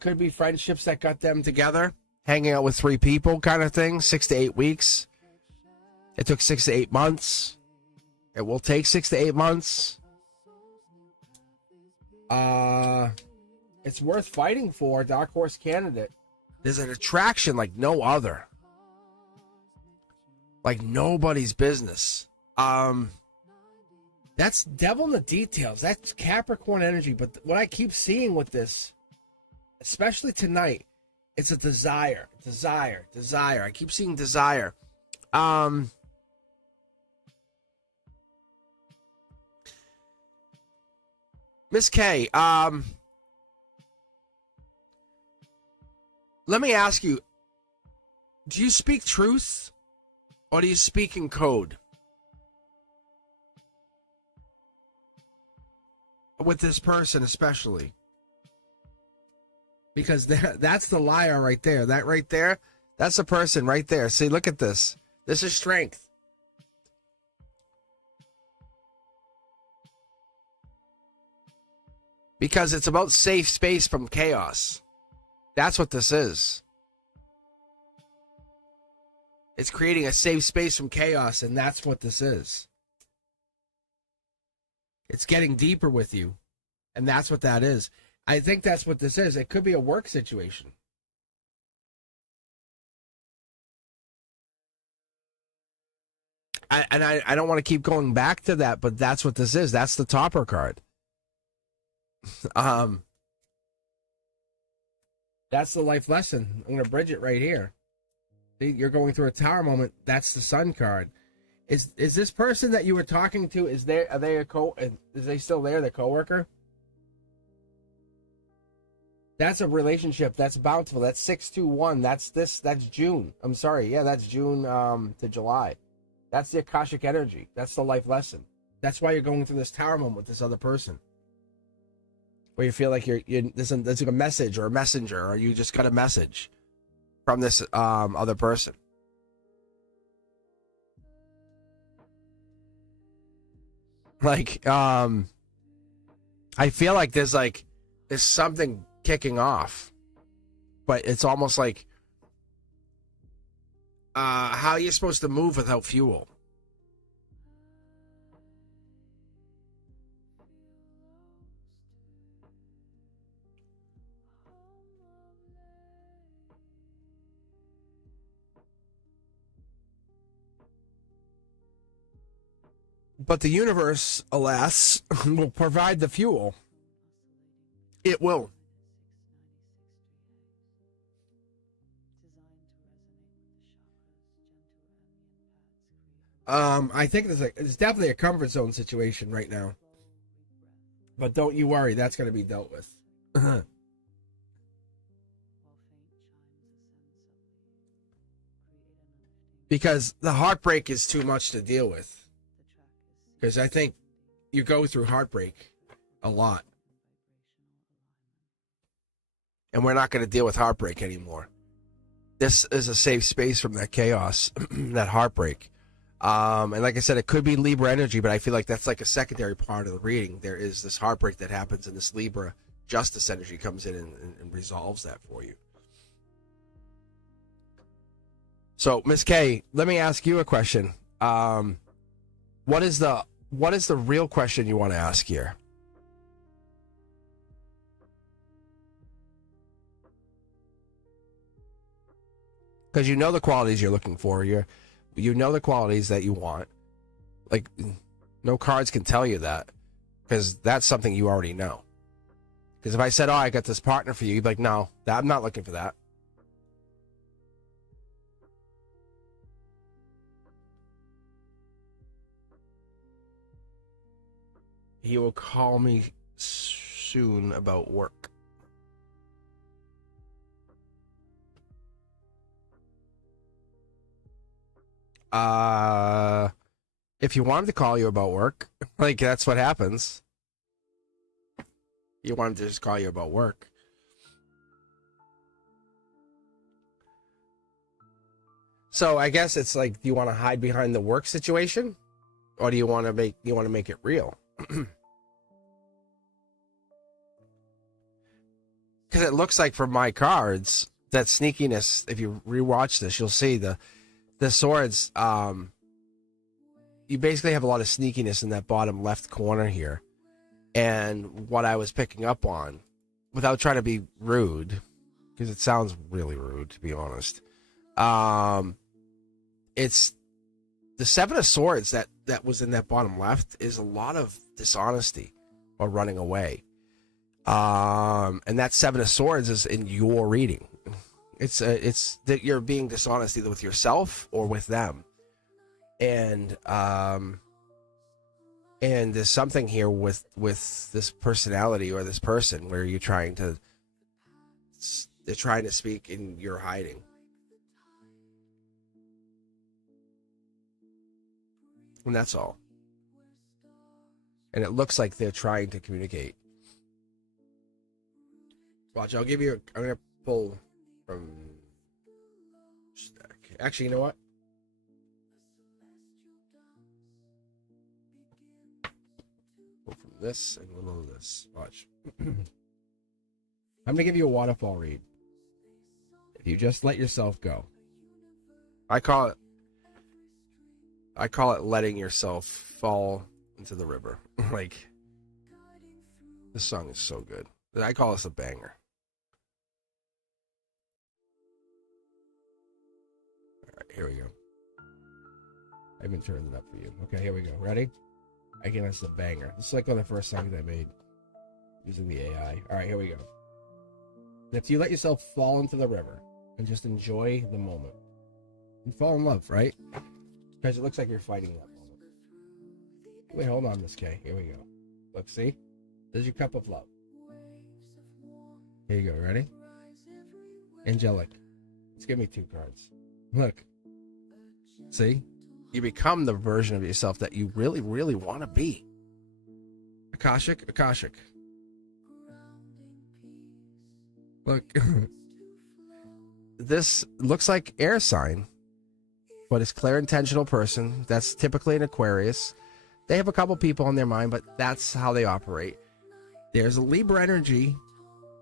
Could be friendships that got them together. Hanging out with 3 people kind of thing. 6 to 8 weeks. It took 6 to 8 months. It will take 6 to 8 months. It's worth fighting for, Dark Horse candidate. There's an attraction like no other. Like nobody's business. That's devil in the details. That's Capricorn energy. But what I keep seeing with this, especially tonight, it's a desire. I keep seeing desire. Miss K, let me ask you, do you speak truth or do you speak in code? With this person especially. Because that's the liar right there. That right there, that's the person right there. See, look at this. This is strength. Because it's about safe space from chaos. That's what this is. It's creating a safe space from chaos, and that's what this is. It's getting deeper with you, and that's what that is. I think that's what this is. It could be a work situation. I don't want to keep going back to that, but that's what this is. That's the topper card. That's the life lesson. I'm going to bridge it right here. You're going through a tower moment. That's the sun card. Is this person that you were talking to, is they still there, the coworker? That's a relationship. That's bountiful. That's 621. That's June. I'm sorry. Yeah, that's June to July. That's the Akashic energy. That's the life lesson. That's why you're going through this tower moment with this other person. Where you feel like there's like a message or a messenger, or you just got a message from this other person. Like, I feel like there's something kicking off, but it's almost like how are you supposed to move without fuel? But the universe, alas, will provide the fuel. It will. I think it's definitely a comfort zone situation right now. But don't you worry, that's going to be dealt with. Because the heartbreak is too much to deal with. Because I think you go through heartbreak a lot. And we're not going to deal with heartbreak anymore. This is a safe space from that chaos, that heartbreak. And like I said, it could be Libra energy, but I feel like that's like a secondary part of the reading. There is this heartbreak that happens, and this Libra justice energy comes in and resolves that for you. So, Miss K, let me ask you a question. What is the real question you want to ask here? Because you know the qualities you're looking for. You know the qualities that you want. Like, No cards can tell you that, because that's something you already know. Because if I said, oh, I got this partner for you, you'd be like, no, I'm not looking for that. He will call me soon about work. If you wanted to call you about work, like that's what happens. You wanted to just call you about work. So I guess it's like, do you want to hide behind the work situation, or do you want to make it real? Because it looks like from my cards that sneakiness. If you rewatch this, you'll see the swords. You basically have a lot of sneakiness in that bottom left corner here. And what I was picking up on, without trying to be rude, because it sounds really rude, to be honest, it's the Seven of Swords that was in that bottom left is a lot of dishonesty or running away. And that Seven of Swords is in your reading. It's that you're being dishonest either with yourself or with them. And there's something here with this personality or this person where they're trying to speak and you're hiding. And that's all. And it looks like they're trying to communicate. Watch, I'm going to pull from stack. Actually, you know what? Pull from this and a little of this. Watch. I'm going to give you a waterfall read. If you just let yourself go. I call it letting yourself fall into the river. Like, this song is so good. I call this a banger. Alright, here we go. I've been turning it up for you. Okay, here we go. Ready? Again, this is a banger. This is like one of the first songs I made using the AI. Alright, here we go. If you let yourself fall into the river and just enjoy the moment and fall in love, right? Because it looks like you're fighting that moment. Wait, hold on, Miss K. Here we go. Look, see? There's your cup of love. Here you go. Ready? Angelic. Let's give me 2 cards. Look. See? You become the version of yourself that you really, really want to be. Akashic. Look. This looks like air sign, but it's clear intentional person. That's typically an Aquarius. They have a couple people on their mind, but that's how they operate. There's a Libra energy,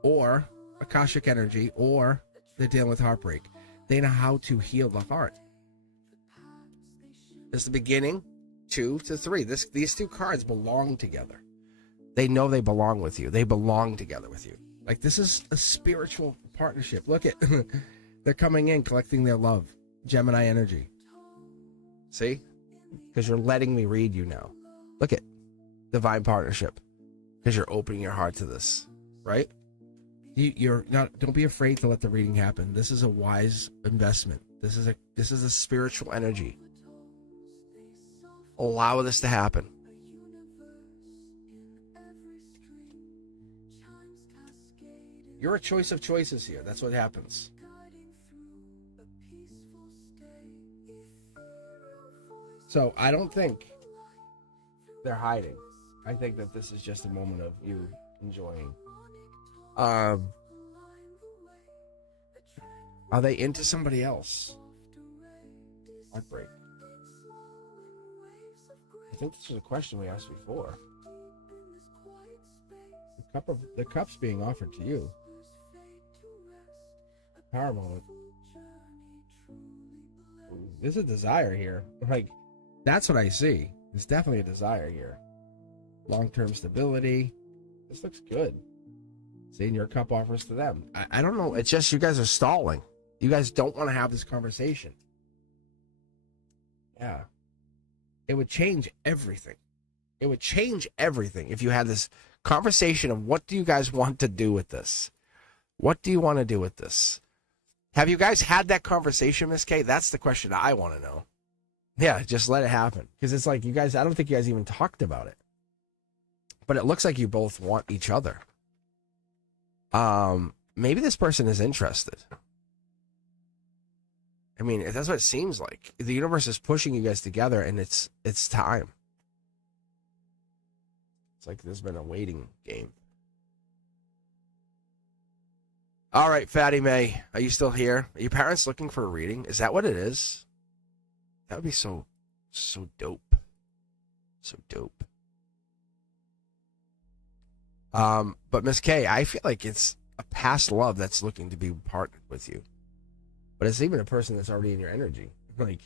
or Akashic energy, or they're dealing with heartbreak. They know how to heal the heart. It's the beginning, 2 to 3. These 2 cards belong together. They know they belong with you. They belong together with you. Like, this is a spiritual partnership. Look at, they're coming in, collecting their love. Gemini energy. See? Because you're letting me read you now. Look at divine partnership. Because you're opening your heart to this, right? You're not. Don't be afraid to let the reading happen. This is a wise investment. This is a spiritual energy. Allow this to happen. You're a choice of choices here. That's what happens. So I don't think they're hiding. I think that this is just a moment of you enjoying. Are they into somebody else? Heartbreak. I think this was a question we asked before. The cup's being offered to you. Power moment. Ooh, there's a desire here. Like, that's what I see. There's definitely a desire here. Long-term stability. This looks good. Seeing your cup offers to them. I don't know. It's just you guys are stalling. You guys don't want to have this conversation. Yeah. It would change everything. It would change everything if you had this conversation of what do you guys want to do with this? What do you want to do with this? Have you guys had that conversation, Miss K? That's the question I want to know. Yeah, just let it happen. Because it's like you guys, I don't think you guys even talked about it. But it looks like you both want each other. Maybe this person is interested. I mean, that's what it seems like. The universe is pushing you guys together, and it's time. It's like there's been a waiting game. All right, Fatty May, are you still here? Are your parents looking for a reading? Is that what it is? That would be so dope. So dope. But Miss K, I feel like it's a past love that's looking to be partnered with you. But it's even a person that's already in your energy. Like,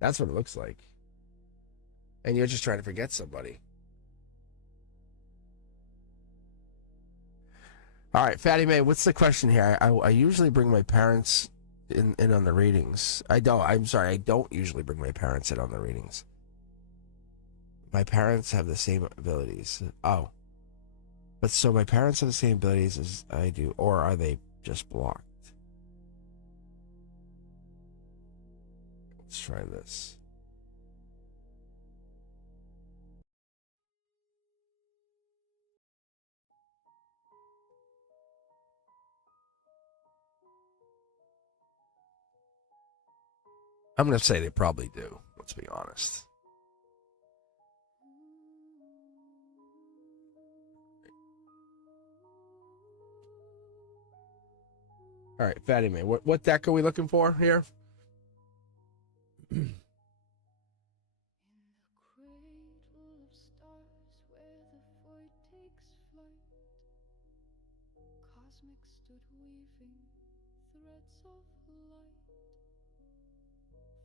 that's what it looks like. And you're just trying to forget somebody. All right, Fatty May, what's the question here? I usually bring my parents in on the readings. I don't usually bring my parents in on the readings. My parents have the same abilities. Oh. But so my parents have the same abilities as I do, or are they just blocked? Let's try this. I'm going to say they probably do. Let's be honest. All right, Fatty Man, what deck are we looking for here? In the cradle of stars where the void takes flight, Cosmic stood weaving threads of light.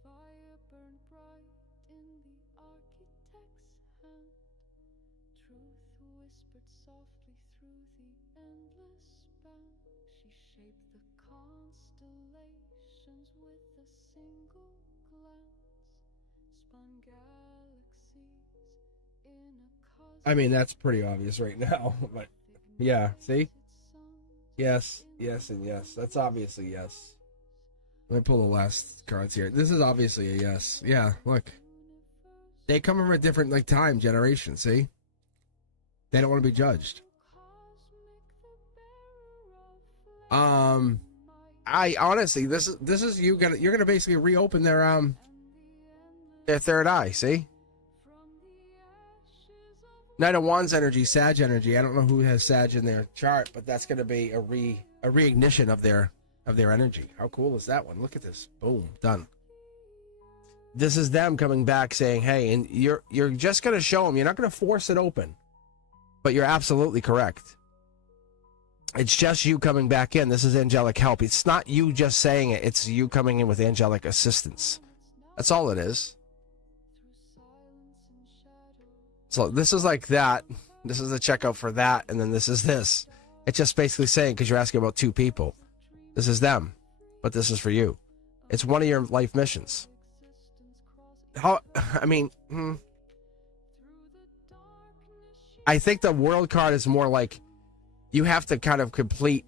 Fire burned bright in the architect's hand. Truth whispered softly through the endless span. She shaped the constellations with a single glance. Spun galaxies in a cosmic. I mean, that's pretty obvious right now. But yeah, see? Yes, yes, and yes. That's obviously yes. Let me pull the last cards here. This is obviously a yes. Yeah, look. They come from a different time generation, see? They don't want to be judged. I honestly, this is you're gonna basically reopen their third eye, see? Knight of Wands energy, Sag energy. I don't know who has Sag in their chart, but that's gonna be a reignition of their energy. How cool is that one? Look at this. Boom, done. This is them coming back saying, hey, and you're just gonna show them, you're not gonna force it open. But you're absolutely correct. It's just you coming back in. This is angelic help. It's not you just saying it. It's you coming in with angelic assistance. That's all it is. So this is like that. This is the checkout for that. And then this is this. It's just basically saying, because you're asking about two people. This is them. But this is for you. It's one of your life missions. I think the world card is more like you have to kind of complete.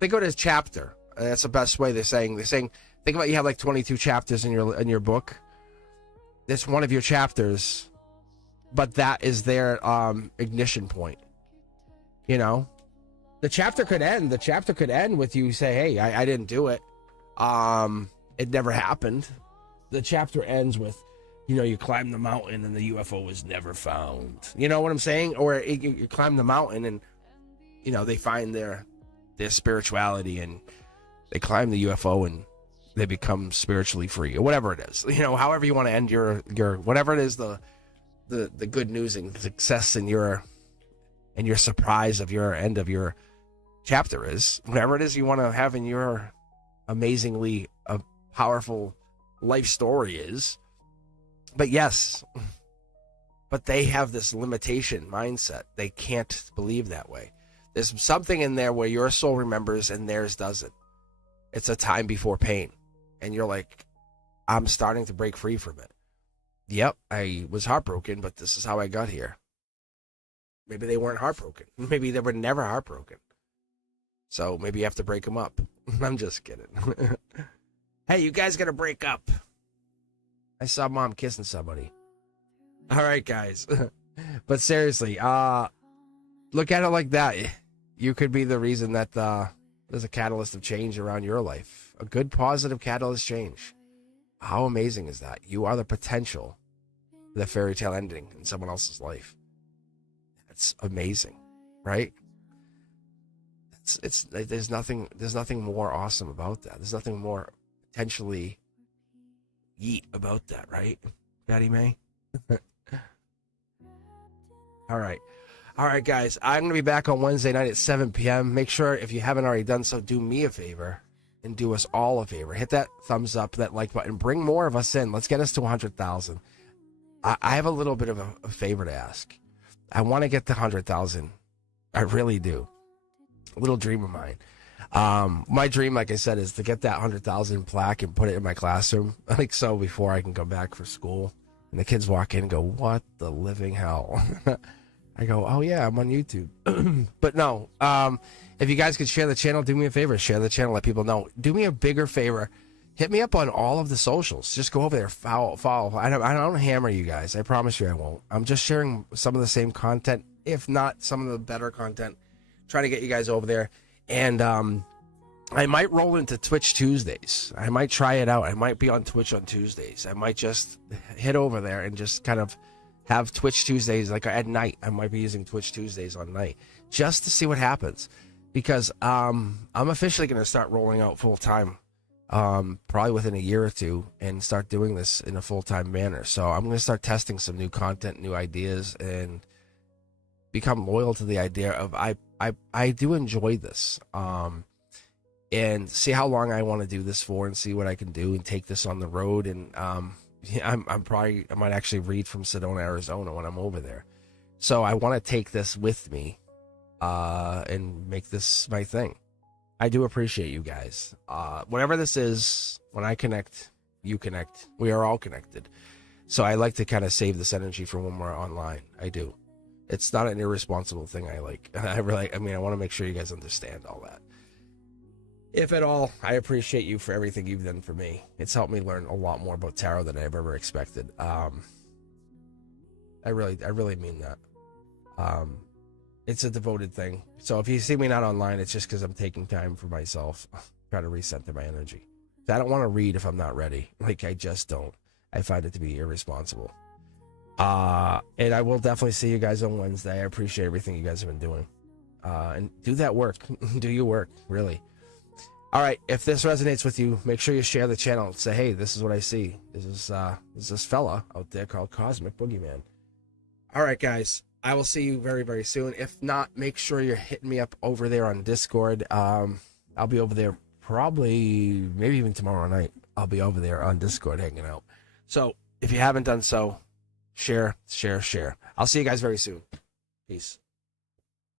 They go to a chapter. That's the best way they're saying. Think about you have like 22 chapters in your book. It's one of your chapters, but that is their ignition point. You know, the chapter could end. The chapter could end with you say, "Hey, I didn't do it. It never happened." The chapter ends with, you climb the mountain and the UFO was never found. You know what I'm saying? Or you climb the mountain and, they find their spirituality and they climb the UFO and they become spiritually free or whatever it is. However you want to end your whatever it is, the good news and success and your surprise of your end of your chapter is, whatever it is you want to have in your amazingly powerful life story is. But yes, but they have this limitation mindset. They can't believe that way. There's something in there where your soul remembers and theirs doesn't. It's a time before pain. And you're like, I'm starting to break free from it. yep, I was heartbroken, but this is how I got here. Maybe they weren't heartbroken. Maybe they were never heartbroken. So maybe you have to break them up. I'm just kidding. Hey, you guys got to break up. I saw mom kissing somebody. All right, guys. But seriously, look at it like that. You could be the reason that there's a catalyst of change around your life. A good, positive catalyst change. How amazing is that? You are the potential for the fairy tale ending in someone else's life. That's amazing, right? It's there's nothing more awesome about that. There's nothing more potentially yeet about that, right, Patty May? All right, guys. I'm going to be back on Wednesday night at 7 p.m. Make sure, if you haven't already done so, do me a favor and do us all a favor. Hit that thumbs up, that like button. Bring more of us in. Let's get us to 100,000. I have a little bit of a favor to ask. I want to get to 100,000. I really do. A little dream of mine. My dream, like I said, is to get that 100,000 plaque and put it in my classroom, like so, before I can go back for school. And the kids walk in and go, "What the living hell?" I go, "Oh yeah, I'm on YouTube." But no, if you guys could share the channel, do me a favor, share the channel, let people know. Do me a bigger favor, hit me up on all of the socials. Just go over there, follow. I don't hammer you guys. I promise you I won't. I'm just sharing some of the same content, if not some of the better content. Trying to get you guys over there. And I might roll into Twitch Tuesdays. I might try it out. I might be on Twitch on Tuesdays. I might just hit over there and just kind of have Twitch Tuesdays like at night. I might be using Twitch Tuesdays on night just to see what happens, because I'm officially going to start rolling out full time, probably within a year or two, and start doing this in a full-time manner. So I'm going to start testing some new content, new ideas, and become loyal to the idea of I do enjoy this, and see how long I want to do this for, and see what I can do, and take this on the road. And I might actually read from Sedona, Arizona when I'm over there. So I want to take this with me and make this my thing. I do appreciate you guys. Whatever this is, when I connect, you connect. We are all connected. So I like to kind of save this energy for when we're online. I do. It's not an irresponsible thing I like. I want to make sure you guys understand all that. If at all, I appreciate you for everything you've done for me. It's helped me learn a lot more about tarot than I've ever expected. I really mean that. It's a devoted thing. So if you see me not online, it's just because I'm taking time for myself, try to recenter my energy. I don't want to read if I'm not ready. Like, I just don't. I find it to be irresponsible. And I will definitely see you guys on Wednesday. I appreciate everything you guys have been doing. And do that work. Do your work, really. All right, if this resonates with you, make sure you share the channel. Say, hey, this is what I see. This is this fella out there called Cosmic Boogeyman. All right, guys. I will see you very, very soon. If not, make sure you're hitting me up over there on Discord. I'll be over there probably, maybe even tomorrow night. I'll be over there on Discord hanging out. So if you haven't done so, share. I'll see you guys very soon. Peace.